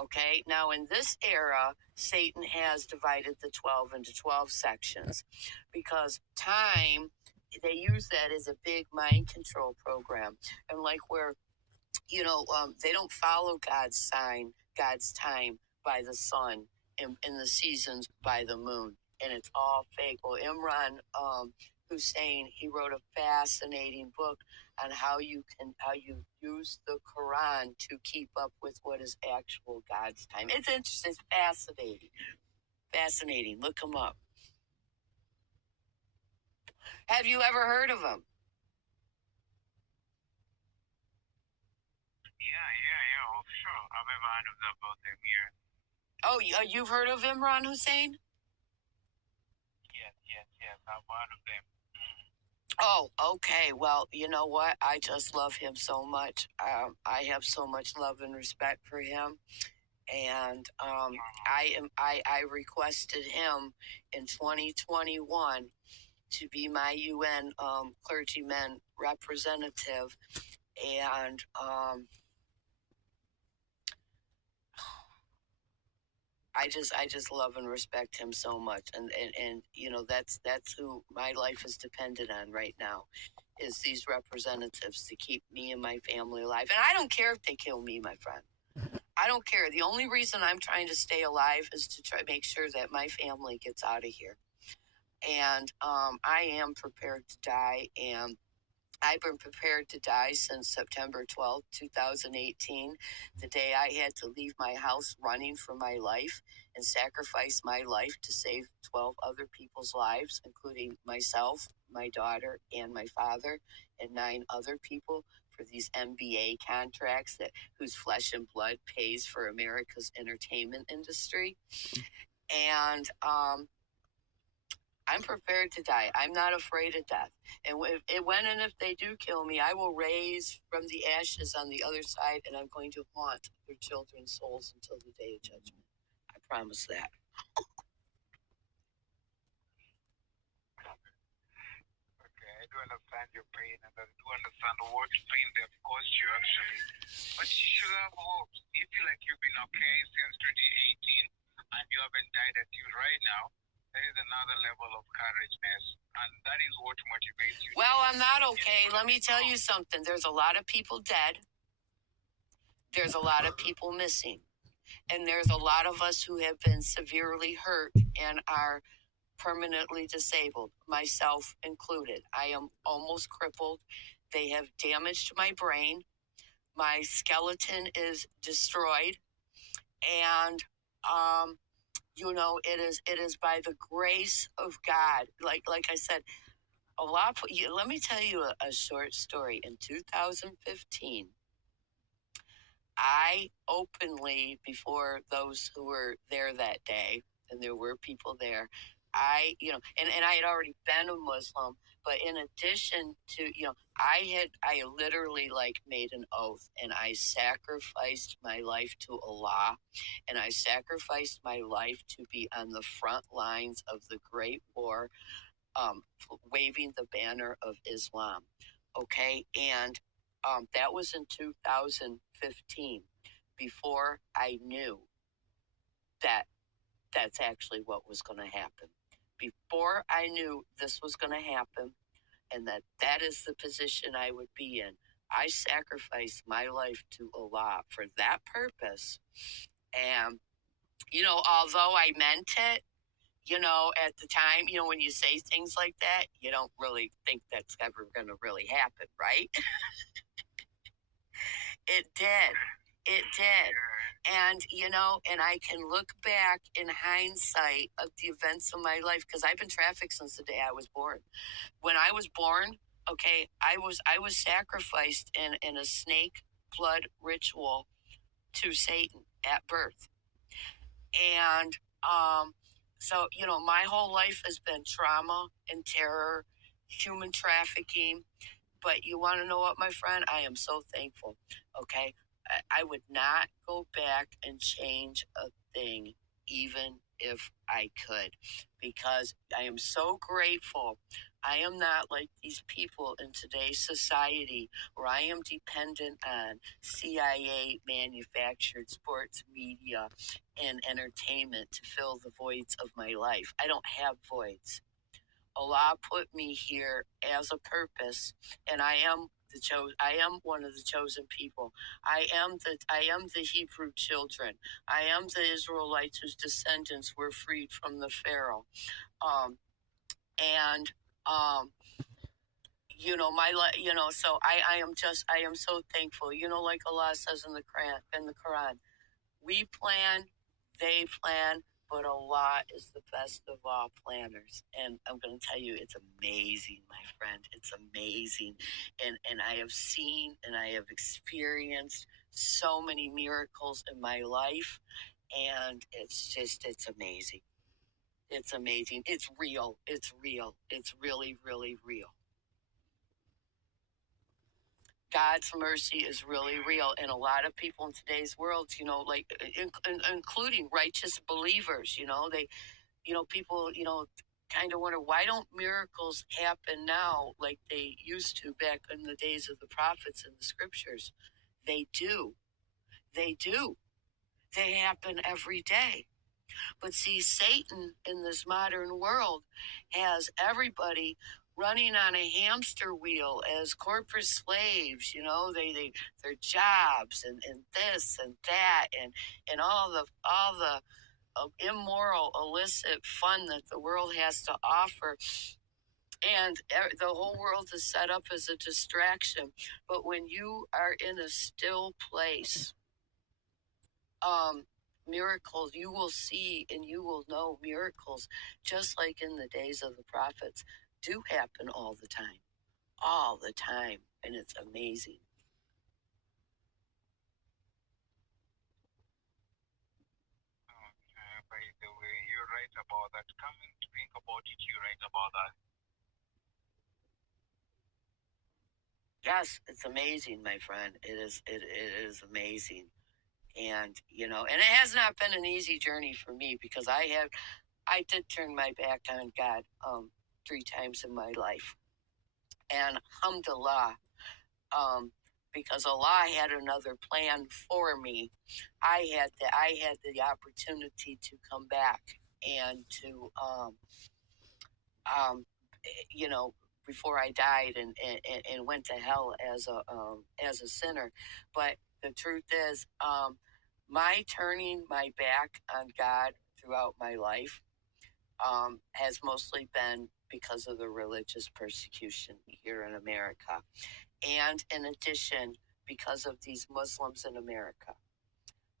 Okay, now in this era, Satan has divided the 12 into 12 sections, because time, they use that as a big mind control program. And where, they don't follow God's time by the sun, and the seasons by the moon. And it's all fake. Well, Imran Hussein, he wrote a fascinating book on how you use the Quran to keep up with what is actual God's time. It's interesting. It's fascinating. Look him up. Have you ever heard of him? Yeah, oh, sure. I've ever heard of both of them, yeah. Oh, you've heard of Imran Hussein? Yes, I've heard of them. Oh, okay. Well, you know what? I just love him so much. I have so much love and respect for him, and I requested him in 2021 to be my UN clergyman representative, and I just love and respect him so much, and you know that's who my life is dependent on right now, is these representatives to keep me and my family alive. And I don't care if they kill me, my friend. I don't care. The only reason I'm trying to stay alive is to try make sure that my family gets out of here. And I am prepared to die, and I've been prepared to die since September 12th, 2018, the day I had to leave my house running for my life and sacrifice my life to save 12 other people's lives, including myself, my daughter, and my father, and 9 other people for these MBA contracts that whose flesh and blood pays for America's entertainment industry. And I'm prepared to die. I'm not afraid of death. And when and if they do kill me, I will raise from the ashes on the other side, and I'm going to haunt their children's souls until the day of judgment. I promise that. Okay, I do understand your pain, and I do understand what pain they have caused you actually. But you should have hope. You feel like you've been okay since 2018 and you haven't died until right now. There is another level of courageousness, and that is what motivates you. Well, I'm not okay. Let me tell you something. There's a lot of people dead. There's a lot of people missing. And there's a lot of us who have been severely hurt and are permanently disabled, myself included. I am almost crippled. They have damaged my brain. My skeleton is destroyed. And you know, it is by the grace of God. Like I said, let me tell you a short story. In 2015, I openly, before those who were there that day, and there were people there, and I had already been a Muslim, but in addition to, I literally like made an oath, and I sacrificed my life to Allah, and I sacrificed my life to be on the front lines of the Great War, waving the banner of Islam. Okay. And that was in 2015, before I knew that that's actually what was going to happen. Before I knew this was going to happen and that is the position I would be in, I sacrificed my life to Allah for that purpose. And, although I meant it, at the time, when you say things like that, you don't really think that's ever going to really happen, right? It did. It did. And, and I can look back in hindsight of the events of my life, because I've been trafficked since the day I was born. When I was born, okay, I was sacrificed in a snake blood ritual to Satan at birth. And so, my whole life has been trauma and terror, human trafficking. But you want to know what, my friend? I am so thankful. Okay. I would not go back and change a thing, even if I could, because I am so grateful. I am not like these people in today's society where I am dependent on CIA manufactured sports media and entertainment to fill the voids of my life. I don't have voids. Allah put me here as a purpose, and I am one of the chosen people. I am the Hebrew children. I am the Israelites whose descendants were freed from the Pharaoh. And so I am so thankful. Like Allah says in the Quran, we plan, they plan, but Allah is the best of all planners. And I'm going to tell you, it's amazing, my friend. It's amazing. And I have seen and I have experienced so many miracles in my life. And it's amazing. It's amazing. It's real. It's real. It's really, really real. God's mercy is really real. And a lot of people in today's world, like including righteous believers, people, kind of wonder, why don't miracles happen now like they used to back in the days of the prophets and the scriptures? They do. They do. They happen every day. But see, Satan in this modern world has everybody running on a hamster wheel as corporate slaves, their jobs and this and that and all the immoral, illicit fun that the world has to offer. And the whole world is set up as a distraction. But when you are in a still place, miracles, you will see and you will know miracles, just like in the days of the prophets, do happen all the time. All the time. And it's amazing. Okay, by the way, you're right about that. Come and think about it, you're right about that. Yes, it's amazing, my friend. It is amazing. And and it has not been an easy journey for me, because I did turn my back on God 3 times in my life. And alhamdulillah, because Allah had another plan for me. I had the opportunity to come back and to before I died and went to hell as a sinner. But the truth is, my turning my back on God throughout my life has mostly been because of the religious persecution here in America, and in addition, because of these Muslims in America.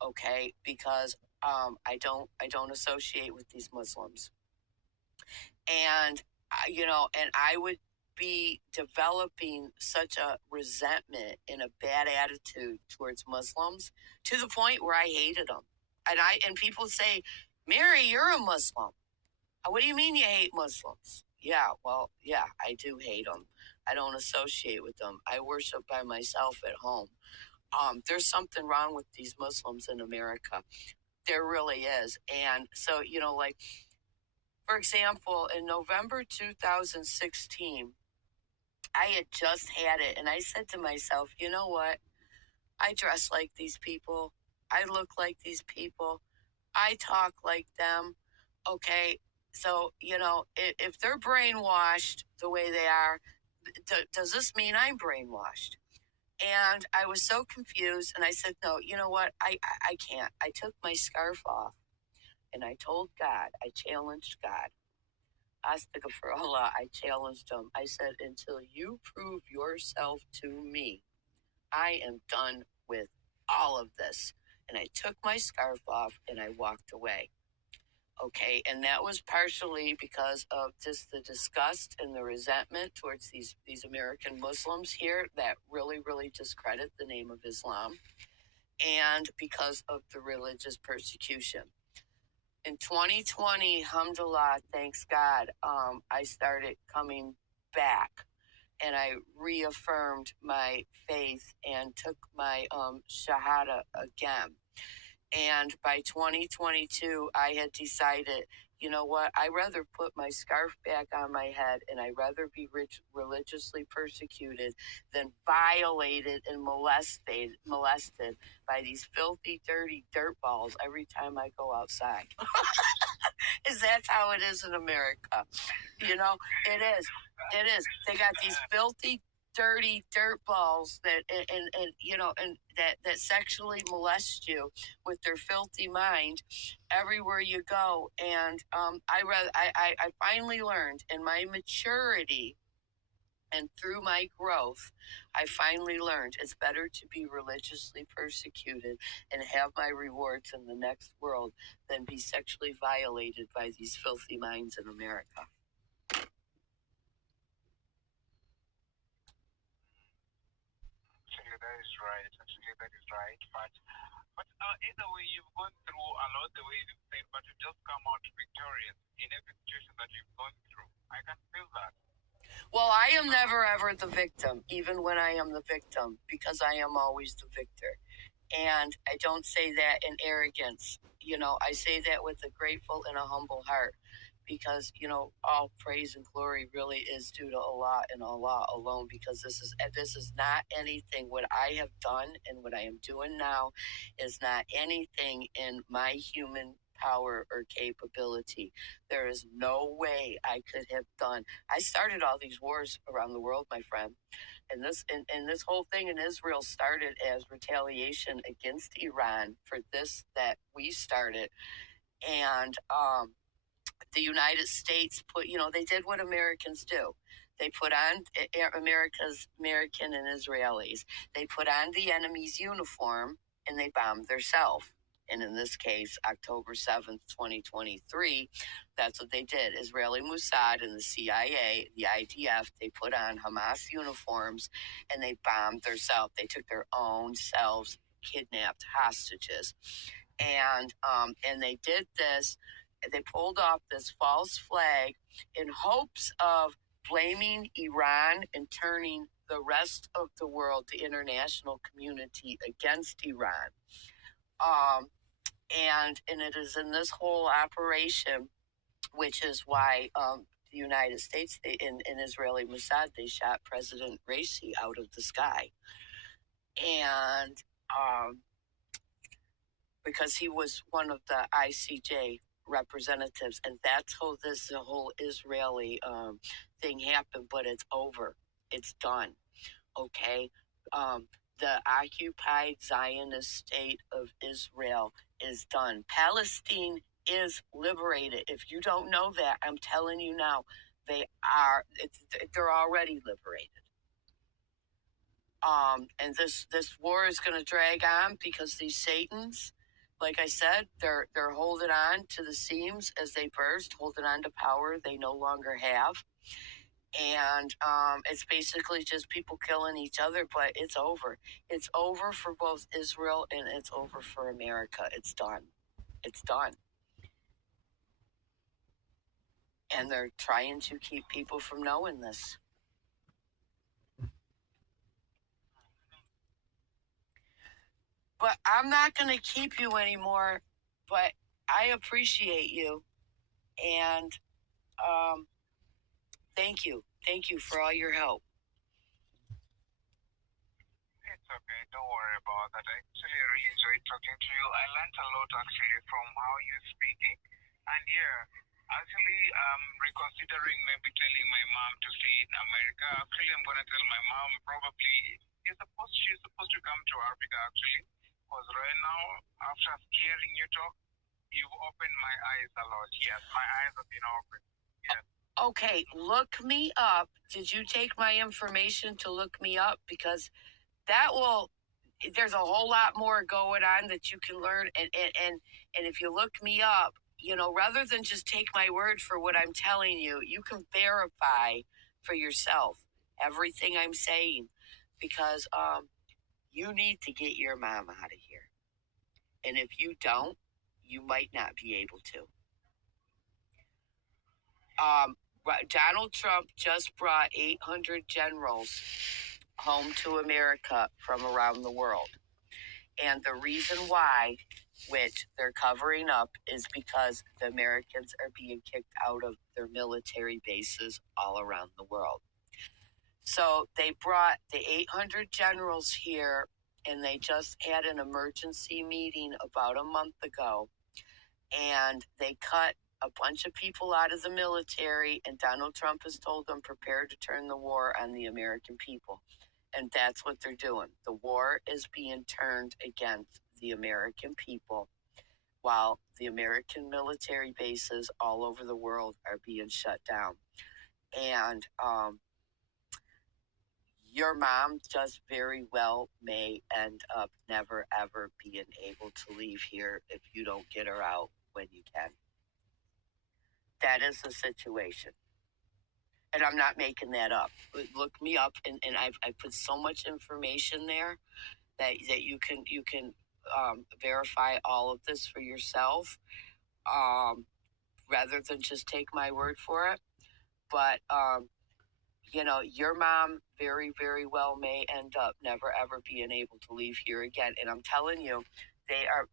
Okay, because I don't associate with these Muslims, and and I would be developing such a resentment and a bad attitude towards Muslims, to the point where I hated them. And people say, "Mary, you're a Muslim. What do you mean you hate Muslims?" Yeah, well, yeah, I do hate them. I don't associate with them. I worship by myself at home. There's something wrong with these Muslims in America. There really is. And so, like, for example, in November 2016, I had just had it, and I said to myself, you know what? I dress like these people. I look like these people. I talk like them. Okay. So, if they're brainwashed the way they are, does this mean I'm brainwashed? And I was so confused, and I said, no, you know what? I can't. I took my scarf off, and I told God, I challenged God. Astaghfirullah, I challenged him. I said, until you prove yourself to me, I am done with all of this. And I took my scarf off and I walked away. Okay, and that was partially because of just the disgust and the resentment towards these American Muslims here that really, really discredit the name of Islam, and because of the religious persecution. In 2020, alhamdulillah, thanks God, I started coming back, and I reaffirmed my faith and took my shahada again. And by 2022, I had decided, you know what? I'd rather put my scarf back on my head, and I'd rather be religiously persecuted than violated and molested by these filthy, dirty dirtballs every time I go outside. Is that's how it is in America? It is. It is. They got these filthy, dirty dirt balls that and that sexually molest you with their filthy mind everywhere you go. And I finally learned in my maturity and through my growth, I finally learned it's better to be religiously persecuted and have my rewards in the next world than be sexually violated by these filthy minds in America. Actually, that is right. But either way, you've gone through a lot the way you've said, but you just come out victorious in every situation that you've gone through. I can feel that. Well, I am never ever the victim, even when I am the victim, because I am always the victor. And I don't say that in arrogance. I say that with a grateful and a humble heart because, all praise and glory really is due to Allah and Allah alone, because this is not anything. What I have done and what I am doing now is not anything in my human power or capability. There is no way I could have done. I started all these wars around the world, my friend. And this whole thing in Israel started as retaliation against Iran for this that we started. And the United States they did what Americans do. They put on American and Israelis. They put on the enemy's uniform and they bombed themselves. And in this case, October 7th, 2023, that's what they did. Israeli Mossad and the CIA, the IDF, they put on Hamas uniforms and they bombed themselves. They took their own selves kidnapped hostages. And they did this. They pulled off this false flag in hopes of blaming Iran and turning the rest of the world, the international community, against Iran. And it is in this whole operation, which is why the United States, in Israeli Mossad, they shot President Raisi out of the sky. And because he was one of the ICJ representatives, and that's how this whole Israeli thing happened. But it's over. It's done. Okay. The occupied Zionist state of Israel is done. Palestine is liberated. If you don't know that, I'm telling you now, they're already liberated. And this war is going to drag on because these Satans, like I said, they're holding on to the seams as they burst, holding on to power they no longer have. And it's basically just people killing each other, but it's over. It's over for both Israel and it's over for America. It's done. It's done. And they're trying to keep people from knowing this. But I'm not going to keep you anymore, but I appreciate you. And thank you. Thank you for all your help. It's okay, don't worry about that. Actually, I really enjoyed talking to you. I learned a lot actually from how you're speaking. And yeah, actually, I'm reconsidering maybe telling my mom to stay in America. Actually, I'm gonna tell my mom probably she's supposed to come to Africa actually. Because right now, after hearing you talk, you've opened my eyes a lot. Yes, my eyes have been opened. Yes. Okay, look me up. Did you take my information to look me up? Because there's a whole lot more going on that you can learn. And if you look me up, rather than just take my word for what I'm telling you, you can verify for yourself everything I'm saying, because you need to get your mom out of here. And if you don't, you might not be able to. Donald Trump just brought 800 generals home to America from around the world. And the reason why, which they're covering up, is because the Americans are being kicked out of their military bases all around the world. So they brought the 800 generals here, and they just had an emergency meeting about a month ago. And they cut a bunch of people out of the military, and Donald Trump has told them, prepare to turn the war on the American people. And that's what they're doing. The war is being turned against the American people, while the American military bases all over the world are being shut down. And your mom just very well may end up never ever being able to leave here if you don't get her out when you can. That is the situation. And I'm not making that up. Look me up, and I put so much information there that you can verify all of this for yourself, rather than just take my word for it. But your mom very, very well may end up never ever being able to leave here again. And I'm telling you, they are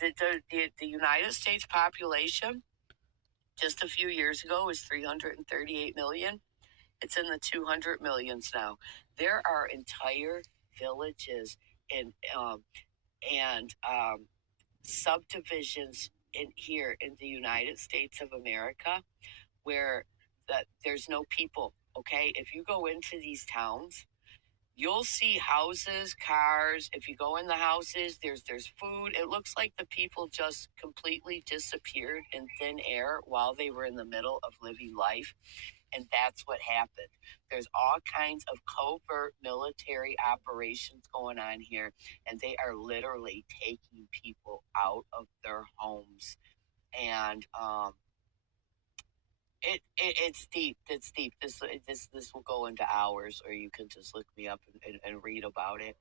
the United States population just a few years ago was 338 million. It's in the 200 millions now. There are entire villages and subdivisions in here in the United States of America where there's no people. Okay, if you go into these towns, you'll see houses, cars. If you go in the houses, there's food. It looks like the people just completely disappeared in thin air while they were in the middle of living life. And that's what happened. There's all kinds of covert military operations going on here, and they are literally taking people out of their homes. And it's deep. It's deep. This will go into hours, or you can just look me up and read about it.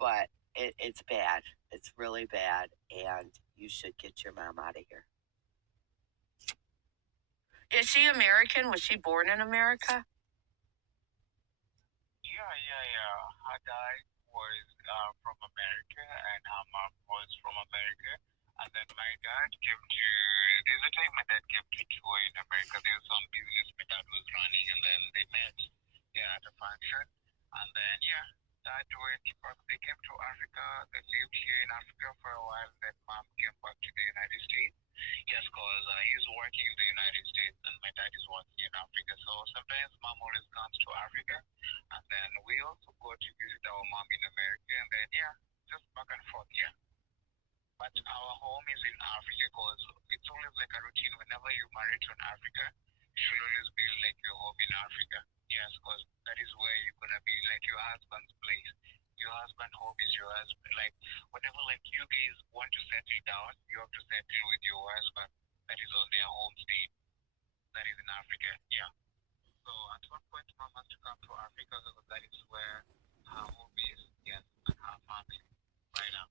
But it's bad. It's really bad, and you should get your mom out of here. Is she American? Was she born in America? Yeah. Her dad was from America and her mom was from America. And then my dad came to, there's a time my dad came to tour in America. There was some business my dad was running and then they met at a function. And then, dad went back. They came to Africa. They lived here in Africa for a while. Then mom came back to the United States. Yes, because he's working in the United States and my dad is working in Africa. So sometimes mom always comes to Africa. And then we also go to visit our mom in America. And then, just back and forth, But our home is in Africa because it's always like a routine. Whenever you marry to an Africa, you should always be like your home in Africa. Yes, because that is where you're going to be like your husband's place. Your husband home is your husband. Like, whenever like you guys want to settle down, you have to settle with your husband. That is on their home state. That is in Africa, So at one point, mom has to come to Africa because that is where her home is, and her family right now.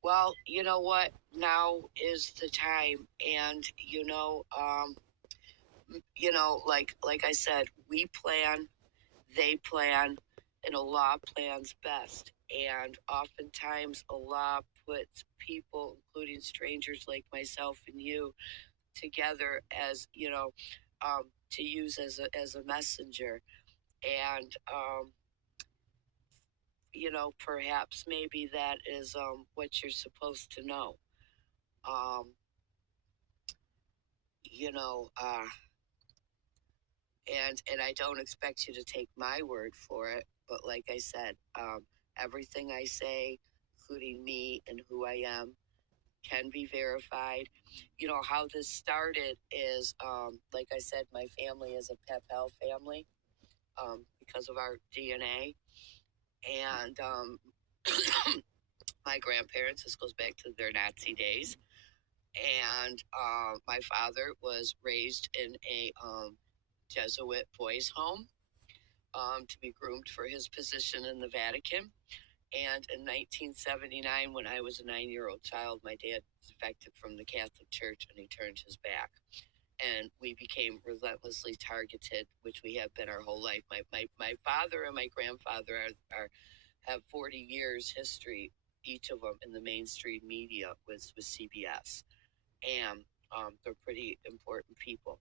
Well, you know what? Now is the time, and like I said, we plan, they plan, and Allah plans best. And oftentimes, Allah puts people, including strangers like myself and you, together as to use as a messenger. And perhaps maybe that is what you're supposed to know. Um, you know, and I don't expect you to take my word for it, but like I said, everything I say, including me and who I am, can be verified. How this started is, like I said, my family is a Pepel family because of our DNA. And my grandparents, this goes back to their Nazi days. And my father was raised in a Jesuit boys' home to be groomed for his position in the Vatican. And in 1979, when I was a 9-year-old child, my dad defected from the Catholic Church and he turned his back. And we became relentlessly targeted, which we have been our whole life. My father and my grandfather have 40 years history, each of them in the mainstream media with CBS. And they're pretty important people.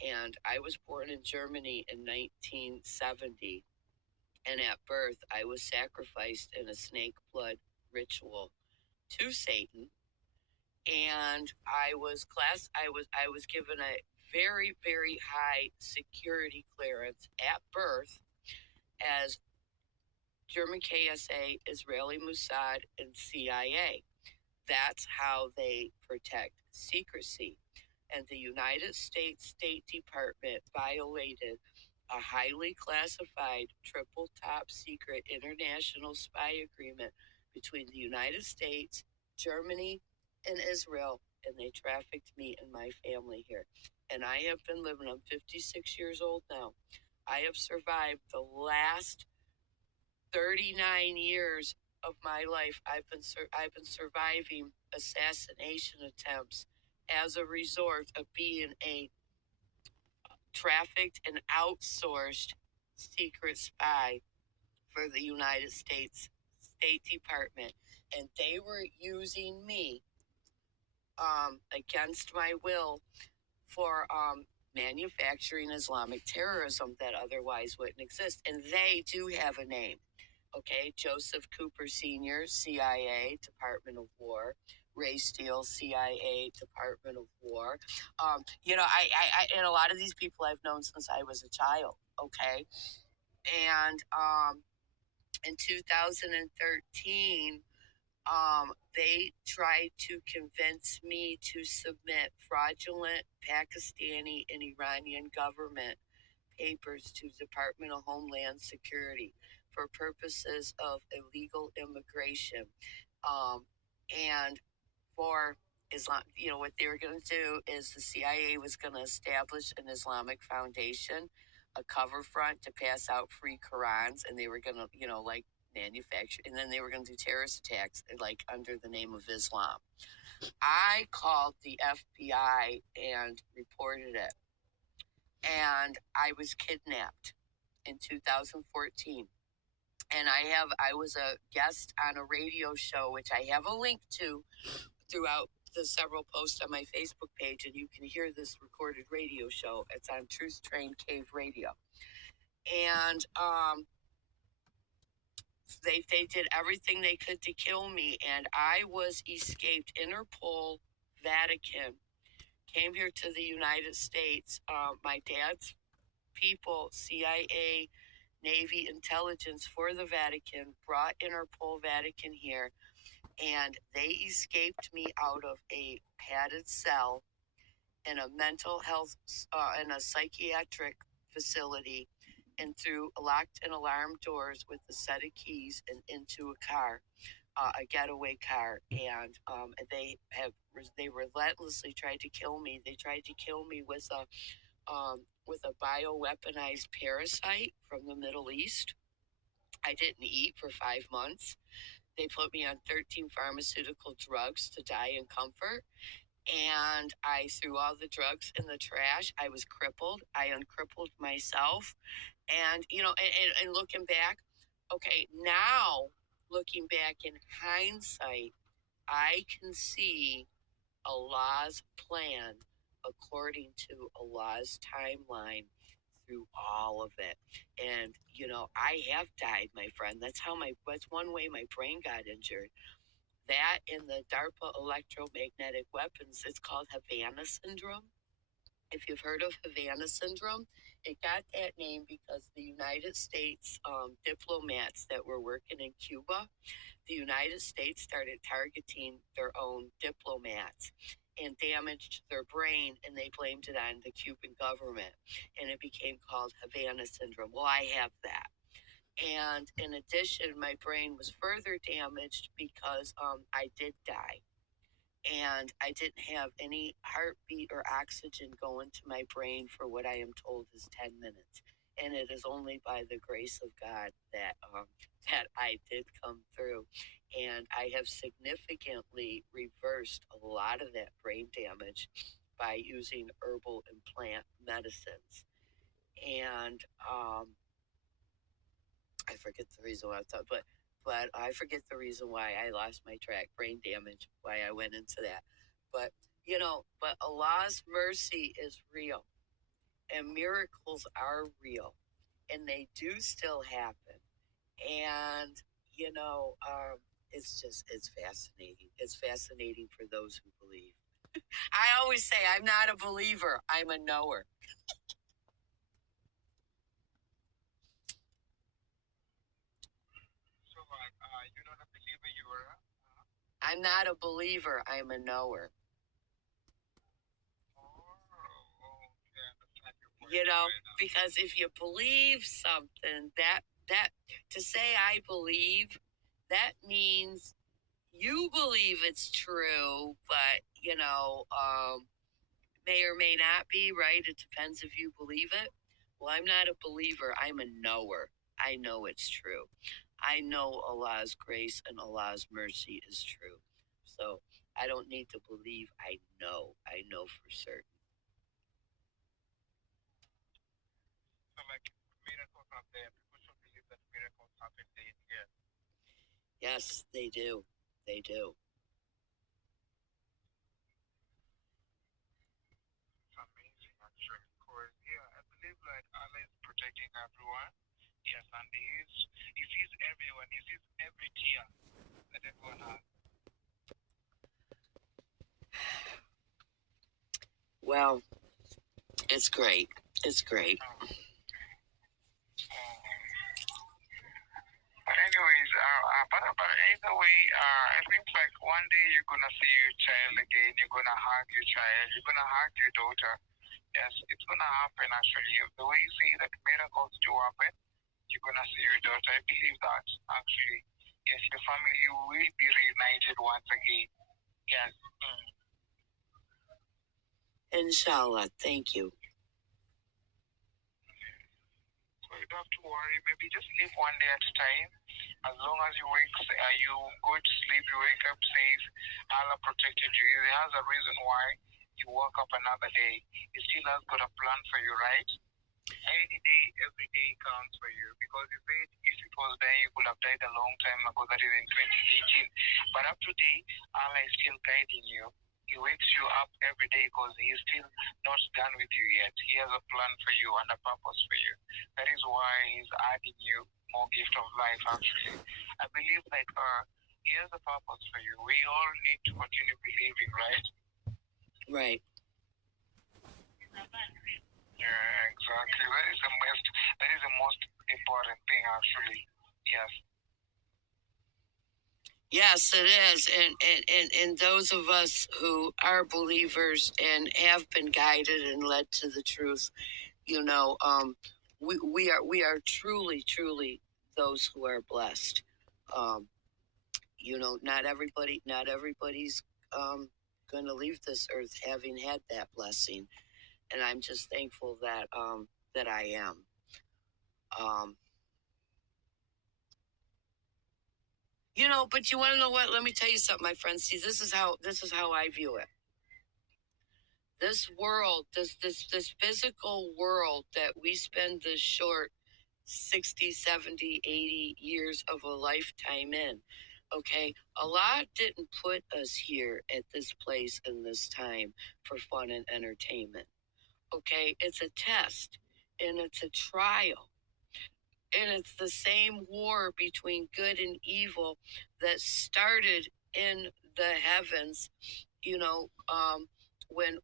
And I was born in Germany in 1970. And at birth, I was sacrificed in a snake blood ritual to Satan. And I was given a very, very high security clearance at birth as German KSA, Israeli Mossad, and CIA. That's how they protect secrecy. And the United States State Department violated a highly classified triple top secret international spy agreement between the United States, Germany, and Israel, and they trafficked me and my family here. And I have been living, I'm 56 years old now. I have survived the last 39 years of my life. I've been surviving assassination attempts as a result of being a trafficked and outsourced secret spy for the United States State Department, and they were using me against my will for manufacturing Islamic terrorism that otherwise wouldn't exist. And they do have a name. Okay, Joseph Cooper Sr., CIA, Department of War. Ray Steele, CIA, Department of War. And a lot of these people I've known since I was a child. Okay, and in 2013, they tried to convince me to submit fraudulent Pakistani and Iranian government papers to Department of Homeland Security for purposes of illegal immigration, and for Islam. What they were going to do is the CIA was going to establish an Islamic foundation, a cover front to pass out free Qurans, and they were going to, manufacture, and then they were going to do terrorist attacks, like under the name of Islam. I called the FBI and reported it, and I was kidnapped in 2014. And I was a guest on a radio show, which I have a link to throughout the several posts on my Facebook page, and you can hear this recorded radio show. It's on Truth Train Cave Radio. And they did everything they could to kill me, and I was escaped Interpol, Vatican, came here to the United States. My dad's people, CIA, Navy intelligence for the Vatican, brought Interpol Vatican here, and they escaped me out of a padded cell in a mental health, in a psychiatric facility, and through locked and alarmed doors with a set of keys and into a car, a getaway car. And they relentlessly tried to kill me. They tried to kill me with a bioweaponized parasite from the Middle East. I didn't eat for 5 months. They put me on 13 pharmaceutical drugs to die in comfort. And I threw all the drugs in the trash. I was crippled. I uncrippled myself. And, and looking back, okay, now looking back in hindsight, I can see Allah's plan according to Allah's timeline through all of it. And, I have died, my friend. That's one way my brain got injured. That in the DARPA electromagnetic weapons, it's called Havana syndrome. If you've heard of Havana syndrome, it got that name because the United States diplomats that were working in Cuba, the United States started targeting their own diplomats and damaged their brain, and they blamed it on the Cuban government, and it became called Havana syndrome. Well, I have that. And in addition, my brain was further damaged because I did die. And I didn't have any heartbeat or oxygen going to my brain for what I am told is 10 minutes. And it is only by the grace of God that I did come through. And I have significantly reversed a lot of that brain damage by using herbal and plant medicines. And I forget the reason why I thought, but I forget the reason why I lost my track, brain damage, why I went into that. But, but Allah's mercy is real, and miracles are real, and they do still happen. And, it's fascinating. It's fascinating for those who believe. I always say I'm not a believer, I'm a knower. You're not a believer, you are? I'm not a believer, I'm a knower. Because if you believe something, that to say I believe, that means you believe it's true, but may or may not be, right? It depends if you believe it. Well, I'm not a believer, I'm a knower. I know it's true. I know Allah's grace and Allah's mercy is true. So I don't need to believe, I know for certain. People should believe that miracles happen day in here. Yes, they do. They do. It's amazing, actually. Because, yeah, I believe like Allah is protecting everyone. Yes, and He sees everyone. He sees every tear that everyone has. Well, it's great. It's great. But anyways, but either way, I think like one day you're gonna see your child again. You're gonna hug your child. You're gonna hug your daughter. Yes, it's gonna happen actually. The way you say that miracles do happen, you're gonna see your daughter. I believe that actually. Yes, your family will be reunited once again. Yes. Inshallah. Thank you. So you don't have to worry. Maybe just live one day at a time. As long as you you go to sleep, you wake up safe. Allah protected you. He has a reason why you woke up another day. He still has got a plan for you, right? Any day, every day counts for you. Because he said if it was then you could have died a long time ago, that is in 2018. But up to today, Allah is still guiding you. He wakes you up every day because He is still not done with you yet. He has a plan for you and a purpose for you. That is why He's adding you more gift of life, actually. I believe like He has a purpose for you. We all need to continue believing, right? Right. Yeah, exactly. That is the most important thing, actually. Yes. Yes, it is. And those of us who are believers and have been guided and led to the truth, we are truly those who are blessed. Not everybody's going to leave this earth having had that blessing, and I'm just thankful that I am. But you want to know what? Let me tell you something, my friends. See, this is how I view it. This world, this physical world that we spend this short 60, 70, 80 years of a lifetime in. Okay, Allah didn't put us here at this place in this time for fun and entertainment. Okay, it's a test and it's a trial. And it's the same war between good and evil that started in the heavens, when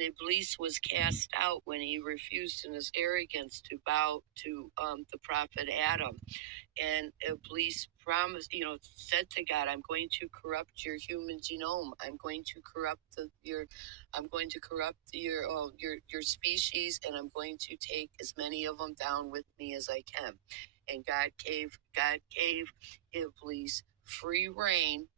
Iblis was cast out, when he refused in his arrogance to bow to the prophet Adam, and Iblis promised, said to God, "I'm going to corrupt your human genome. I'm going to corrupt your species, and I'm going to take as many of them down with me as I can." And God gave Iblis free reign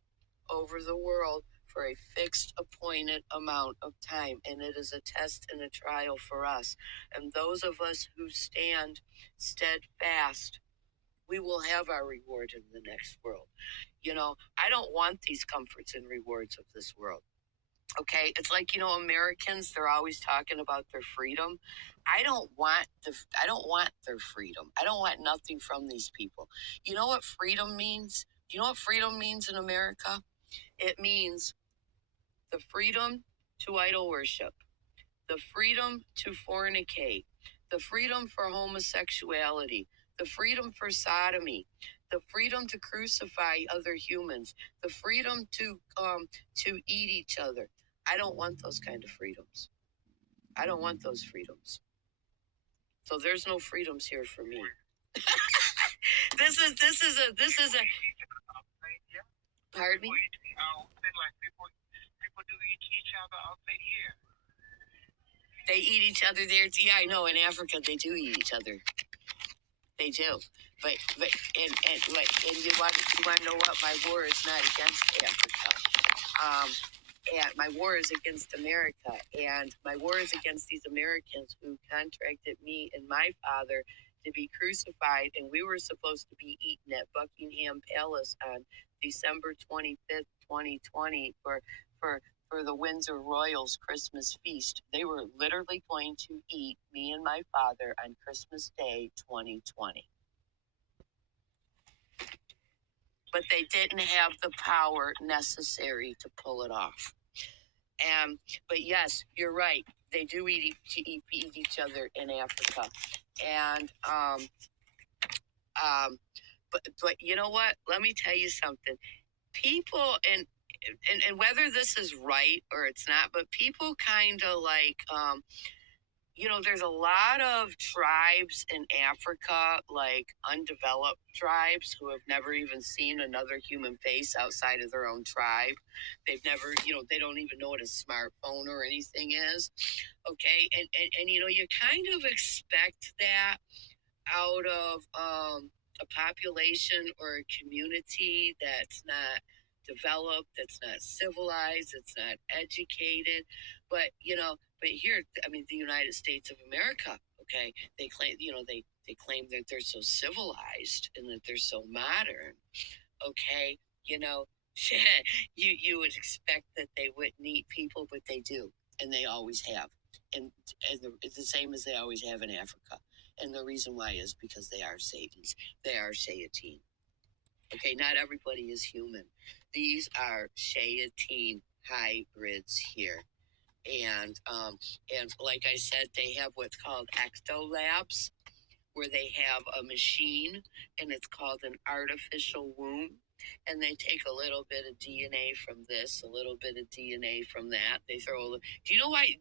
over the world for a fixed appointed amount of time, and it is a test and a trial for us. And those of us who stand steadfast, we will have our reward in the next world. I don't want these comforts and rewards of this world. Okay, it's like Americans, they're always talking about their freedom. I don't want their freedom. I don't want nothing from these people. You know what freedom means? Do you know what freedom means in America? It means the freedom to idol worship, the freedom to fornicate, the freedom for homosexuality, the freedom for sodomy, the freedom to crucify other humans, the freedom to eat each other. I don't want those kind of freedoms. I don't want those freedoms. So there's no freedoms here for me. This is a. Pardon me? People do eat each other outside here. They eat each other there. Yeah, I know. In Africa, they do eat each other. They do. But you want to know what? My war is not against Africa. And my war is against America. And my war is against these Americans who contracted me and my father to be crucified. And we were supposed to be eaten at Buckingham Palace on December 25th, 2020 for for the Windsor Royals Christmas feast. They were literally going to eat me and my father on Christmas Day 2020. But they didn't have the power necessary to pull it off. But yes, you're right. They do eat each other in Africa. And but you know what? Let me tell you something. People and whether this is right or it's not, but people kind of like there's a lot of tribes in Africa, like undeveloped tribes who have never even seen another human face outside of their own tribe. They've never, they don't even know what a smartphone or anything is. Okay. And you kind of expect that out of a population or a community that's not developed, that's not civilized, that's not educated. But here, the United States of America, okay, they claim, they claim that they're so civilized and that they're so modern. Okay, you would expect that they wouldn't eat people, but they do, and they always have, and it's the same as they always have in Africa. And the reason why is because they are Satans. They are Shayateen. Okay, not everybody is human. These are Shayateen hybrids here. And like I said, they have what's called ectolabs, where they have a machine, and it's called an artificial womb. And they take a little bit of DNA from this, a little bit of DNA from that. They throw. Do you know why?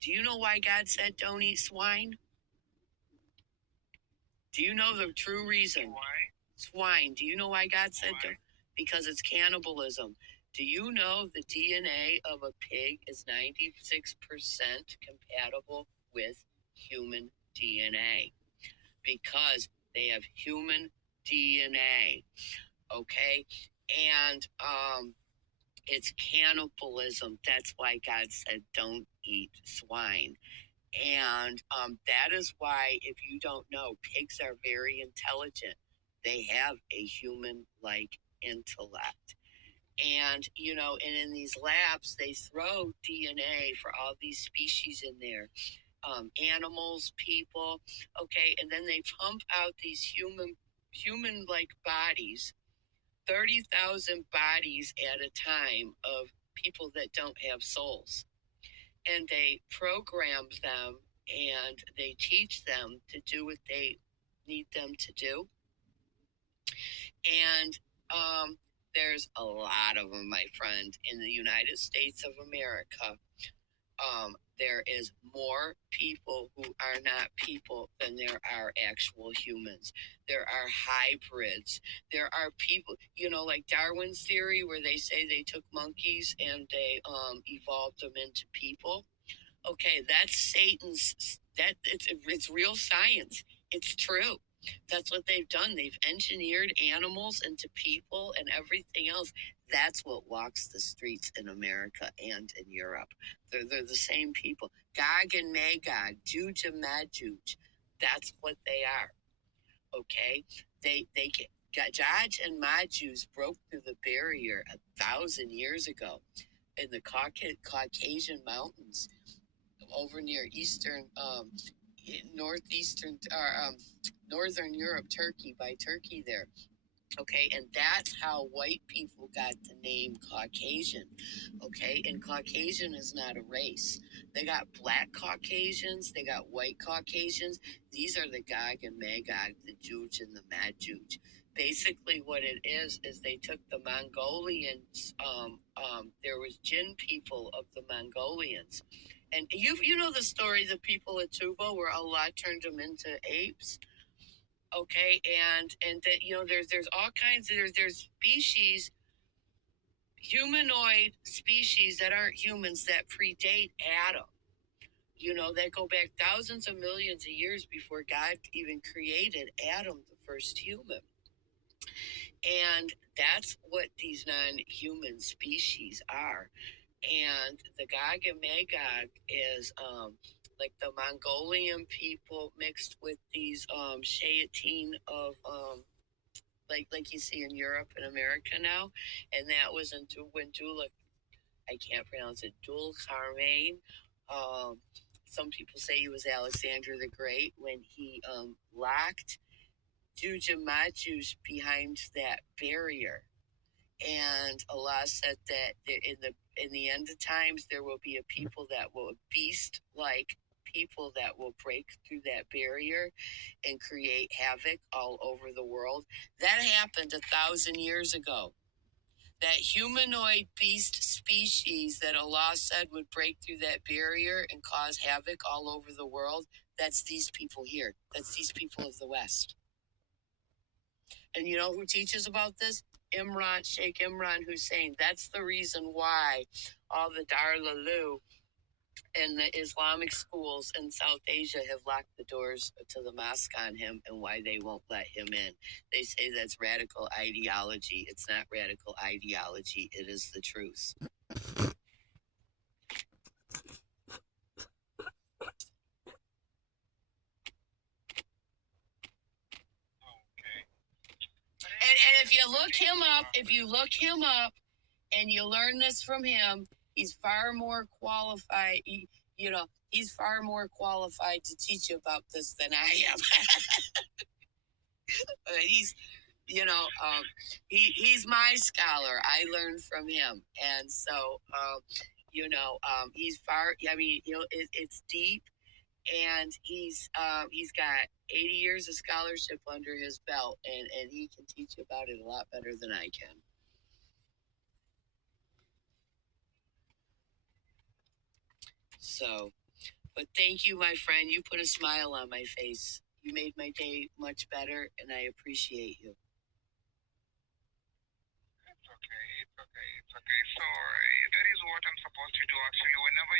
Do you know why God said don't eat swine? Do you know the true reason? Swine. Do you know why God said don't? Because it's cannibalism. Do you know the DNA of a pig is 96% compatible with human DNA? Because they have human DNA. Okay? And it's cannibalism. That's why God said don't eat swine. And that is why, if you don't know, pigs are very intelligent. They have a human-like intellect. And, and in these labs, they throw DNA for all these species in there. Animals, people, okay, and then they pump out these human-like bodies, 30,000 bodies at a time of people that don't have souls. And they program them and they teach them to do what they need them to do. And there's a lot of them, my friend, in the United States of America. There is more people who are not people than there are actual humans. There are hybrids. There are people, like Darwin's theory, where they say they took monkeys and they evolved them into people. Okay, that's Satan's. It's real science. It's true. That's what they've done. They've engineered animals into people and everything else. That's what walks the streets in America and in Europe. They're the same people. Gog and Magog, Juj and Majuj. That's what they are. Okay, they Gog and Majuj broke through the barrier 1,000 years ago in the Caucasian mountains over near northern Europe, Turkey, by Turkey there. Okay, and that's how white people got the name Caucasian. Okay, and Caucasian is not a race. They got black Caucasians, they got white Caucasians. These are the Gog and Magog, the Juj and the Majuj. Basically, what it is they took the Mongolians. There was Jin people of the Mongolians. And you know the story, the people at Tuba, where Allah turned them into apes. Okay, and that there's all kinds of there's species, humanoid species that aren't humans that predate Adam. That go back thousands of millions of years before God even created Adam, the first human. And that's what these non-human species are. And the Gog and Magog is like the Mongolian people mixed with these Shayateen of like you see in Europe and America now. And that was when Dula I can't pronounce it, Dul Carmain. Some people say he was Alexander the Great when he locked Juju behind that barrier. And Allah said that in the end of times there will be a people that will beast like people that will break through that barrier and create havoc all over the world. That happened 1,000 years ago. That humanoid beast species that Allah said would break through that barrier and cause havoc all over the world, that's these people here. That's these people of the West. And you know who teaches about this? Sheikh Imran Hussein. That's the reason why all the Darulalu and the Islamic schools in South Asia have locked the doors to the mosque on him and why they won't let him in. They say that's radical ideology. It's not radical ideology. It is the truth. And if you look him up and you learn this from him, he's far more qualified. He's far more qualified to teach you about this than I am. He's my scholar. I learned from him, and so he's far. I mean, it's deep, and he's got 80 years of scholarship under his belt, and he can teach you about it a lot better than I can. So, but thank you, my friend. You put a smile on my face. You made my day much better, and I appreciate you. It's okay. So that is what I'm supposed to do. Actually, whenever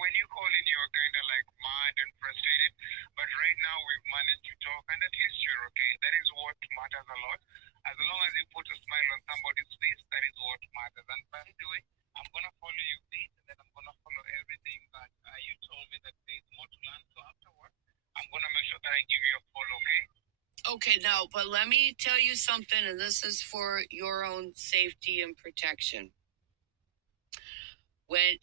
when you call in, you're kind of like mad and frustrated. But right now we've managed to talk, and at least you're okay. That is what matters a lot. As long as you put a smile on somebody's face, that is what matters. And by the way, I'm gonna follow your feet, and then I'm gonna follow everything that you told me that there's more to learn. So afterward, I'm gonna make sure that I give you a follow. Okay? Okay, now, but let me tell you something, and this is for your own safety and protection. When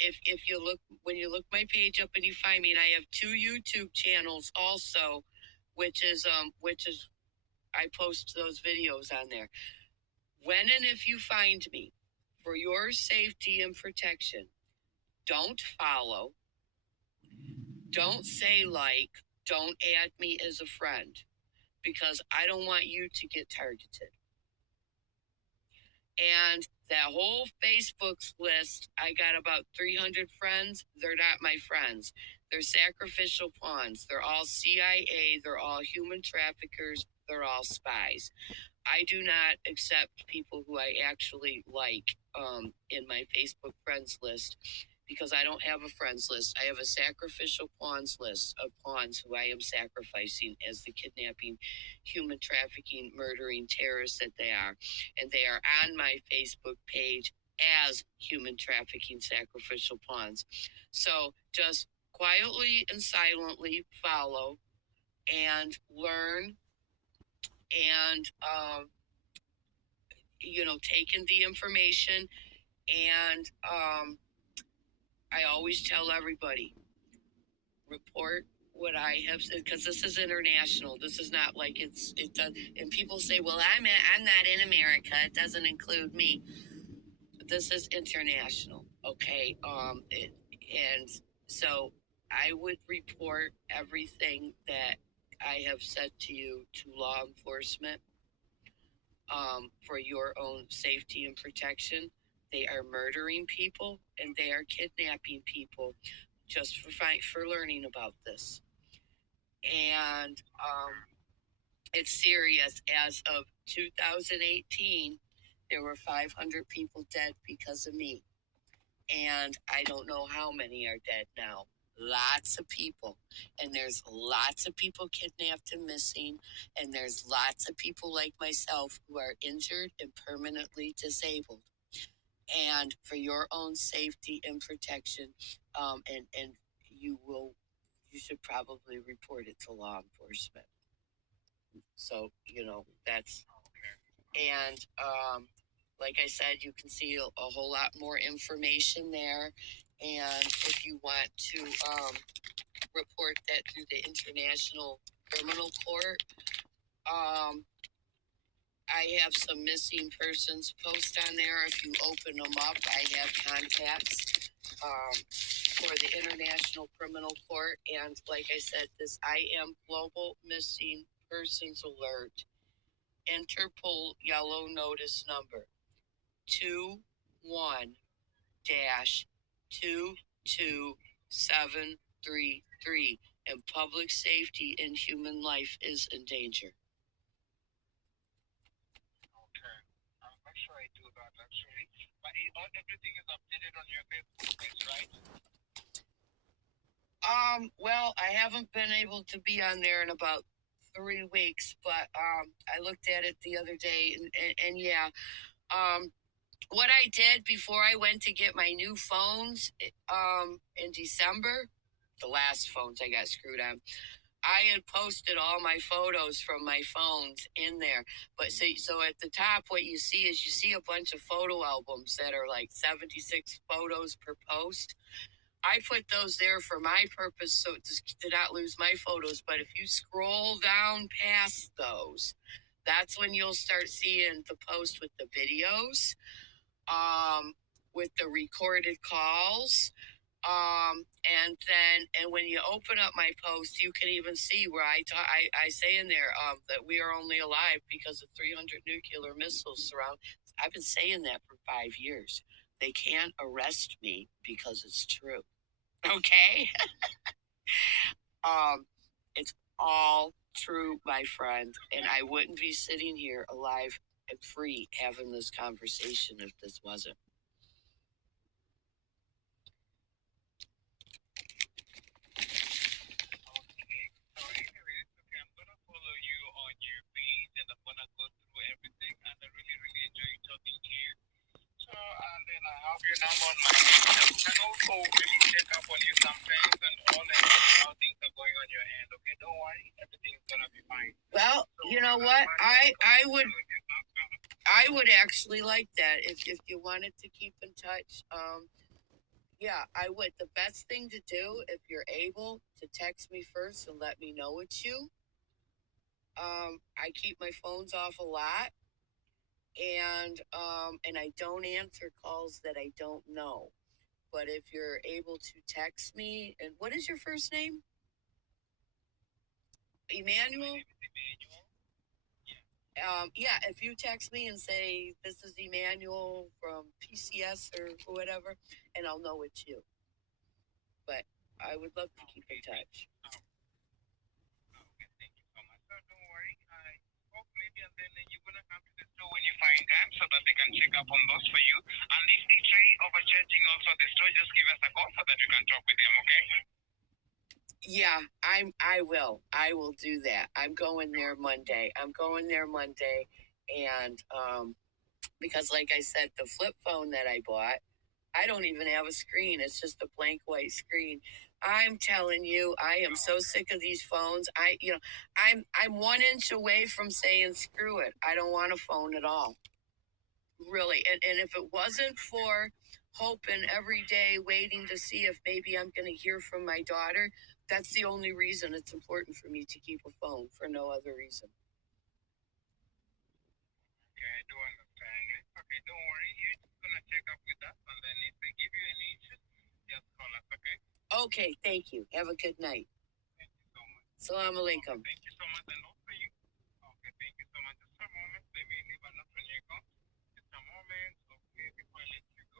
you look my page up and you find me, and I have 2 YouTube channels also, which is I post those videos on there. When and if you find me, for your safety and protection, don't follow, don't say like, don't add me as a friend, because I don't want you to get targeted. And that whole Facebook list, I got about 300 friends. They're not my friends. They're sacrificial pawns. They're all CIA. They're all human traffickers. They're all spies. I do not accept people who I actually like in my Facebook friends list, because I don't have a friends list. I have a sacrificial pawns list of pawns who I am sacrificing as the kidnapping, human trafficking, murdering terrorists that they are. And they are on my Facebook page as human trafficking sacrificial pawns. So just quietly and silently follow and learn and, taking the information. And I always tell everybody, report what I have said, because this is international. This is not like it does. And people say, well, I'm not in America. It doesn't include me. This is international. Okay. And so I would report everything that I have said to you to law enforcement for your own safety and protection. They are murdering people and they are kidnapping people just for learning about this. And it's serious. As of 2018, there were 500 people dead because of me. And I don't know how many are dead now. Lots of people. And there's lots of people kidnapped and missing. And there's lots of people like myself who are injured and permanently disabled. And for your own safety and protection, and you should probably report it to law enforcement. So, that's, and like I said, you can see a whole lot more information there. And if you want to report that through the International Criminal Court, I have some missing persons posts on there. If you open them up, I have contacts for the International Criminal Court. And like I said, this I am Global Missing Persons Alert, Interpol yellow notice number 21-22733, and public safety and human life is in danger. Okay. I'll make sure I do that actually. But everything is updated on your Facebook page, right? Well, I haven't been able to be on there in about 3 weeks, but I looked at it the other day, and yeah, what I did before I went to get my new phones, in December, the last phones I got screwed on, I had posted all my photos from my phones in there. But so at the top, what you see is you see a bunch of photo albums that are like 76 photos per post. I put those there for my purpose, so to not lose my photos. But if you scroll down past those, that's when you'll start seeing the post with the videos, with the recorded calls. And when you open up my post, you can even see where I say in there that we are only alive because of 300 nuclear missiles surround. I've been saying that for 5 years. They can't arrest me because it's true. Okay. It's all true, my friend, and I wouldn't be sitting here alive and free having this conversation if this wasn't. Okay. So anyways, okay, I'm gonna follow you on your page and I'm gonna go through everything and I really, really enjoy talking to you. So and then I have your number on my phone. And also really check up on you sometimes and all and see how things are going on your end. Okay, don't worry, everything's gonna be fine. Well, you know what? I would actually like that if you wanted to keep in touch. Yeah, I would. The best thing to do, if you're able, to text me first and let me know it's you. I keep my phones off a lot, and I don't answer calls that I don't know. But if you're able to text me, and what is your first name? Emmanuel? Yeah, if you text me and say this is Emmanuel from PCS or whatever, and I'll know it's you. But I would love to keep in touch. Okay, thank you so much. So don't worry. I hope maybe and then you're gonna come to the store when you find time so that they can check up on those for you. And if they try overcharging also at the store, just give us a call so that we can talk with them, okay? Yeah, I will do that. I'm going there Monday, and because like I said, the flip phone that I bought, I don't even have a screen. It's just a blank white screen. I'm telling you, I am so sick of these phones. I'm 1 inch away from saying screw it. I don't want a phone at all. Really. And if it wasn't for hoping every day, waiting to see if maybe I'm going to hear from my daughter, that's the only reason it's important for me to keep a phone, for no other reason. Okay, I do understand it. Okay, don't worry. You're just gonna check up with us and then if they give you any issues, just call us, okay? Okay, thank you. Have a good night. Thank you so much. Salam alaikum. Thank you so much and also you. Okay, thank you so much. Just a moment. Let me leave a note on your call. Just a moment. Okay, before I let you go.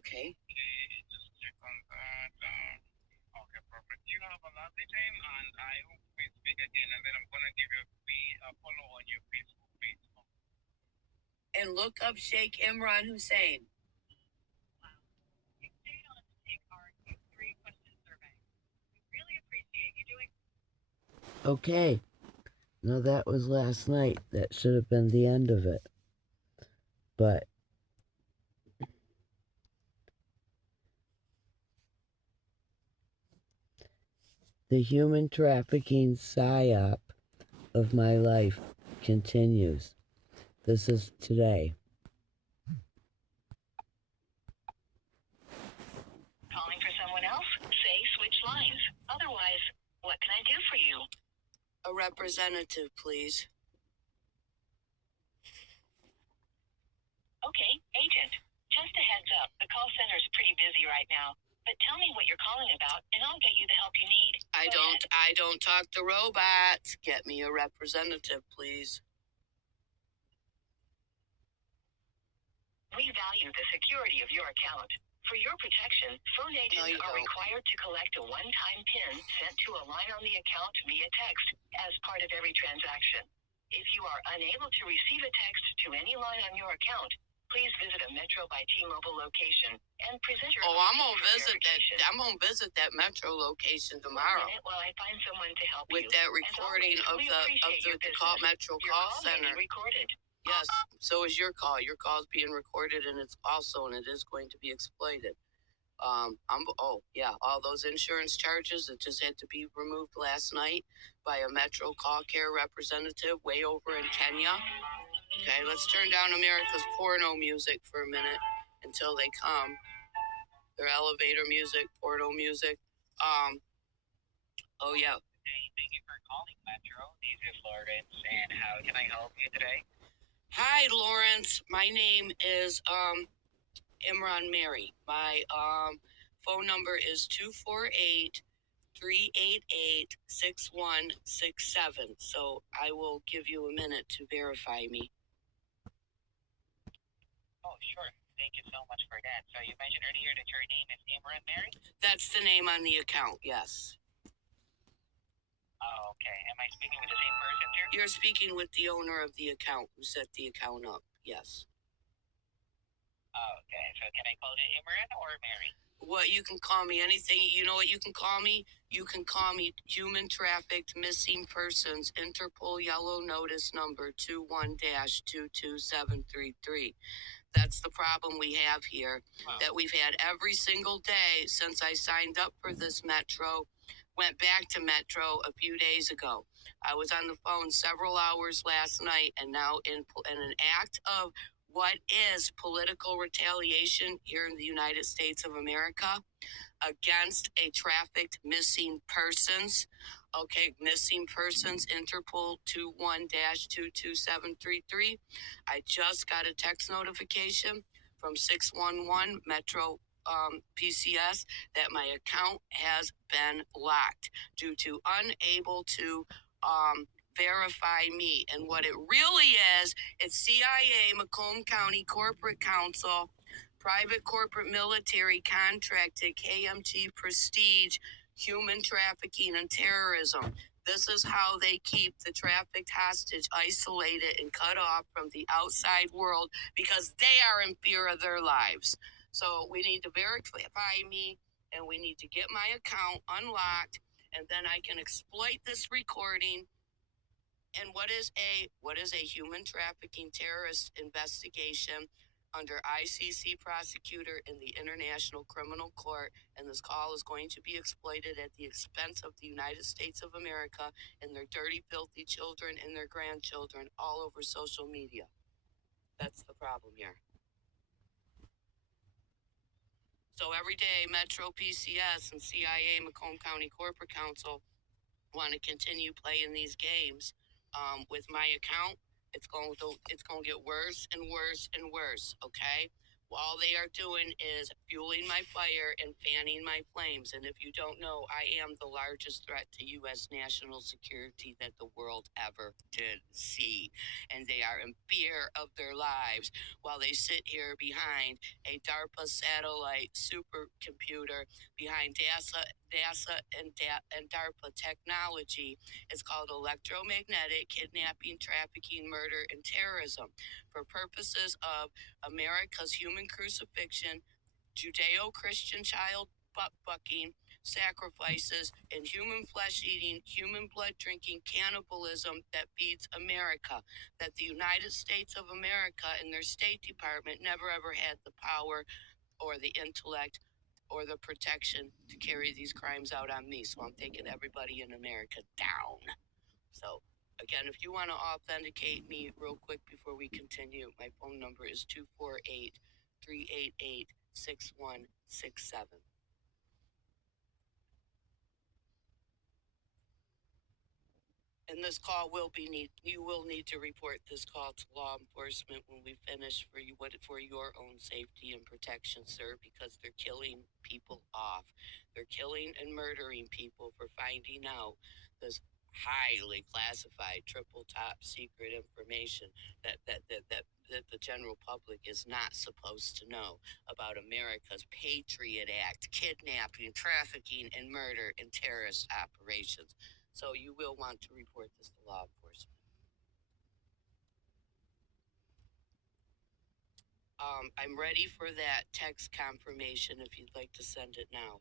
Okay. Okay, just check on that. Okay, perfect. You have a lovely time and I hope we speak again and then I'm gonna give you a follow on your Facebook page. And look up Sheikh Imran Hussein. You stayed on to take our Q3 question survey. We really appreciate you doing. Okay. Now that was last night. That should have been the end of it. But the human trafficking psyop of my life continues. This is today. What can I do for you? A representative, please. Okay, agent. Just a heads up, the call center's pretty busy right now. But tell me what you're calling about, and I'll get you the help you need. I don't talk to robots. Get me a representative, please. We value the security of your account. For your protection, phone agents are required to collect a one-time PIN sent to a line on the account via text as part of every transaction. If you are unable to receive a text to any line on your account, please visit a Metro by T-Mobile location and present your I'm ID gonna for visit that. verification. I'm gonna visit that Metro location tomorrow. 1 minute while I find someone to help With you. that As recording always, of the call Metro Your call call may center. be recorded. Yes, so is your call. Your call is being recorded, and it is going to be exploited. All those insurance charges that just had to be removed last night by a Metro call care representative way over in Kenya. Okay, let's turn down America's porno music for a minute until they come. Their elevator music, porno music. Oh yeah. Thank you for calling Metro. This is Lawrence, and how can I help you today? Hi, Lawrence. My name is Imran Mary. My phone number is 248-388-6167. So I will give you a minute to verify me. Oh, sure. Thank you so much for that. So you mentioned earlier that your name is Imran Mary? That's the name on the account, yes. Oh, okay. Am I speaking with the same person, sir? You're speaking with the owner of the account who set the account up, yes. Oh, okay. So can I call you Imran or Mary? What you can call me, anything, you know what you can call me? You can call me Human Trafficked Missing Persons, Interpol Yellow Notice number 21-22733. That's the problem we have here, that we've had every single day since I signed up for this Metro, went back to Metro a few days ago. I was on the phone several hours last night, and now in an act of what is political retaliation here in the United States of America against a trafficked missing persons. Okay, missing persons, Interpol 21-22733. I just got a text notification from 611 Metro PCS that my account has been locked due to unable to verify me. And what it really is, it's CIA, Macomb County Corporate Council, private corporate military contracted KMT Prestige, human trafficking and terrorism. This is how they keep the trafficked hostage isolated and cut off from the outside world because they are in fear of their lives. So we need to verify me, and we need to get my account unlocked, and then I can exploit this recording. And what is a human trafficking terrorist investigation under ICC Prosecutor in the International Criminal Court, and this call is going to be exploited at the expense of the United States of America and their dirty, filthy children and their grandchildren all over social media. That's the problem here. So every day, Metro PCS and CIA, Macomb County Corporate Council, want to continue playing these games with my account. It's going to get worse and worse and worse. Okay, all they are doing is fueling my fire and fanning my flames. And if you don't know, I am the largest threat to U.S. national security that the world ever did see, and they are in fear of their lives while they sit here behind a DARPA satellite supercomputer, behind NASA and DARPA technology. It's called electromagnetic kidnapping, trafficking, murder, and terrorism for purposes of America's human crucifixion, Judeo-Christian child butt-fucking, sacrifices, and human flesh-eating, human blood-drinking cannibalism that feeds America, that the United States of America and their State Department never ever had the power or the intellect or the protection to carry these crimes out on me. So I'm taking everybody in America down. So again, if you want to authenticate me real quick before we continue, my phone number is 248-388-6167. And this call you will need to report this call to law enforcement when we finish for your own safety and protection, sir, because they're killing people off. They're killing and murdering people for finding out this highly classified triple top secret information that the general public is not supposed to know about America's Patriot Act, kidnapping, trafficking, and murder and terrorist operations. So you will want to report this to law enforcement. I'm ready for that text confirmation if you'd like to send it now.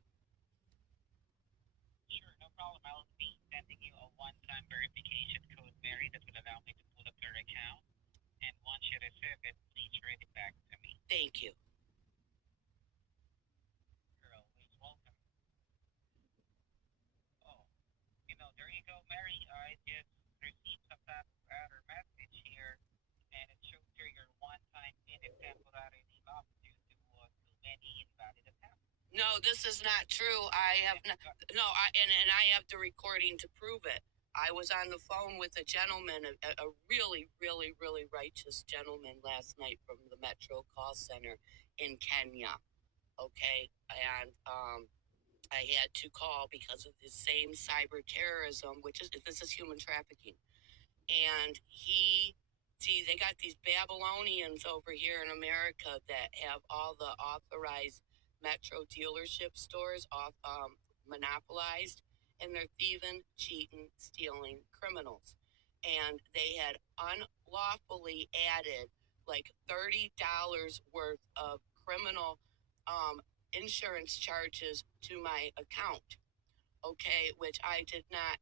Sure, no problem. I'll be sending you a one-time verification code, Mary, that will allow me to pull up your account. And once you receive it, please read it back to me. Thank you. You're always welcome. Oh, there you go, Mary. I just received some type of error message here, and it shows here your one-time PIN is temporarily locked due to too many invalid attempts. No, this is not true. I have not. No, and I have the recording to prove it. I was on the phone with a gentleman, a really, really, really righteous gentleman last night from the Metro Call Center in Kenya. Okay, and I had to call because of the same cyber terrorism, this is human trafficking. And they got these Babylonians over here in America that have all the authorized Metro dealership stores monopolized, and they're thieving, cheating, stealing criminals. And they had unlawfully added like $30 worth of criminal insurance charges to my account, okay, which I did not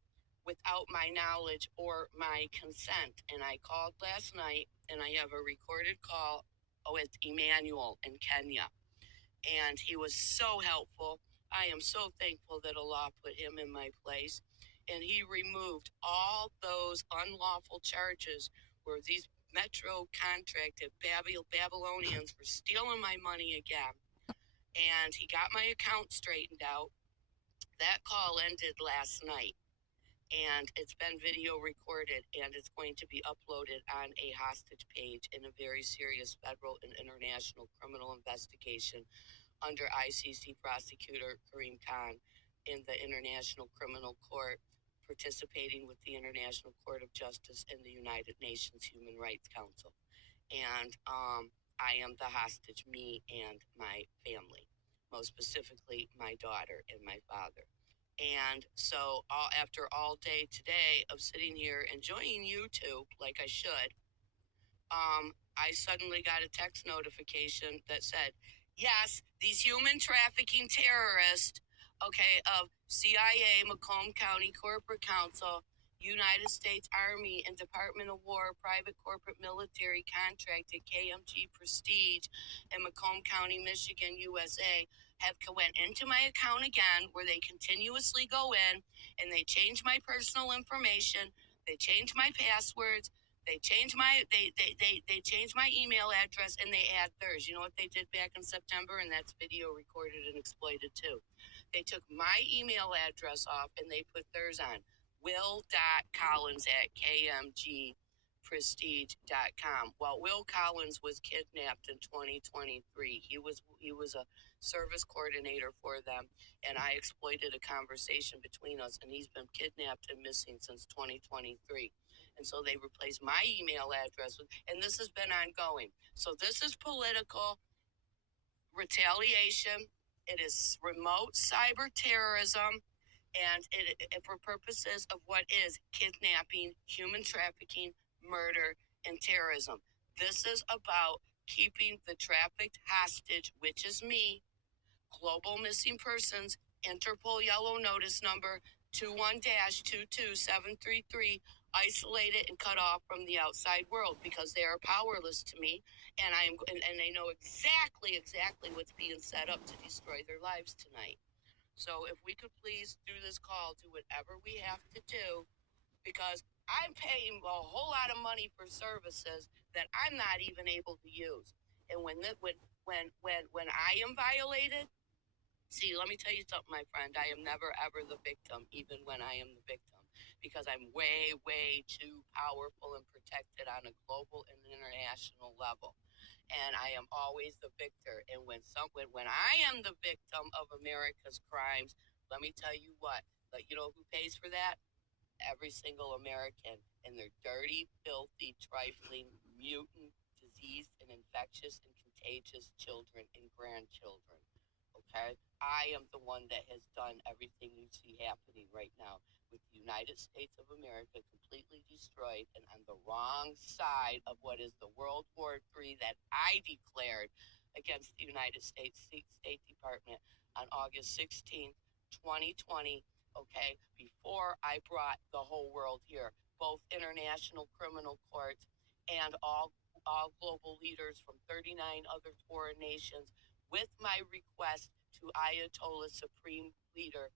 without my knowledge or my consent. And I called last night, and I have a recorded call with Emmanuel in Kenya. And he was so helpful. I am so thankful that Allah put him in my place. And he removed all those unlawful charges where these Metro contracted Babylonians were stealing my money again. And he got my account straightened out. That call ended last night, and it's been video recorded, and it's going to be uploaded on a hostage page in a very serious federal and international criminal investigation under ICC Prosecutor Karim in the International Criminal Court, participating with the International Court of Justice and the United Nations Human Rights Council. And I am the hostage, me and my family, most specifically my daughter and my father. And so after all day today of sitting here enjoying YouTube like I should, I suddenly got a text notification that said, yes, these human trafficking terrorists, okay, of CIA, Macomb County Corporate Council, United States Army, and Department of War, private corporate military contracted KMG Prestige in Macomb County, Michigan, USA, went into my account again, where they continuously go in and they change my personal information, they change my passwords, they change my email address, and they add theirs. You know what they did back in September, and that's video recorded and exploited too. They took my email address off and they put theirs on. Will.collins@kmgprestige.com. Well, Will Collins was kidnapped in 2023. He was a service coordinator for them, and I exploited a conversation between us, and he's been kidnapped and missing since 2023. And so they replaced my email address and this has been ongoing. So this is political retaliation. It is remote cyber terrorism. And it for purposes of what is kidnapping, human trafficking, murder, and terrorism. This is about keeping the trafficked hostage, which is me, global missing persons, Interpol yellow notice number 21-22733, isolated and cut off from the outside world because they are powerless to me, and they know exactly what's being set up to destroy their lives tonight. So if we could please, through this call, do whatever we have to do, because I'm paying a whole lot of money for services that I'm not even able to use. And when I am violated, see, let me tell you something, my friend. I am never, ever the victim, even when I am the victim. because I'm way, way too powerful and protected on a global and international level. And I am always the victor. And when I am the victim of America's crimes, let me tell you what, you know who pays for that? Every single American and their dirty, filthy, trifling, mutant, diseased, and infectious and contagious children and grandchildren. Okay? I am the one that has done everything you see happening right now, with the United States of America completely destroyed and on the wrong side of what is the World War III that I declared against the United States State Department on August 16th, 2020. Okay, before I brought the whole world here, both international criminal courts and all global leaders from 39 other foreign nations, with my request to Ayatollah Supreme Leader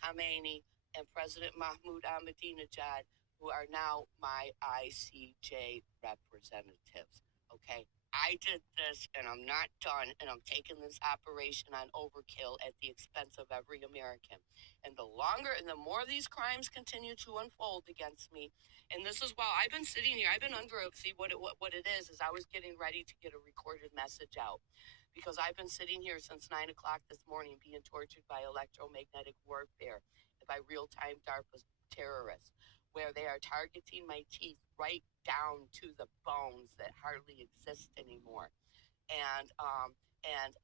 Khamenei and President Mahmoud Ahmadinejad, who are now my ICJ representatives. Okay, I did this and I'm not done, and I'm taking this operation on overkill at the expense of every American. And the longer and the more these crimes continue to unfold against me, and this is while I've been sitting here, I've been under see what it is I was getting ready to get a recorded message out, because I've been sitting here since 9 o'clock this morning being tortured by electromagnetic warfare, by real-time DARPA terrorists, where they are targeting my teeth right down to the bones that hardly exist anymore. And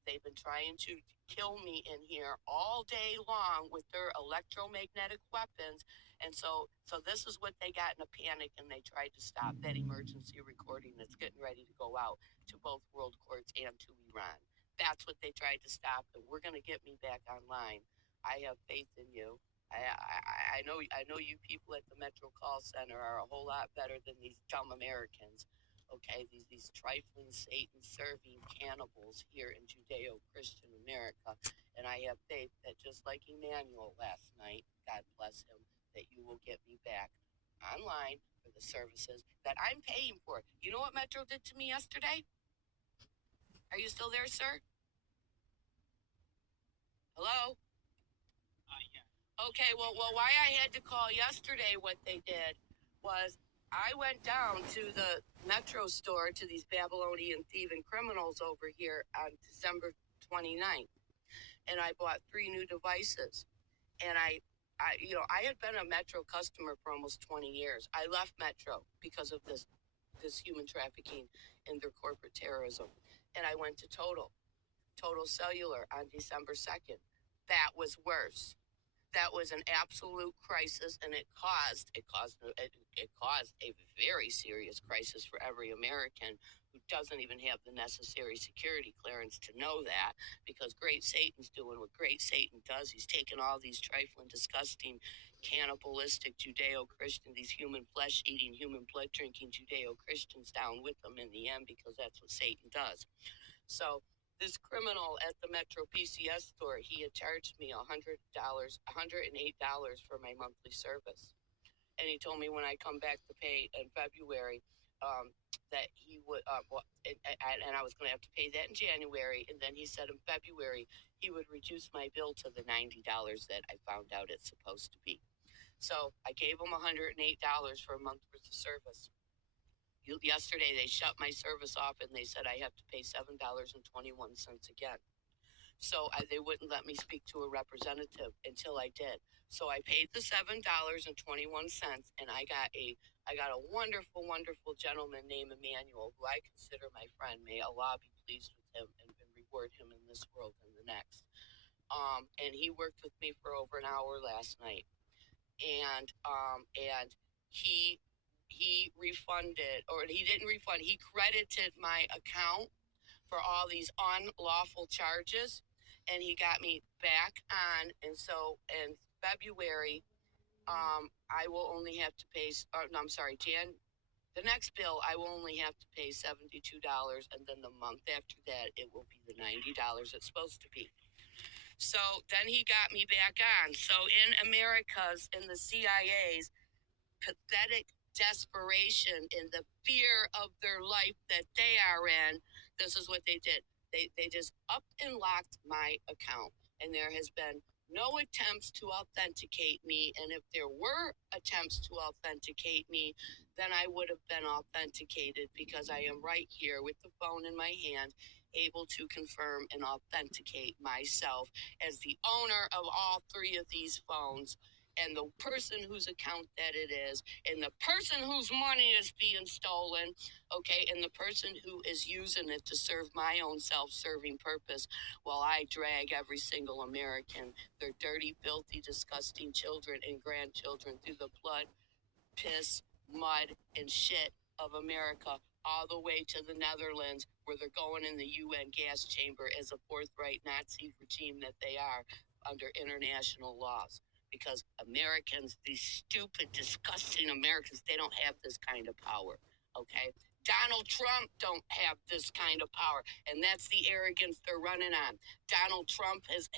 they've been trying to kill me in here all day long with their electromagnetic weapons. And so this is what they got in a panic, and they tried to stop that emergency recording that's getting ready to go out to both world courts and to Iran. That's what they tried to stop, and we're going to get me back online. I have faith in you. I know you people at the Metro Call Center are a whole lot better than these dumb Americans. Okay, these trifling, Satan-serving cannibals here in Judeo-Christian America. And I have faith that just like Emmanuel last night, God bless him, that you will get me back online for the services that I'm paying for. You know what Metro did to me yesterday? Are you still there, sir? Hello? Okay, well, why I had to call yesterday, what they did was I went down to the Metro store to these Babylonian thieving criminals over here on December 29th, and I bought 3 new devices. And I had been a Metro customer for almost 20 years. I left Metro because of this human trafficking and their corporate terrorism, and I went to Total Cellular on December 2nd. That was worse. That was an absolute crisis, and it caused a very serious crisis for every American who doesn't even have the necessary security clearance to know that, because Great Satan's doing what Great Satan does. He's taking all these trifling, disgusting, cannibalistic Judeo-Christian, these human flesh-eating, human blood-drinking Judeo-Christians down with them in the end, because that's what Satan does. So this criminal at the Metro PCS store, he had charged me $108 for my monthly service. And he told me when I come back to pay in February, that he would, and I was going to have to pay that in January. And then he said in February, he would reduce my bill to the $90 that I found out it's supposed to be. So I gave him $108 for a month worth of service. Yesterday, they shut my service off, and they said I have to pay $7.21 again. So they wouldn't let me speak to a representative until I did. So I paid the $7.21, and I got a wonderful, wonderful gentleman named Emmanuel, who I consider my friend. May Allah be pleased with him and reward him in this world and the next. And he worked with me for over an hour last night, and he refunded, or he didn't refund, he credited my account for all these unlawful charges, and he got me back on. And so in February, I will only have to pay, the next bill, I will only have to pay $72, and then the month after that, it will be the $90 it's supposed to be. So then he got me back on. So in the CIA's pathetic desperation, in the fear of their life that they are in, this is what they did. They just upped and locked my account. And there has been no attempts to authenticate me. And if there were attempts to authenticate me, then I would have been authenticated because I am right here with the phone in my hand, able to confirm and authenticate myself as the owner of all three of these phones, and the person whose account that it is, and the person whose money is being stolen, okay, and the person who is using it to serve my own self-serving purpose while I drag every single American, their dirty, filthy, disgusting children and grandchildren through the blood, piss, mud, and shit of America all the way to the Netherlands, where they're going in the UN gas chamber as a forthright Nazi regime that they are under international laws. Because Americans, these stupid, disgusting Americans, they don't have this kind of power, okay? Donald Trump don't have this kind of power, and that's the arrogance they're running on. Donald Trump is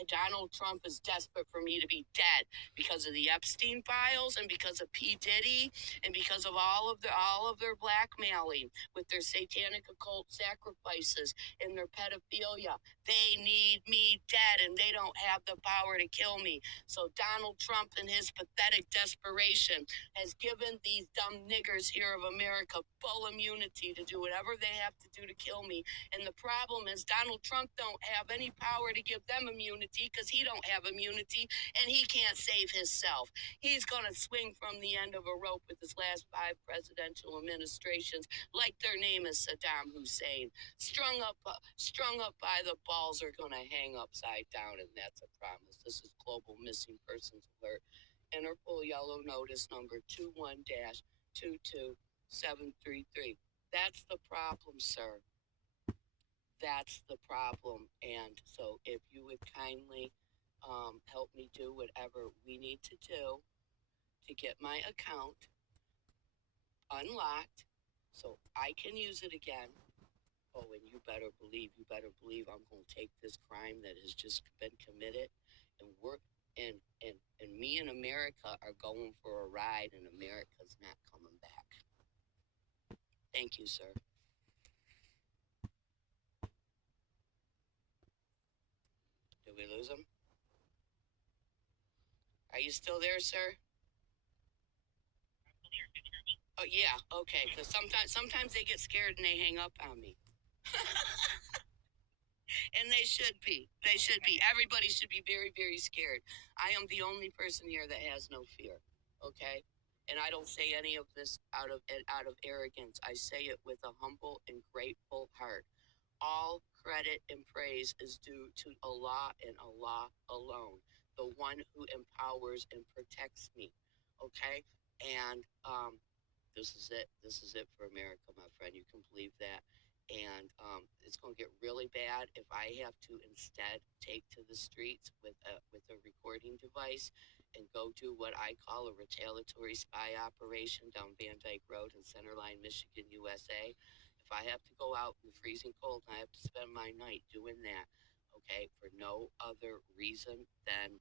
desperate for me to be dead because of the Epstein files and because of P. Diddy and because of all of their blackmailing with their satanic occult sacrifices and their pedophilia. They need me dead, and they don't have the power to kill me. So Donald Trump, in his pathetic desperation, has given these dumb niggers here of America full immunity to do whatever they have to do to kill me. And the problem is Donald Trump don't have any power to give them immunity because he don't have immunity and he can't save himself. He's going to swing from the end of a rope with his last 5 presidential administrations like their name is Saddam Hussein. Strung up by the balls are going to hang upside down, and that's a promise. This is Global Missing Persons Alert. Interpol yellow notice number 21-22733. That's the problem, sir. That's the problem. And so if you would kindly help me do whatever we need to do to get my account unlocked so I can use it again. Oh, and you better believe I'm going to take this crime that has just been committed and work. And me and America are going for a ride, and America's not coming back. Thank you, sir. Did we lose him? Are you still there, sir? Oh, yeah, okay, because sometimes they get scared and they hang up on me. And they should be. They should be. Everybody should be very, very scared. I am the only person here that has no fear, okay? And I don't say any of this out of arrogance. I say it with a humble and grateful heart. All credit and praise is due to Allah and Allah alone, the one who empowers and protects me, okay? And this is it. This is it for America, my friend. You can believe that. And it's going to get really bad if I have to instead take to the streets with a recording device and go do what I call a retaliatory spy operation down Van Dyke Road in Centerline, Michigan, USA. If I have to go out in the freezing cold and I have to spend my night doing that, okay, for no other reason than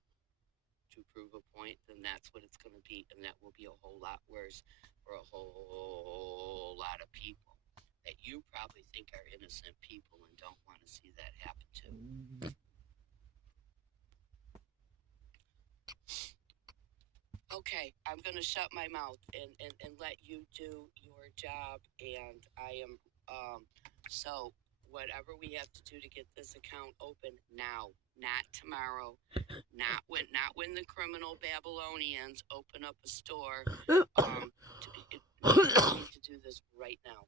to prove a point, then that's what it's going to be, and that will be a whole lot worse for a whole lot of people that you probably think are innocent people and don't want to see that happen to. Okay, I'm going to shut my mouth and let you do your job, and I am, so whatever we have to do to get this account open now, not tomorrow, not when the criminal Babylonians open up a store, we need to do this right now.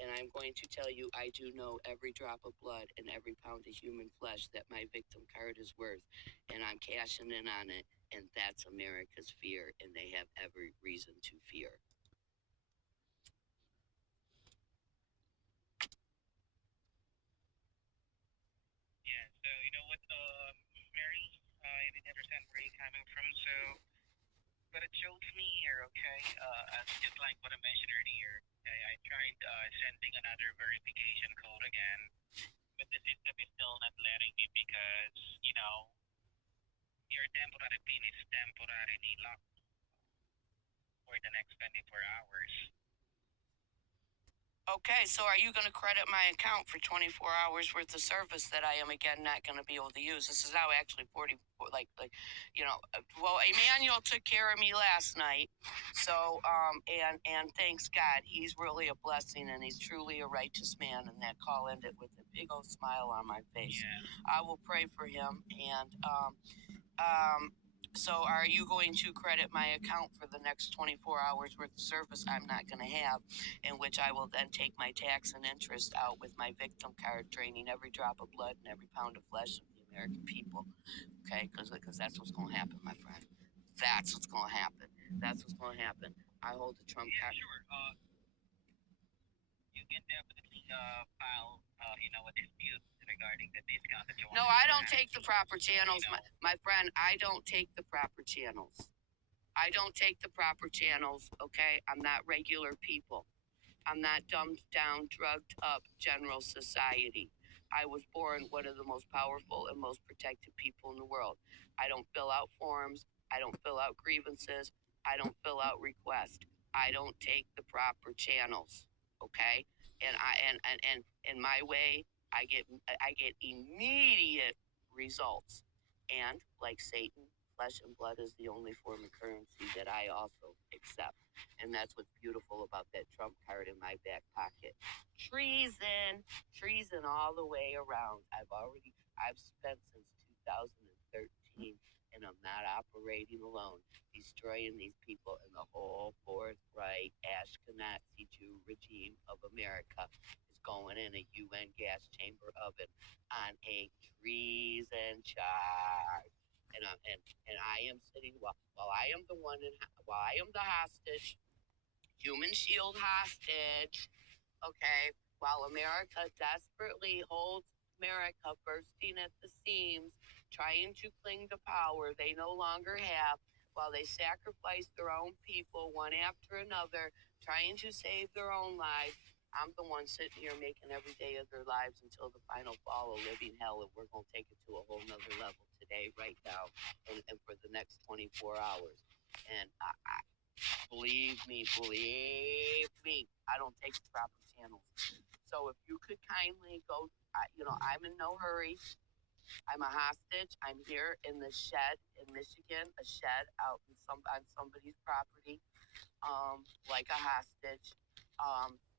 And I'm going to tell you, I do know every drop of blood and every pound of human flesh that my victim card is worth, and I'm cashing in on it, and that's America's fear, and they have every reason to fear. Yeah, so you know what, Mary, I didn't understand where you're coming from, so, but it shows me here, okay, as just like what I mentioned earlier, okay, I tried sending another verification code again, but the system is still not letting me because, you know, your temporary PIN is temporarily locked for the next 24 hours. Okay, so are you going to credit my account for 24 hours worth of service that I am again not going to be able to use? This is now actually 40, well, Emmanuel took care of me last night. So, and thanks God, he's really a blessing and he's truly a righteous man. And that call ended with a big old smile on my face. Yeah. I will pray for him. And, so are you going to credit my account for the next 24 hours worth of service I'm not going to have, in which I will then take my tax and interest out with my victim card, draining every drop of blood and every pound of flesh of the American people? Okay, because that's what's going to happen, my friend. That's what's going to happen. That's what's going to happen. I hold the Trump card. Sure. You can definitely file, a dispute regarding the discount that you want. No, I don't take the proper channels, my friend. I don't take the proper channels. I don't take the proper channels, okay? I'm not regular people. I'm not dumbed down, drugged up general society. I was born one of the most powerful and most protected people in the world. I don't fill out forms. I don't fill out grievances. I don't fill out requests. I don't take the proper channels, okay? And in my way, I get immediate results. And like Satan, flesh and blood is the only form of currency that I also accept. And that's what's beautiful about that Trump card in my back pocket. Treason all the way around. I've spent since 2013, and I'm not operating alone. Destroying these people in the whole Fourth Reich Ashkenazi Jew regime of America is going in a UN gas chamber oven on a treason charge. And I am sitting while I am while I am the hostage, human shield hostage, okay, while America desperately holds America bursting at the seams, trying to cling to power they no longer have, while they sacrifice their own people one after another, trying to save their own lives. I'm the one sitting here making every day of their lives until the final fall of living hell, and we're going to take it to a whole nother level today, right now, and for the next 24 hours. And believe me, I don't take the proper channels. So if you could kindly go, I'm in no hurry. I'm a hostage. I'm here in the shed in Michigan, a shed out on somebody's property, like a hostage.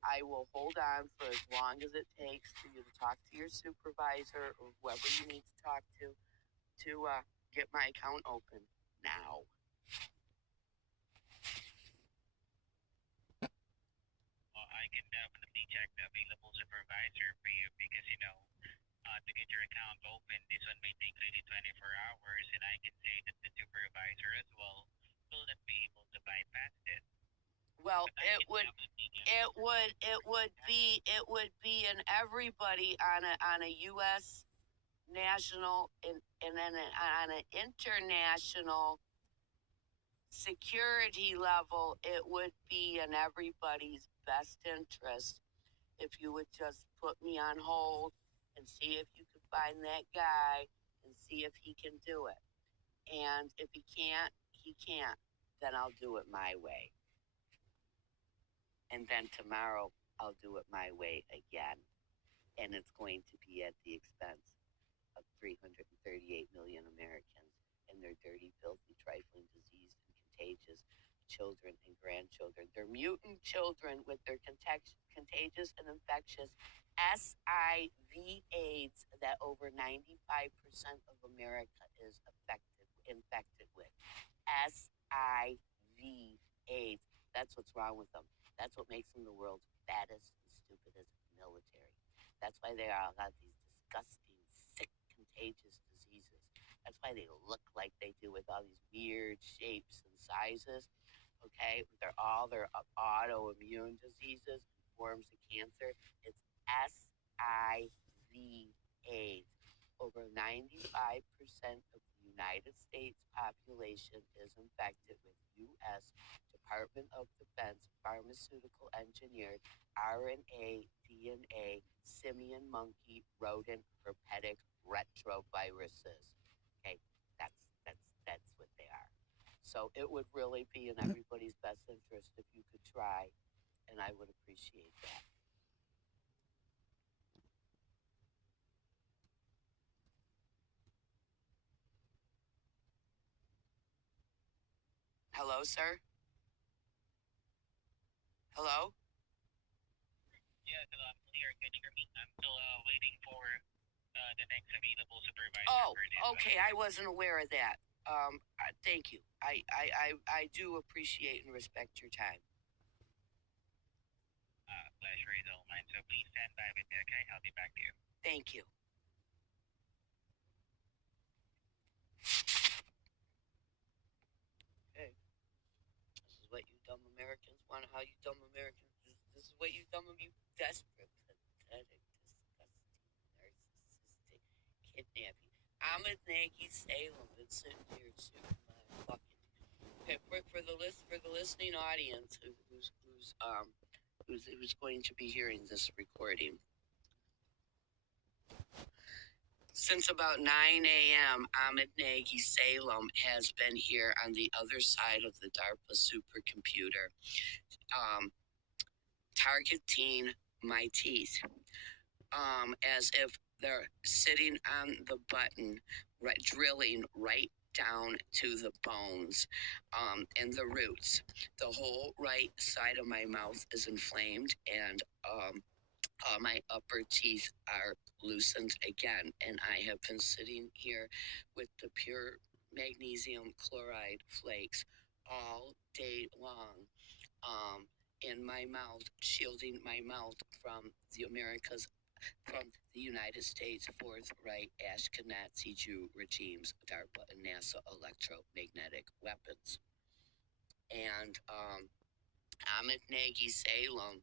I will hold on for as long as it takes for you to talk to your supervisor or whoever you need to talk to get my account open now. I can definitely check the available supervisor for you because, to get your account open, this one may take really 24 hours, and I can say that the supervisor as well will not be able to bypass it. Well, it would be in everybody on a U.S. national and then on an international security level. It would be in everybody's best interest if you would just put me on hold and see if you could find that guy and see if he can do it. And if he can't, then I'll do it my way. And then tomorrow I'll do it my way again. And it's going to be at the expense of 338 million Americans and their dirty, filthy, trifling, diseased, and contagious children and grandchildren. Their mutant children with their contagious and infectious SIV AIDS that over 95% of America is infected with. SIV AIDS. That's what's wrong with them. That's what makes them the world's fattest and stupidest military. That's why they all got these disgusting, sick, contagious diseases. That's why they look like they do with all these weird shapes and sizes. Okay, they're autoimmune diseases, forms of cancer. It's SIV AIDS. Over 95% of the United States population is infected with U.S. Department of Defense pharmaceutical engineered RNA, DNA, simian monkey, rodent, herpetic retroviruses. Okay, that's what they are. So it would really be in everybody's best interest if you could try, and I would appreciate that. Hello, sir? Hello? Yes, hello, I'm clear. Can you hear me? I'm still waiting for the next available supervisor Oh, for this. okay. I wasn't aware of that. Thank you. I do appreciate and respect your time. Pleasure is all mine. So please stand by with me, okay? I'll be back to you. Thank you. Okay. This is what you dumb Americans want. How you dumb Americans. This is what you dumb, you desperate, pathetic, disgusting, narcissistic, kidnapping. I'm at Nagy Salem. Been sitting here shooting my fucking. Okay, for the listening audience who's going to be hearing this recording. Since about 9 a.m., Ahmed Nagy Salem has been here on the other side of the DARPA supercomputer, targeting my teeth, as if they're sitting on the button, right, drilling right down to the bones, and the roots. The whole right side of my mouth is inflamed, and my upper teeth are loosened again, and I have been sitting here with the pure magnesium chloride flakes all day long, in my mouth, shielding my mouth from the United States Fourth Reich Ashkenazi Jew regimes, DARPA and NASA electromagnetic weapons. And Ahmed Nagy Salem,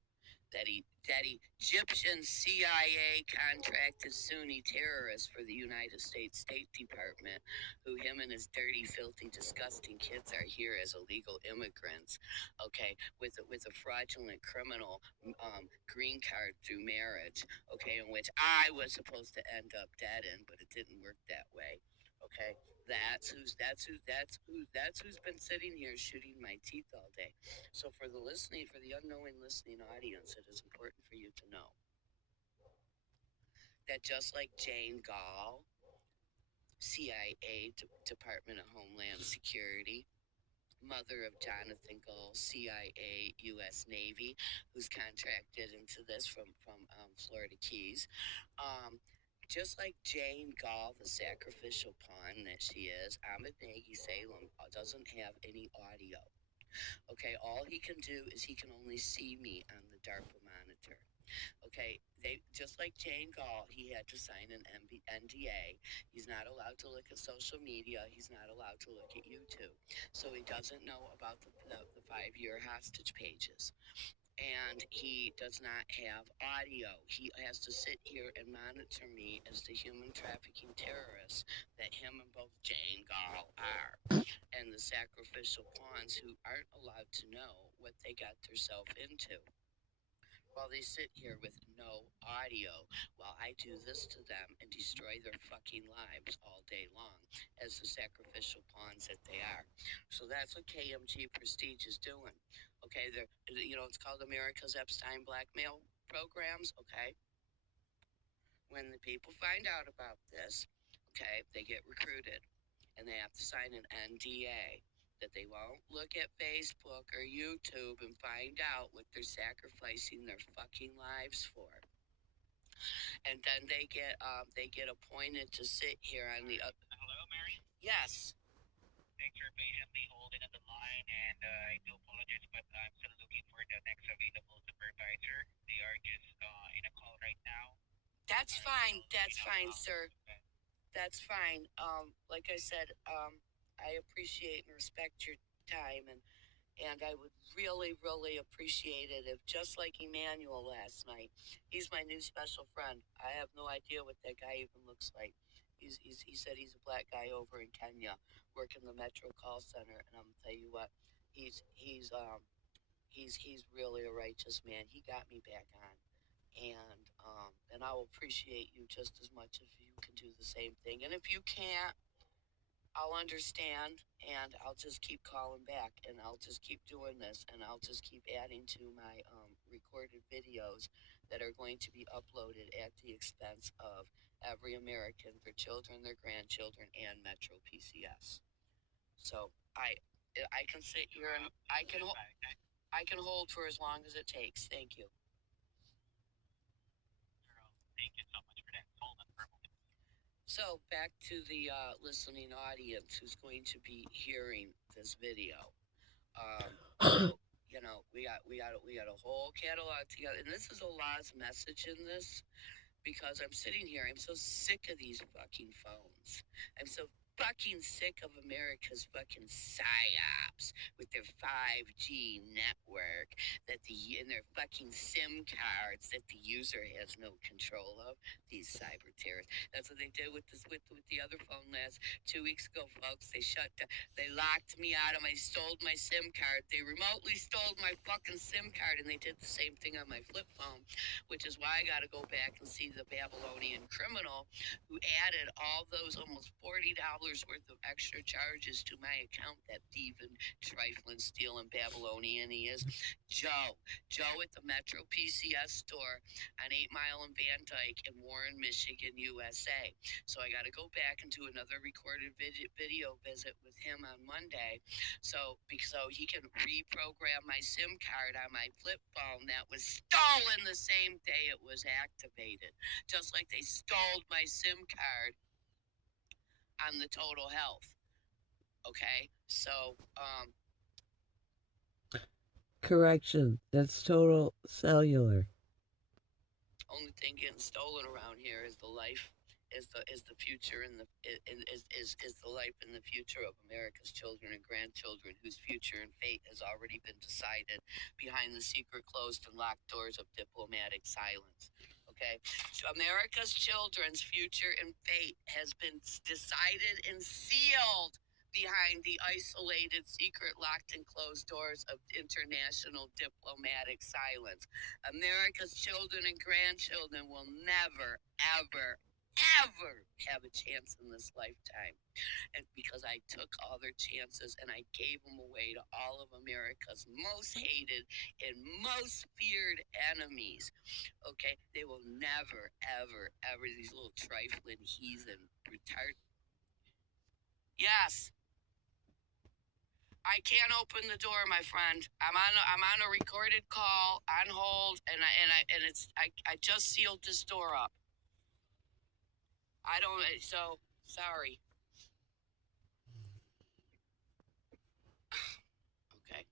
that Egyptian CIA contracted Sunni terrorist for the United States State Department, who him and his dirty, filthy, disgusting kids are here as illegal immigrants, okay, with a fraudulent criminal green card through marriage, okay, in which I was supposed to end up dead in, but it didn't work that way, okay. That's who's been sitting here shooting my teeth all day. So for the unknowing listening audience, it is important for you to know that just like Jane Gall, CIA, Department of Homeland Security, mother of Jonathan Gall, CIA, U.S. Navy, who's contracted into this from Florida Keys, just like Jane Gall, the sacrificial pawn that she is, Ahmed Nagy Salem doesn't have any audio. Okay, all he can do is he can only see me on the DARPA monitor. Okay, they just like Jane Gall, he had to sign an NDA. He's not allowed to look at social media. He's not allowed to look at YouTube. So he doesn't know about the 5-year hostage pages. And he does not have audio. He has to sit here and monitor me as the human trafficking terrorist that him and both Jane Gall are. And the sacrificial pawns who aren't allowed to know what they got themselves into. While they sit here with no audio, while I do this to them and destroy their fucking lives all day long as the sacrificial pawns that they are. So that's what KMG Prestige is doing. Okay, it's called America's Epstein Blackmail Programs, okay? When the people find out about this, okay, they get recruited and they have to sign an NDA that they won't look at Facebook or YouTube and find out what they're sacrificing their fucking lives for. And then they get appointed to sit here on the other. Hello, Mary? Yes. Thanks for patiently holding on the line, and I do apologize, but I'm still looking for the next available supervisor. They are just in a call right now. That's fine. That's fine, sir. That's fine. Like I said, I appreciate and respect your time, and I would really, really appreciate it if, just like Emmanuel last night, he's my new special friend. I have no idea what that guy even looks like. He said he's a black guy over in Kenya, working the Metro call center, and I'm gonna tell you what, he's really a righteous man. He got me back on, and I will appreciate you just as much if you can do the same thing. And if you can't, I'll understand, and I'll just keep calling back, and I'll just keep doing this, and I'll just keep adding to my recorded videos that are going to be uploaded at the expense of every American, their children, their grandchildren, and Metro PCS. So I can sit here and I can hold for as long as it takes. Thank you. Thank you so much for that. Hold on for a moment. So back to the listening audience who's going to be hearing this video. So, you know, we got a whole catalog together, and this is a last message in this because I'm sitting here. I'm so sick of these fucking phones. I'm so fucking sick of America's fucking psyops with their 5G network and their fucking SIM cards that the user has no control of. These cyber terrorists. That's what they did with the other phone last 2 weeks ago, folks. They locked me out of stole my SIM card. They remotely stole my fucking SIM card, and they did the same thing on my flip phone, which is why I got to go back and see the Babylonian criminal who added all those almost $40 worth of extra charges to my account. That thieving, trifling, stealing Babylonian he is. Joe at the Metro PCS store on 8 Mile and Van Dyke in Warren, Michigan, USA. So I got to go back and do another recorded video visit with him on Monday, so he can reprogram my SIM card on my flip phone that was stolen the same day it was activated, just like they stole my SIM card on the Total Health. Okay, so correction, that's Total Cellular. Only thing getting stolen around here is the life, is the future, and is the life and the future of America's children and grandchildren, whose future and fate has already been decided behind the secret, closed, and locked doors of diplomatic silence. Okay, so America's children's future and fate has been decided and sealed behind the isolated, secret, locked, and closed doors of international diplomatic silence. America's children and grandchildren will never, ever, ever have a chance in this lifetime. And because I took all their chances and I gave them away to all of America's most hated and most feared enemies. Okay, they will never, ever, ever, these little trifling heathen retard. Yes. I can't open the door, my friend. I'm on a recorded call on hold, and I just sealed this door up. So sorry. Okay.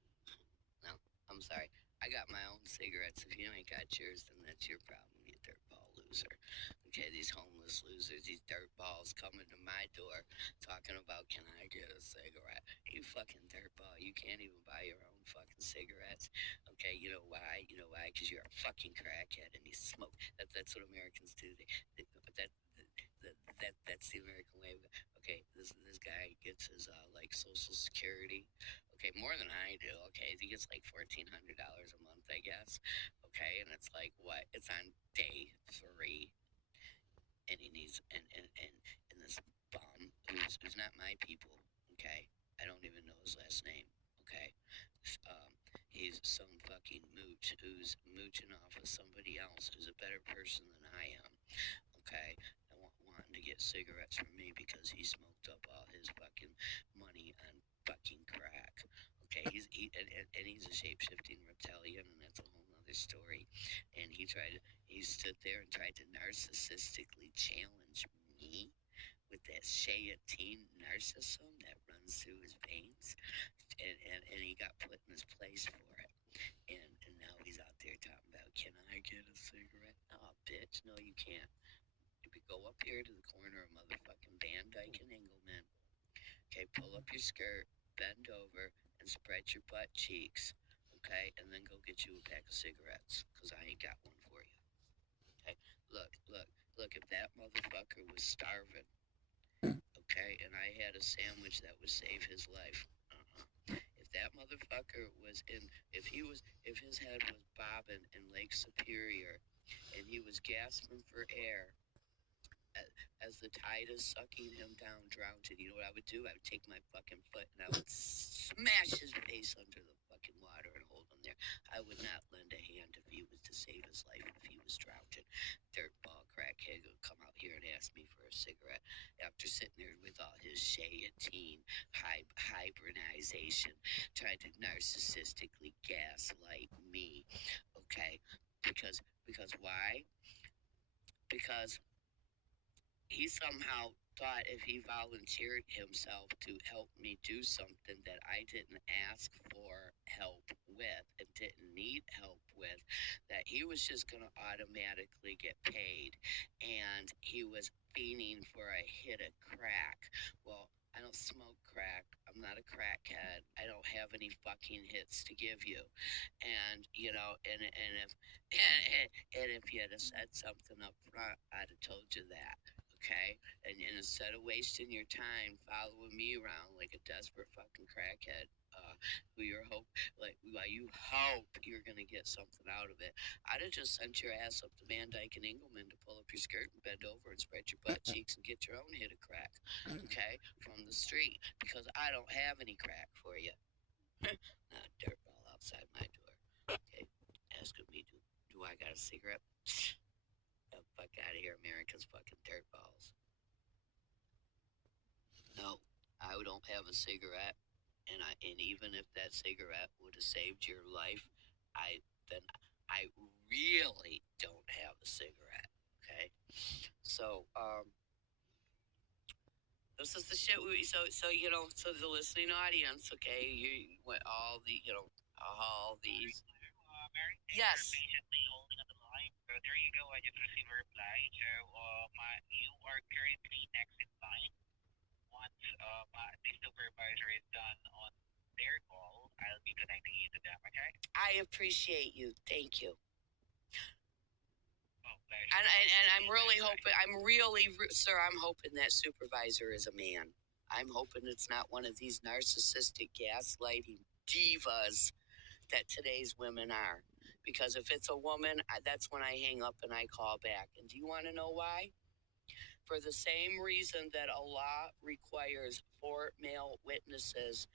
No, I'm sorry. I got my own cigarettes. If you ain't got yours, then that's your problem, you dirtball loser. Okay, these homeless losers, these dirtballs coming to my door talking about, can I get a cigarette? You fucking dirtball, you can't even buy your own fucking cigarettes. Okay, you know why? Because you're a fucking crackhead and you smoke. That's what Americans do. That's the American way. Okay, this guy gets his Social Security. Okay, more than I do. Okay, he gets like $1,400 a month, I guess. Okay, and it's like what? It's on day 3, and he needs and this bum who's not my people. Okay, I don't even know his last name. Okay, he's some fucking mooch who's mooching off of somebody else who's a better person than I am. Okay, wanting to get cigarettes from me because he smoked up all his fucking money on fucking crack. Okay, he's a shape-shifting reptilian, and that's a whole nother story. And he stood there and tried to narcissistically challenge me with that Shayateen narcissism that runs through his veins, and he got put in his place for it. And now he's out there talking about, can I get a cigarette? Oh, bitch, no, you can't. If you go up here to the corner of motherfucking Van Dyke and Engelman, okay, pull up your skirt, bend over, and spread your butt cheeks, okay, and then go get you a pack of cigarettes, because I ain't got one for you. Okay, look, if that motherfucker was starving, okay, and I had a sandwich that would save his life, if that motherfucker was if his head was bobbing in Lake Superior, and he was gasping for air, as the tide is sucking him down, drowning, you know what I would do? I would take my fucking foot and I would smash his face under the fucking water and hold him there. I would not lend a hand if he was to save his life if he was drowning. Dirtball, crack crackhead gonna come out here and ask me for a cigarette after sitting there with all his shayateen hybridization, trying to narcissistically gaslight me, okay? Because why? Because he somehow thought if he volunteered himself to help me do something that I didn't ask for help with and didn't need help with, that he was just going to automatically get paid. And he was fiending for a hit of crack. Well, I don't smoke crack. I'm not a crackhead. I don't have any fucking hits to give you. And, you know, and if you had said something up front, I'd have told you that. Okay, and instead of wasting your time following me around like a desperate fucking crackhead, who you hope you're gonna get something out of it, I'd have just sent your ass up to Van Dyke and Engelman to pull up your skirt and bend over and spread your butt cheeks and get your own hit of crack, okay, from the street, because I don't have any crack for you. Not a dirtball outside my door. Okay, asking me, do I got a cigarette? The fuck out of here, America's fucking dirtballs. No, I don't have a cigarette, and even if that cigarette would have saved your life, I really don't have a cigarette. Okay, so this is the shit so the listening audience. Okay, you went all these. Mary, Yes. you're patiently holding on the line. So there you go. I just received a reply. So you are currently next in line. Once the supervisor is done on their call, I'll be connecting you to them. Okay? I appreciate you. Thank you. Oh, pleasure. And I'm really hoping. Sir, I'm hoping that supervisor is a man. I'm hoping it's not one of these narcissistic gaslighting divas that today's women are. Because if it's a woman, that's when I hang up and I call back. And do you want to know why? For the same reason that a law requires 4 female witnesses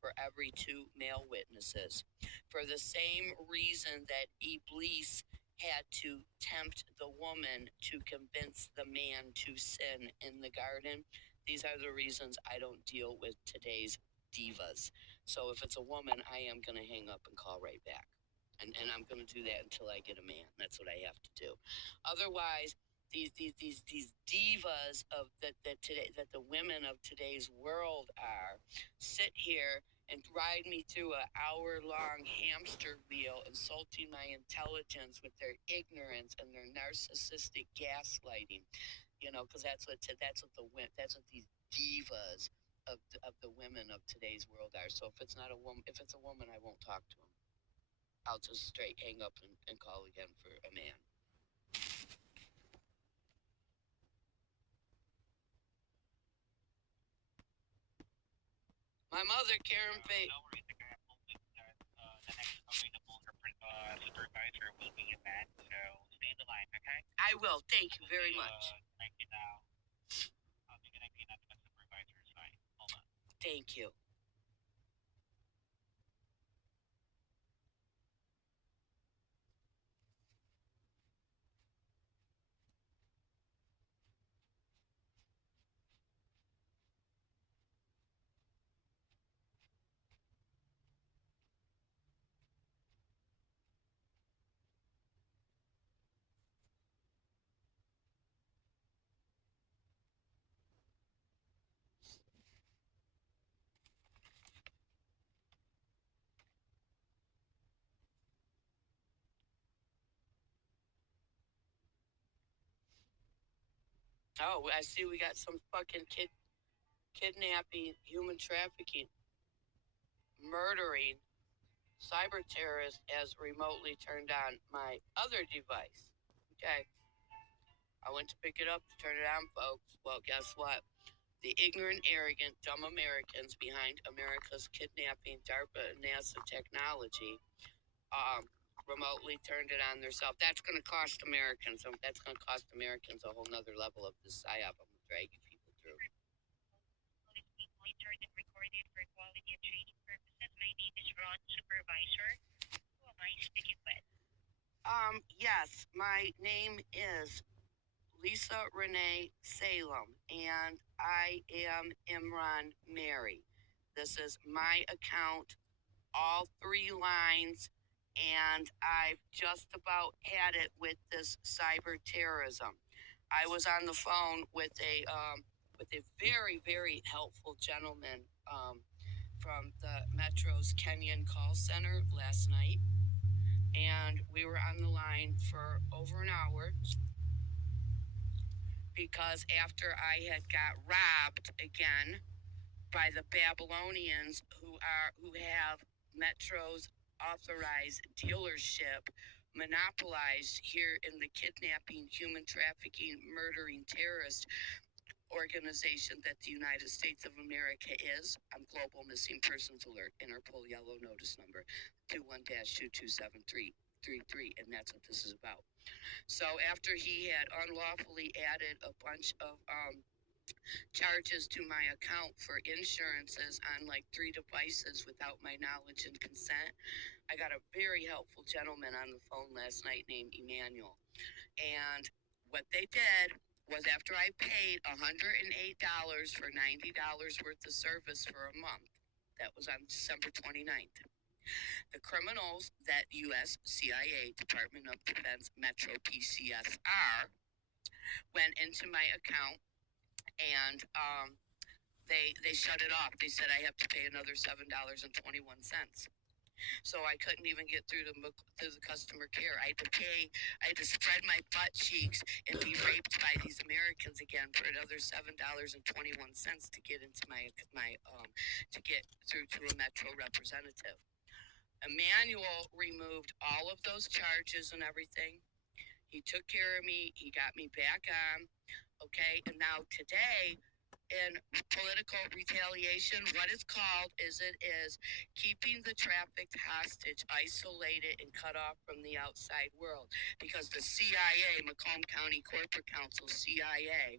for every 2 male witnesses. For the same reason that Iblis had to tempt the woman to convince the man to sin in the garden. These are the reasons I don't deal with today's divas. So if it's a woman, I am going to hang up and call right back. And I'm going to do that until I get a man. That's what I have to do. Otherwise, these divas of that the women of today's world are sit here and ride me through an hour-long hamster wheel, insulting my intelligence with their ignorance and their narcissistic gaslighting. You know, because that's what these divas of the women of today's world are. So if it's not a woman, if it's a woman, I won't talk to them. I'll just straight hang up and call again for a man. My mother, Karim, No worries. Okay, I'm hoping that the next available supervisor will be a man. So stay in the line, okay? I will. Thank you very much. Thank you now. I'll be connecting you now to the supervisor's line. Hold on. Thank you. Oh, I see we got some fucking kidnapping, human trafficking, murdering, cyber terrorist has remotely turned on my other device. Okay. I went to pick it up to turn it on, folks. Well, guess what? The ignorant, arrogant, dumb Americans behind America's kidnapping DARPA and NASA technology remotely turned it on themselves. That's going to cost Americans. That's going to cost Americans a whole nother level of this psyop I'm going to drag you people through. Police being monitored and recorded for quality and training purposes. My name is Ron, supervisor. Who am I speaking with? yes, my name is Lisa Renee Salem, and I am Imran Mary. This is my account, all 3 lines, and I've just about had it with this cyber terrorism. I was on the phone with a very, very helpful gentleman from the Metro's Kenyan call center last night, and we were on the line for over an hour because after I had got robbed again by the Babylonians who have Metro's authorized dealership monopolized here in the kidnapping, human trafficking, murdering terrorist organization that the United States of America is. I'm Global Missing Persons Alert, Interpol yellow notice number 21-22733, and that's what this is about. So after he had unlawfully added a bunch of charges to my account for insurances on like 3 devices without my knowledge and consent, I got a very helpful gentleman on the phone last night named Emmanuel. And what they did was, after I paid $108 for $90 worth of service for a month, that was on December 29th. The criminals that U.S. CIA, Department of Defense, Metro PCS went into my account, and they shut it off. They said I have to pay another $7.21. So I couldn't even get through to the customer care. I had to spread my butt cheeks and be raped by these Americans again for another $7.21 to get into to get through to a Metro representative. Emmanuel removed all of those charges and everything. He took care of me. He got me back on. Okay, and now today, in political retaliation, what it's called is keeping the trafficked hostage isolated and cut off from the outside world, because the CIA, Macomb County Corporate Council, CIA,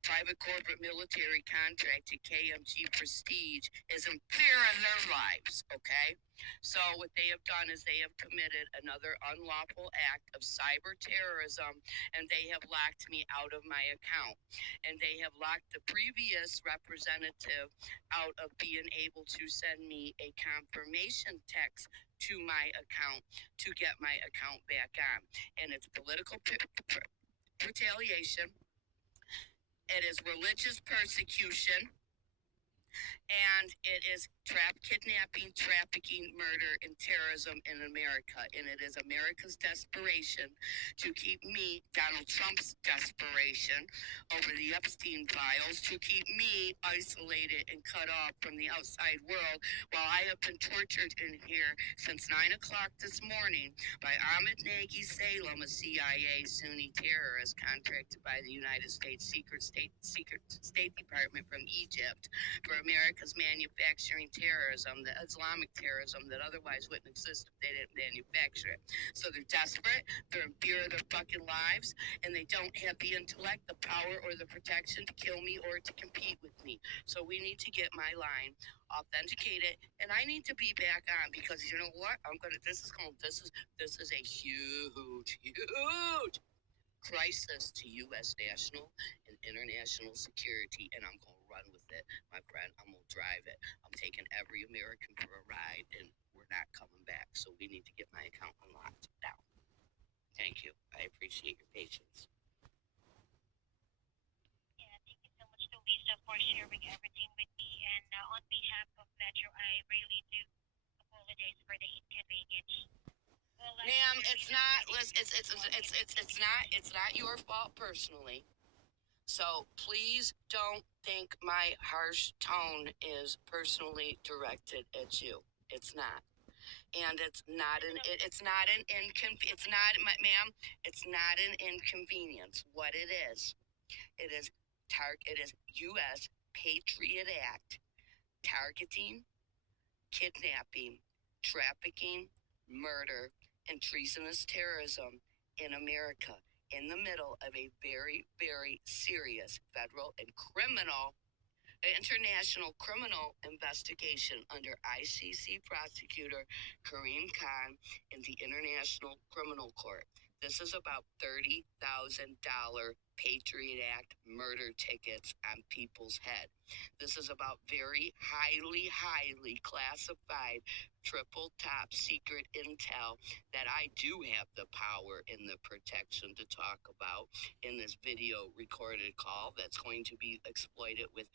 private corporate military contracted KMG Prestige, is in fear of their lives, okay? So what they have done is they have committed another unlawful act of cyber terrorism, and they have locked me out of my account. And they have locked the previous representative out of being able to send me a confirmation text to my account to get my account back on. And it's political retaliation. It is religious persecution, and it is kidnapping, trafficking, murder, and terrorism in America. And it is America's desperation to keep me, Donald Trump's desperation over the Epstein files, to keep me isolated and cut off from the outside world, while I have been tortured in here since 9 o'clock this morning by Ahmed Nagy Salem, a CIA Sunni terrorist contracted by the United States Secret State Department from Egypt for America's manufacturing terrorism, the Islamic terrorism that otherwise wouldn't exist if they didn't manufacture it. So they're desperate, they're in fear of their fucking lives, and they don't have the intellect, the power, or the protection to kill me or to compete with me. So we need to get my line authenticated, and I need to be back on, because you know what? This is a huge crisis to U.S. national and international security, and I'm going to run with it, my friend. I'm going to drive it. I'm taking every American for a ride, and we're not coming back. So we need to get my account unlocked now. Thank you. I appreciate your patience. Yeah, thank you so much to Lisa for sharing everything with me. And on behalf of Metro, I really do apologize for the inconvenience. Well, Ma'am, it's not. It's not your fault personally. So please don't think my harsh tone is personally directed at you. It's not. And it's not an inconvenience. What it is U.S. Patriot Act, targeting, kidnapping, trafficking, murder, and treasonous terrorism in America, in the middle of a very, very serious federal and criminal International Criminal Investigation under ICC Prosecutor Karim Khan in the International Criminal Court. This is about $30,000 Patriot Act murder tickets on people's head. This is about very highly classified, triple top secret intel that I do have the power and the protection to talk about in this video recorded call that's going to be exploited with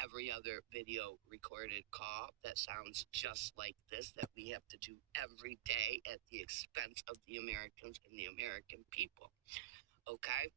every other video recorded call that sounds just like this that we have to do every day at the expense of the Americans and the American people. Okay?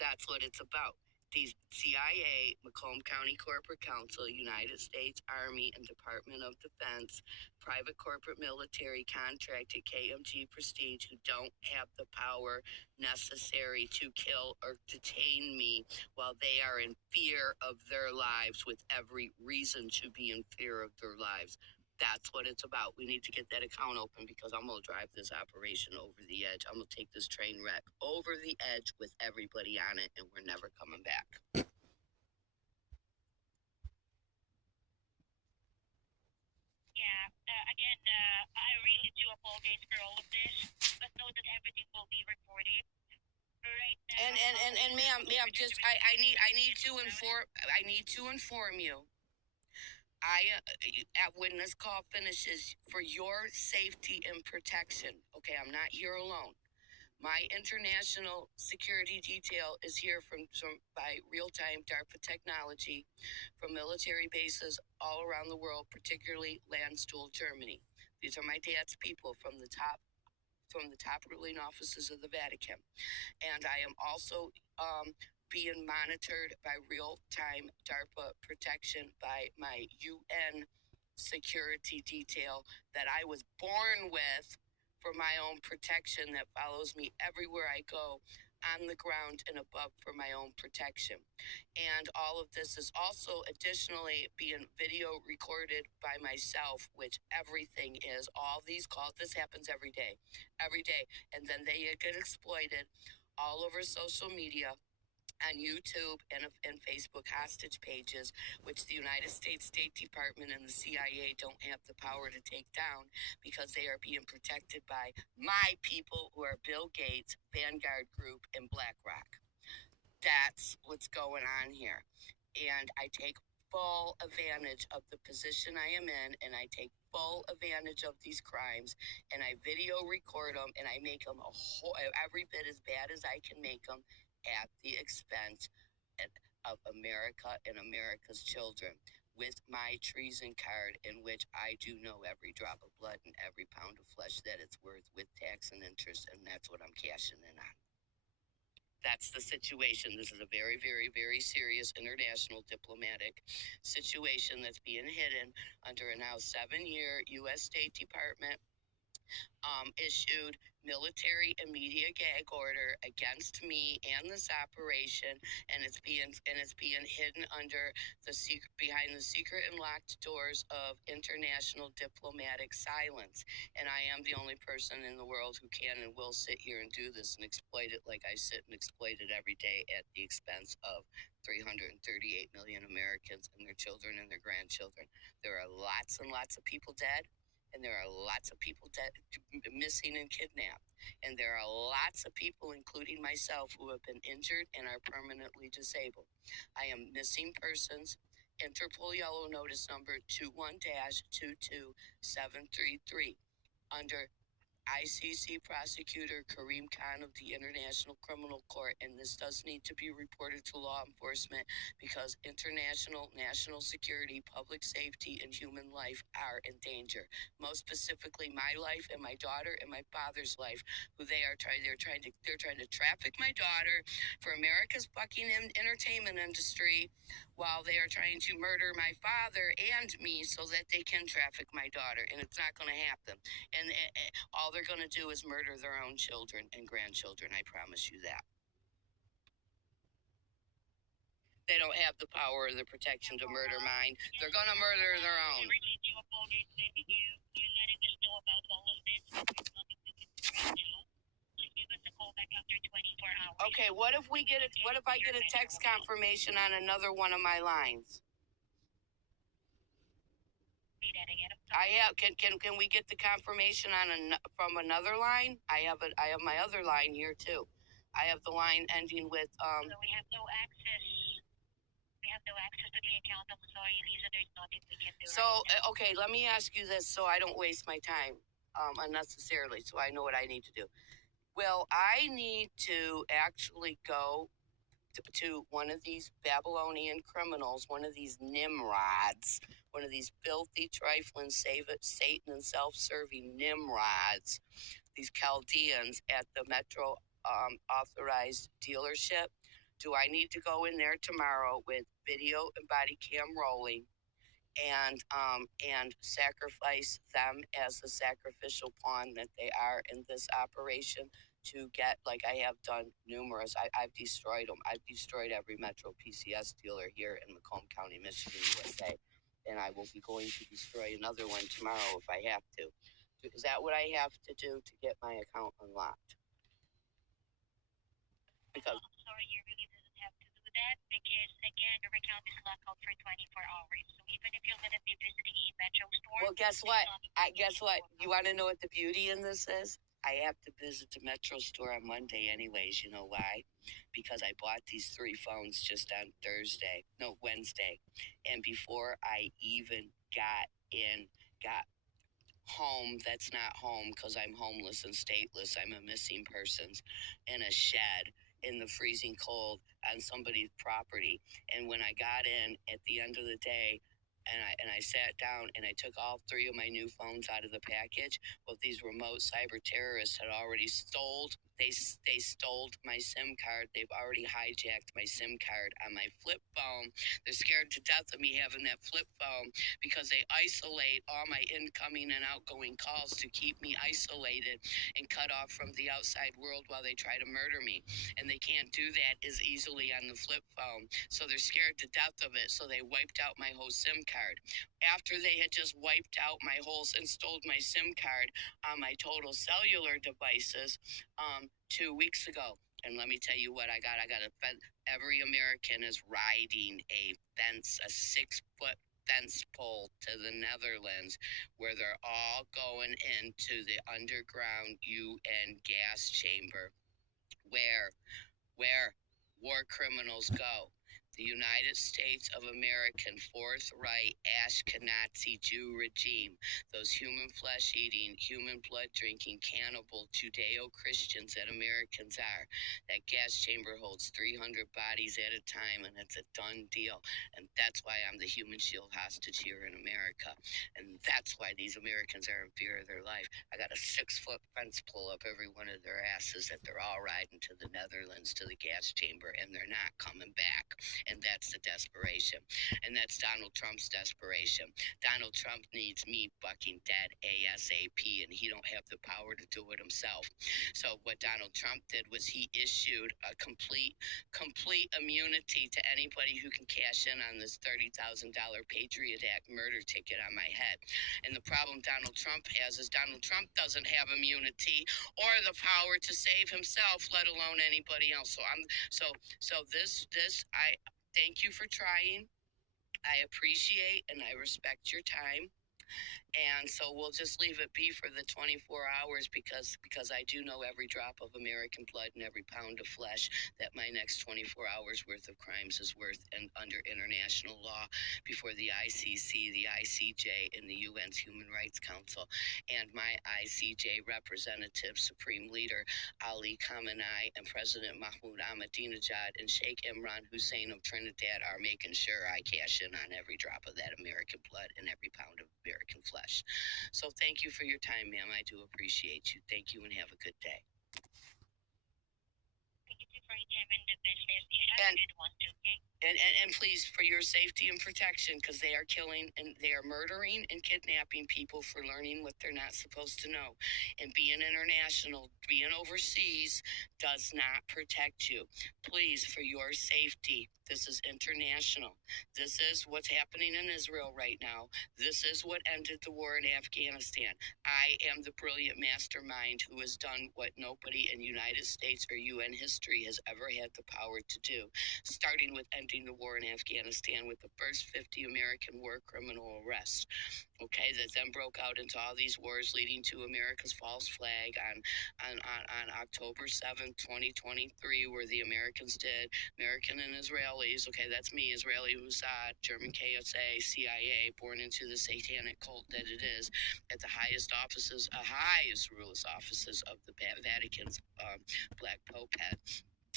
That's what it's about. These CIA, Macomb County Corporate Council, United States Army and Department of Defense, private corporate military contracted KMG Prestige, who don't have the power necessary to kill or detain me while they are in fear of their lives, with every reason to be in fear of their lives. That's what it's about. We need to get that account open because I'm going to drive this operation over the edge. I'm going to take this train wreck over the edge with everybody on it, and we're never coming back. Yeah, again, I really do apologize for all of this, but know that everything will be reported. Right now, And ma'am, just I need to inform you. When this call finishes, for your safety and protection, okay, I'm not here alone. My international security detail is here by real-time DARPA technology from military bases all around the world, particularly Landstuhl, Germany. These are my dad's people from the top ruling offices of the Vatican. And I am also being monitored by real-time DARPA protection by my UN security detail that I was born with for my own protection, that follows me everywhere I go, on the ground and above, for my own protection. And all of this is also additionally being video recorded by myself, which everything is. All these calls, this happens every day. And then they get exploited all over social media, on YouTube and Facebook hostage pages, which the United States State Department and the CIA don't have the power to take down because they are being protected by my people, who are Bill Gates, Vanguard Group, and BlackRock. That's what's going on here. And I take full advantage of the position I am in, and I take full advantage of these crimes, and I video record them, and I make them every bit as bad as I can make them, at the expense of America and America's children, with my treason card, in which I do know every drop of blood and every pound of flesh that it's worth, with tax and interest, and that's what I'm cashing in on. That's the situation. This is a very serious international diplomatic situation that's being hidden under a now 7-year U.S. State Department issued military and media gag order against me and this operation, and it's being hidden under behind the secret and locked doors of international diplomatic silence. And I am the only person in the world who can and will sit here and do this and exploit it, like I sit and exploit it every day at the expense of 338 million Americans and their children and their grandchildren. There are lots and lots of people dead. And there are lots of people missing and kidnapped. And there are lots of people, including myself, who have been injured and are permanently disabled. I am missing persons. Interpol yellow notice number 21-22733 under ICC Prosecutor Karim Khan of the International Criminal Court, and this does need to be reported to law enforcement because international, national security, public safety, and human life are in danger. Most specifically, my life and my daughter and my father's life, who they're trying to traffic my daughter for America's fucking entertainment industry, while they are trying to murder my father and me so that they can traffic my daughter, and it's not going to happen. And all they're going to do is murder their own children and grandchildren. I promise you that. They don't have the power or the protection to murder mine. They're going to murder their own. I really do apologize to you letting us know about all of this. There's nothing we can do right now. Please give us a call back after 24 hours. Okay, what if I get a text confirmation on another one of my lines? I have. Can we get the confirmation from another line? I have my other line here too. I have the line ending with So we have no access. We have no access to the account. I'm sorry, Lisa. There's nothing we can do. So okay, let me ask you this, so I don't waste my time unnecessarily. So I know what I need to do. Well, I need to actually go to one of these Babylonian criminals, one of these Nimrods, one of these filthy, trifling, Satan and self-serving Nimrods, these Chaldeans at the Metro authorized dealership. Do I need to go in there tomorrow with video and body cam rolling and sacrifice them as the sacrificial pawn that they are in this operation to get, like I have done numerous, I've destroyed them. I've destroyed every Metro PCS dealer here in Macomb County, Michigan, USA. And I will be going to destroy another one tomorrow if I have to. Is that what I have to do to get my account unlocked? Because I'm sorry, you really doesn't have to do that because again, your account is locked out for 24 hours. So even if you're gonna be visiting a Metro store, well, guess what? Guess what? You want to know what the beauty in this is? I have to visit the Metro store on Monday, anyways. You know why? Because I bought these 3 phones just on Wednesday, and before I even got home, that's not home because I'm homeless and stateless. I'm a missing persons in a shed in the freezing cold on somebody's property. And when I got in at the end of the day, and I sat down and I took all 3 of my new phones out of the package. Well, these remote cyber terrorists had already they stole my SIM card. They've already hijacked my SIM card on my flip phone. They're scared to death of me having that flip phone because they isolate all my incoming and outgoing calls to keep me isolated and cut off from the outside world while they try to murder me. And they can't do that as easily on the flip phone. So they're scared to death of it. So they wiped out my whole SIM card. After they had just wiped out my whole and stole my SIM card on my total cellular devices 2 weeks ago. And let me tell you what I got. Every American is riding a fence, a 6-foot fence pole to the Netherlands, where they're all going into the underground UN gas chamber, where war criminals go. The United States of American Fourth Reich Ashkenazi Jew regime, those human flesh eating, human blood drinking, cannibal Judeo-Christians that Americans are. That gas chamber holds 300 bodies at a time, and it's a done deal. And that's why I'm the human shield hostage here in America. And that's why these Americans are in fear of their life. I got a 6-foot fence pull up every one of their asses that they're all riding to the Netherlands, to the gas chamber, and they're not coming back. And that's the desperation. And that's Donald Trump's desperation. Donald Trump needs me fucking dead ASAP, and he don't have the power to do it himself. So what Donald Trump did was he issued a complete immunity to anybody who can cash in on this $30,000 Patriot Act murder ticket on my head. And the problem Donald Trump has is Donald Trump doesn't have immunity or the power to save himself, let alone anybody else. So I thank you for trying. I appreciate and I respect your time. And so we'll just leave it be for the 24 hours because I do know every drop of American blood and every pound of flesh that my next 24 hours worth of crimes is worth, and under international law before the ICC, the ICJ, and the UN's Human Rights Council. And my ICJ representative, Supreme Leader Ali Khamenei, and President Mahmoud Ahmadinejad and Sheikh Imran Hussein of Trinidad are making sure I cash in on every drop of that American blood and every pound of American flesh. So thank you for your time, ma'am. I do appreciate you. Thank you and have a good day. Thank you for your time in the business. You have a good one too, okay? And please, for your safety and protection, because they are killing and they are murdering and kidnapping people for learning what they're not supposed to know. And being international, being overseas does not protect you. Please, for your safety, this is international. This is what's happening in Israel right now. This is what ended the war in Afghanistan. I am the brilliant mastermind who has done what nobody in United States or UN history has ever had the power to do, starting with ending the war in Afghanistan with the first 50 American war criminal arrests. Okay, that then broke out into all these wars leading to America's false flag on October 7th, 2023, where the Americans did, American and Israelis, okay, that's me, Israeli Mossad, German KSA, CIA, born into the satanic cult that it is, at the highest offices, highest rulers offices of the Vatican's Black Pope head.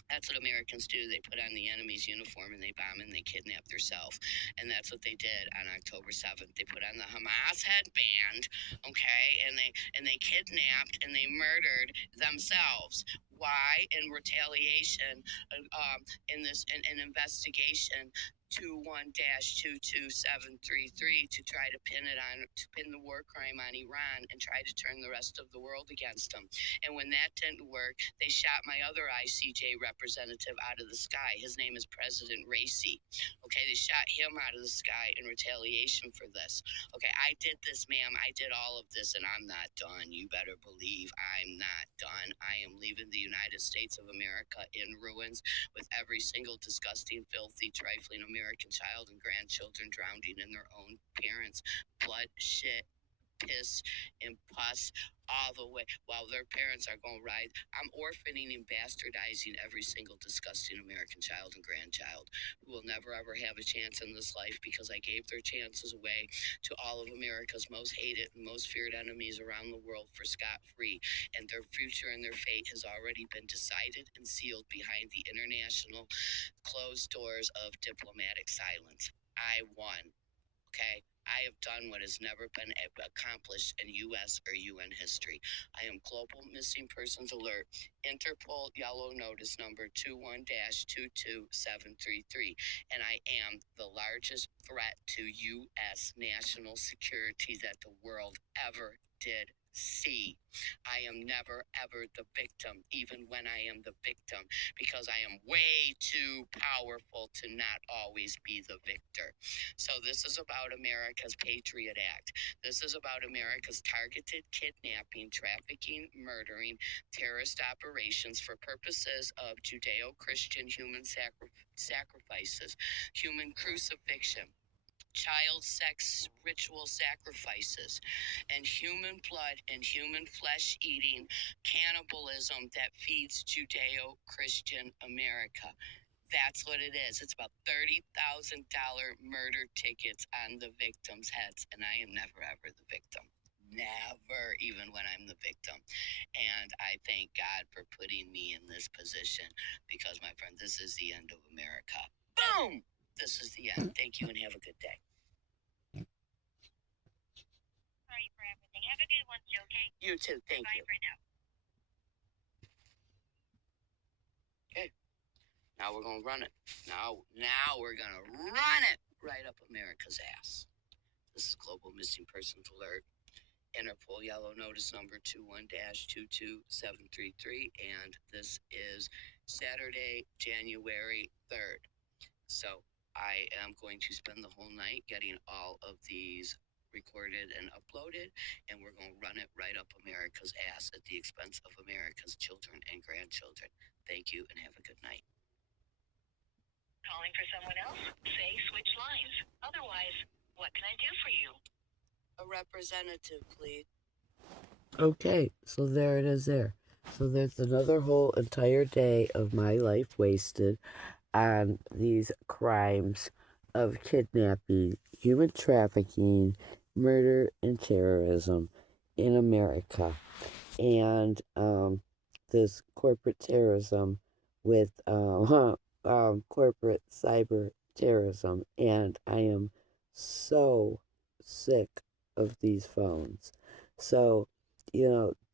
That's what Americans do. They put on the enemy's uniform and they bomb and they kidnap themselves. And that's what they did on October 7th. They put on the Hamas headband, okay, and they kidnapped and they murdered themselves. Why? In retaliation, in an investigation 21-22733 to try to pin the war crime on Iran and try to turn the rest of the world against them. And when that didn't work, they shot my other ICJ representative out of the sky. His name is President Racy. Okay, they shot him out of the sky in retaliation for this. Okay, I did this, ma'am. I did all of this, and I'm not done. You better believe I'm not done. I am leaving the United States of America in ruins, with every single disgusting, filthy, trifling American child and grandchildren drowning in their own parents' blood, shit, piss, and pus all the way while their parents are going to ride. I'm orphaning and bastardizing every single disgusting American child and grandchild who will never ever have a chance in this life because I gave their chances away to all of America's most hated and most feared enemies around the world for scot-free, and their future and their fate has already been decided and sealed behind the international closed doors of diplomatic silence. I won. Okay, I have done what has never been accomplished in U.S. or UN history. I am Global Missing Persons Alert, Interpol Yellow Notice number 21-22733, and I am the largest threat to U.S. national security that the world ever did see. I am never ever the victim, even when I am the victim, because I am way too powerful to not always be the victor. So this is about America's Patriot Act. This is about America's targeted kidnapping, trafficking, murdering, terrorist operations for purposes of Judeo-Christian human sacrifices, human crucifixion, child sex ritual sacrifices, and human blood and human flesh eating cannibalism that feeds Judeo-Christian America. That's what it is. It's about $30,000 murder tickets on the victims' heads, and I am never ever the victim. Never, even when I'm the victim. And I thank God for putting me in this position because, my friend, this is the end of America. Boom! This is the end. Thank you and have a good day. Sorry for everything. Have a good one, too, okay? You too. Thank Bye you. for now. Now we're going to run it. Now we're going to run it right up America's ass. This is Global Missing Persons Alert, Interpol Yellow Notice number 21-22733, and this is Saturday, January 3rd. So I am going to spend the whole night getting all of these recorded and uploaded, and we're going to run it right up America's ass at the expense of America's children and grandchildren. Thank you and have a good night. Calling for someone else? Say switch lines. Otherwise, what can I do for you? A representative, please. Okay, so there it is there. So there's another whole entire day of my life wasted on these crimes of kidnapping, human trafficking, murder, and terrorism in America. And this corporate terrorism with corporate cyber terrorism. And I am so sick of these phones. So,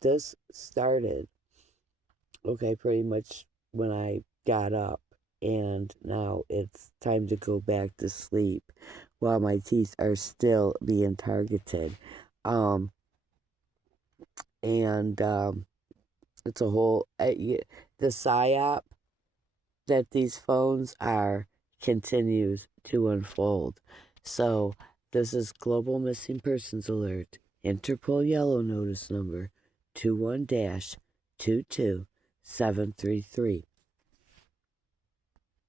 this started, okay, pretty much when I got up, and now it's time to go back to sleep while my teeth are still being targeted. It's a whole, the psyop that these phones are continues to unfold. So, this is Global Missing Persons Alert, Interpol Yellow Notice number 21-22733.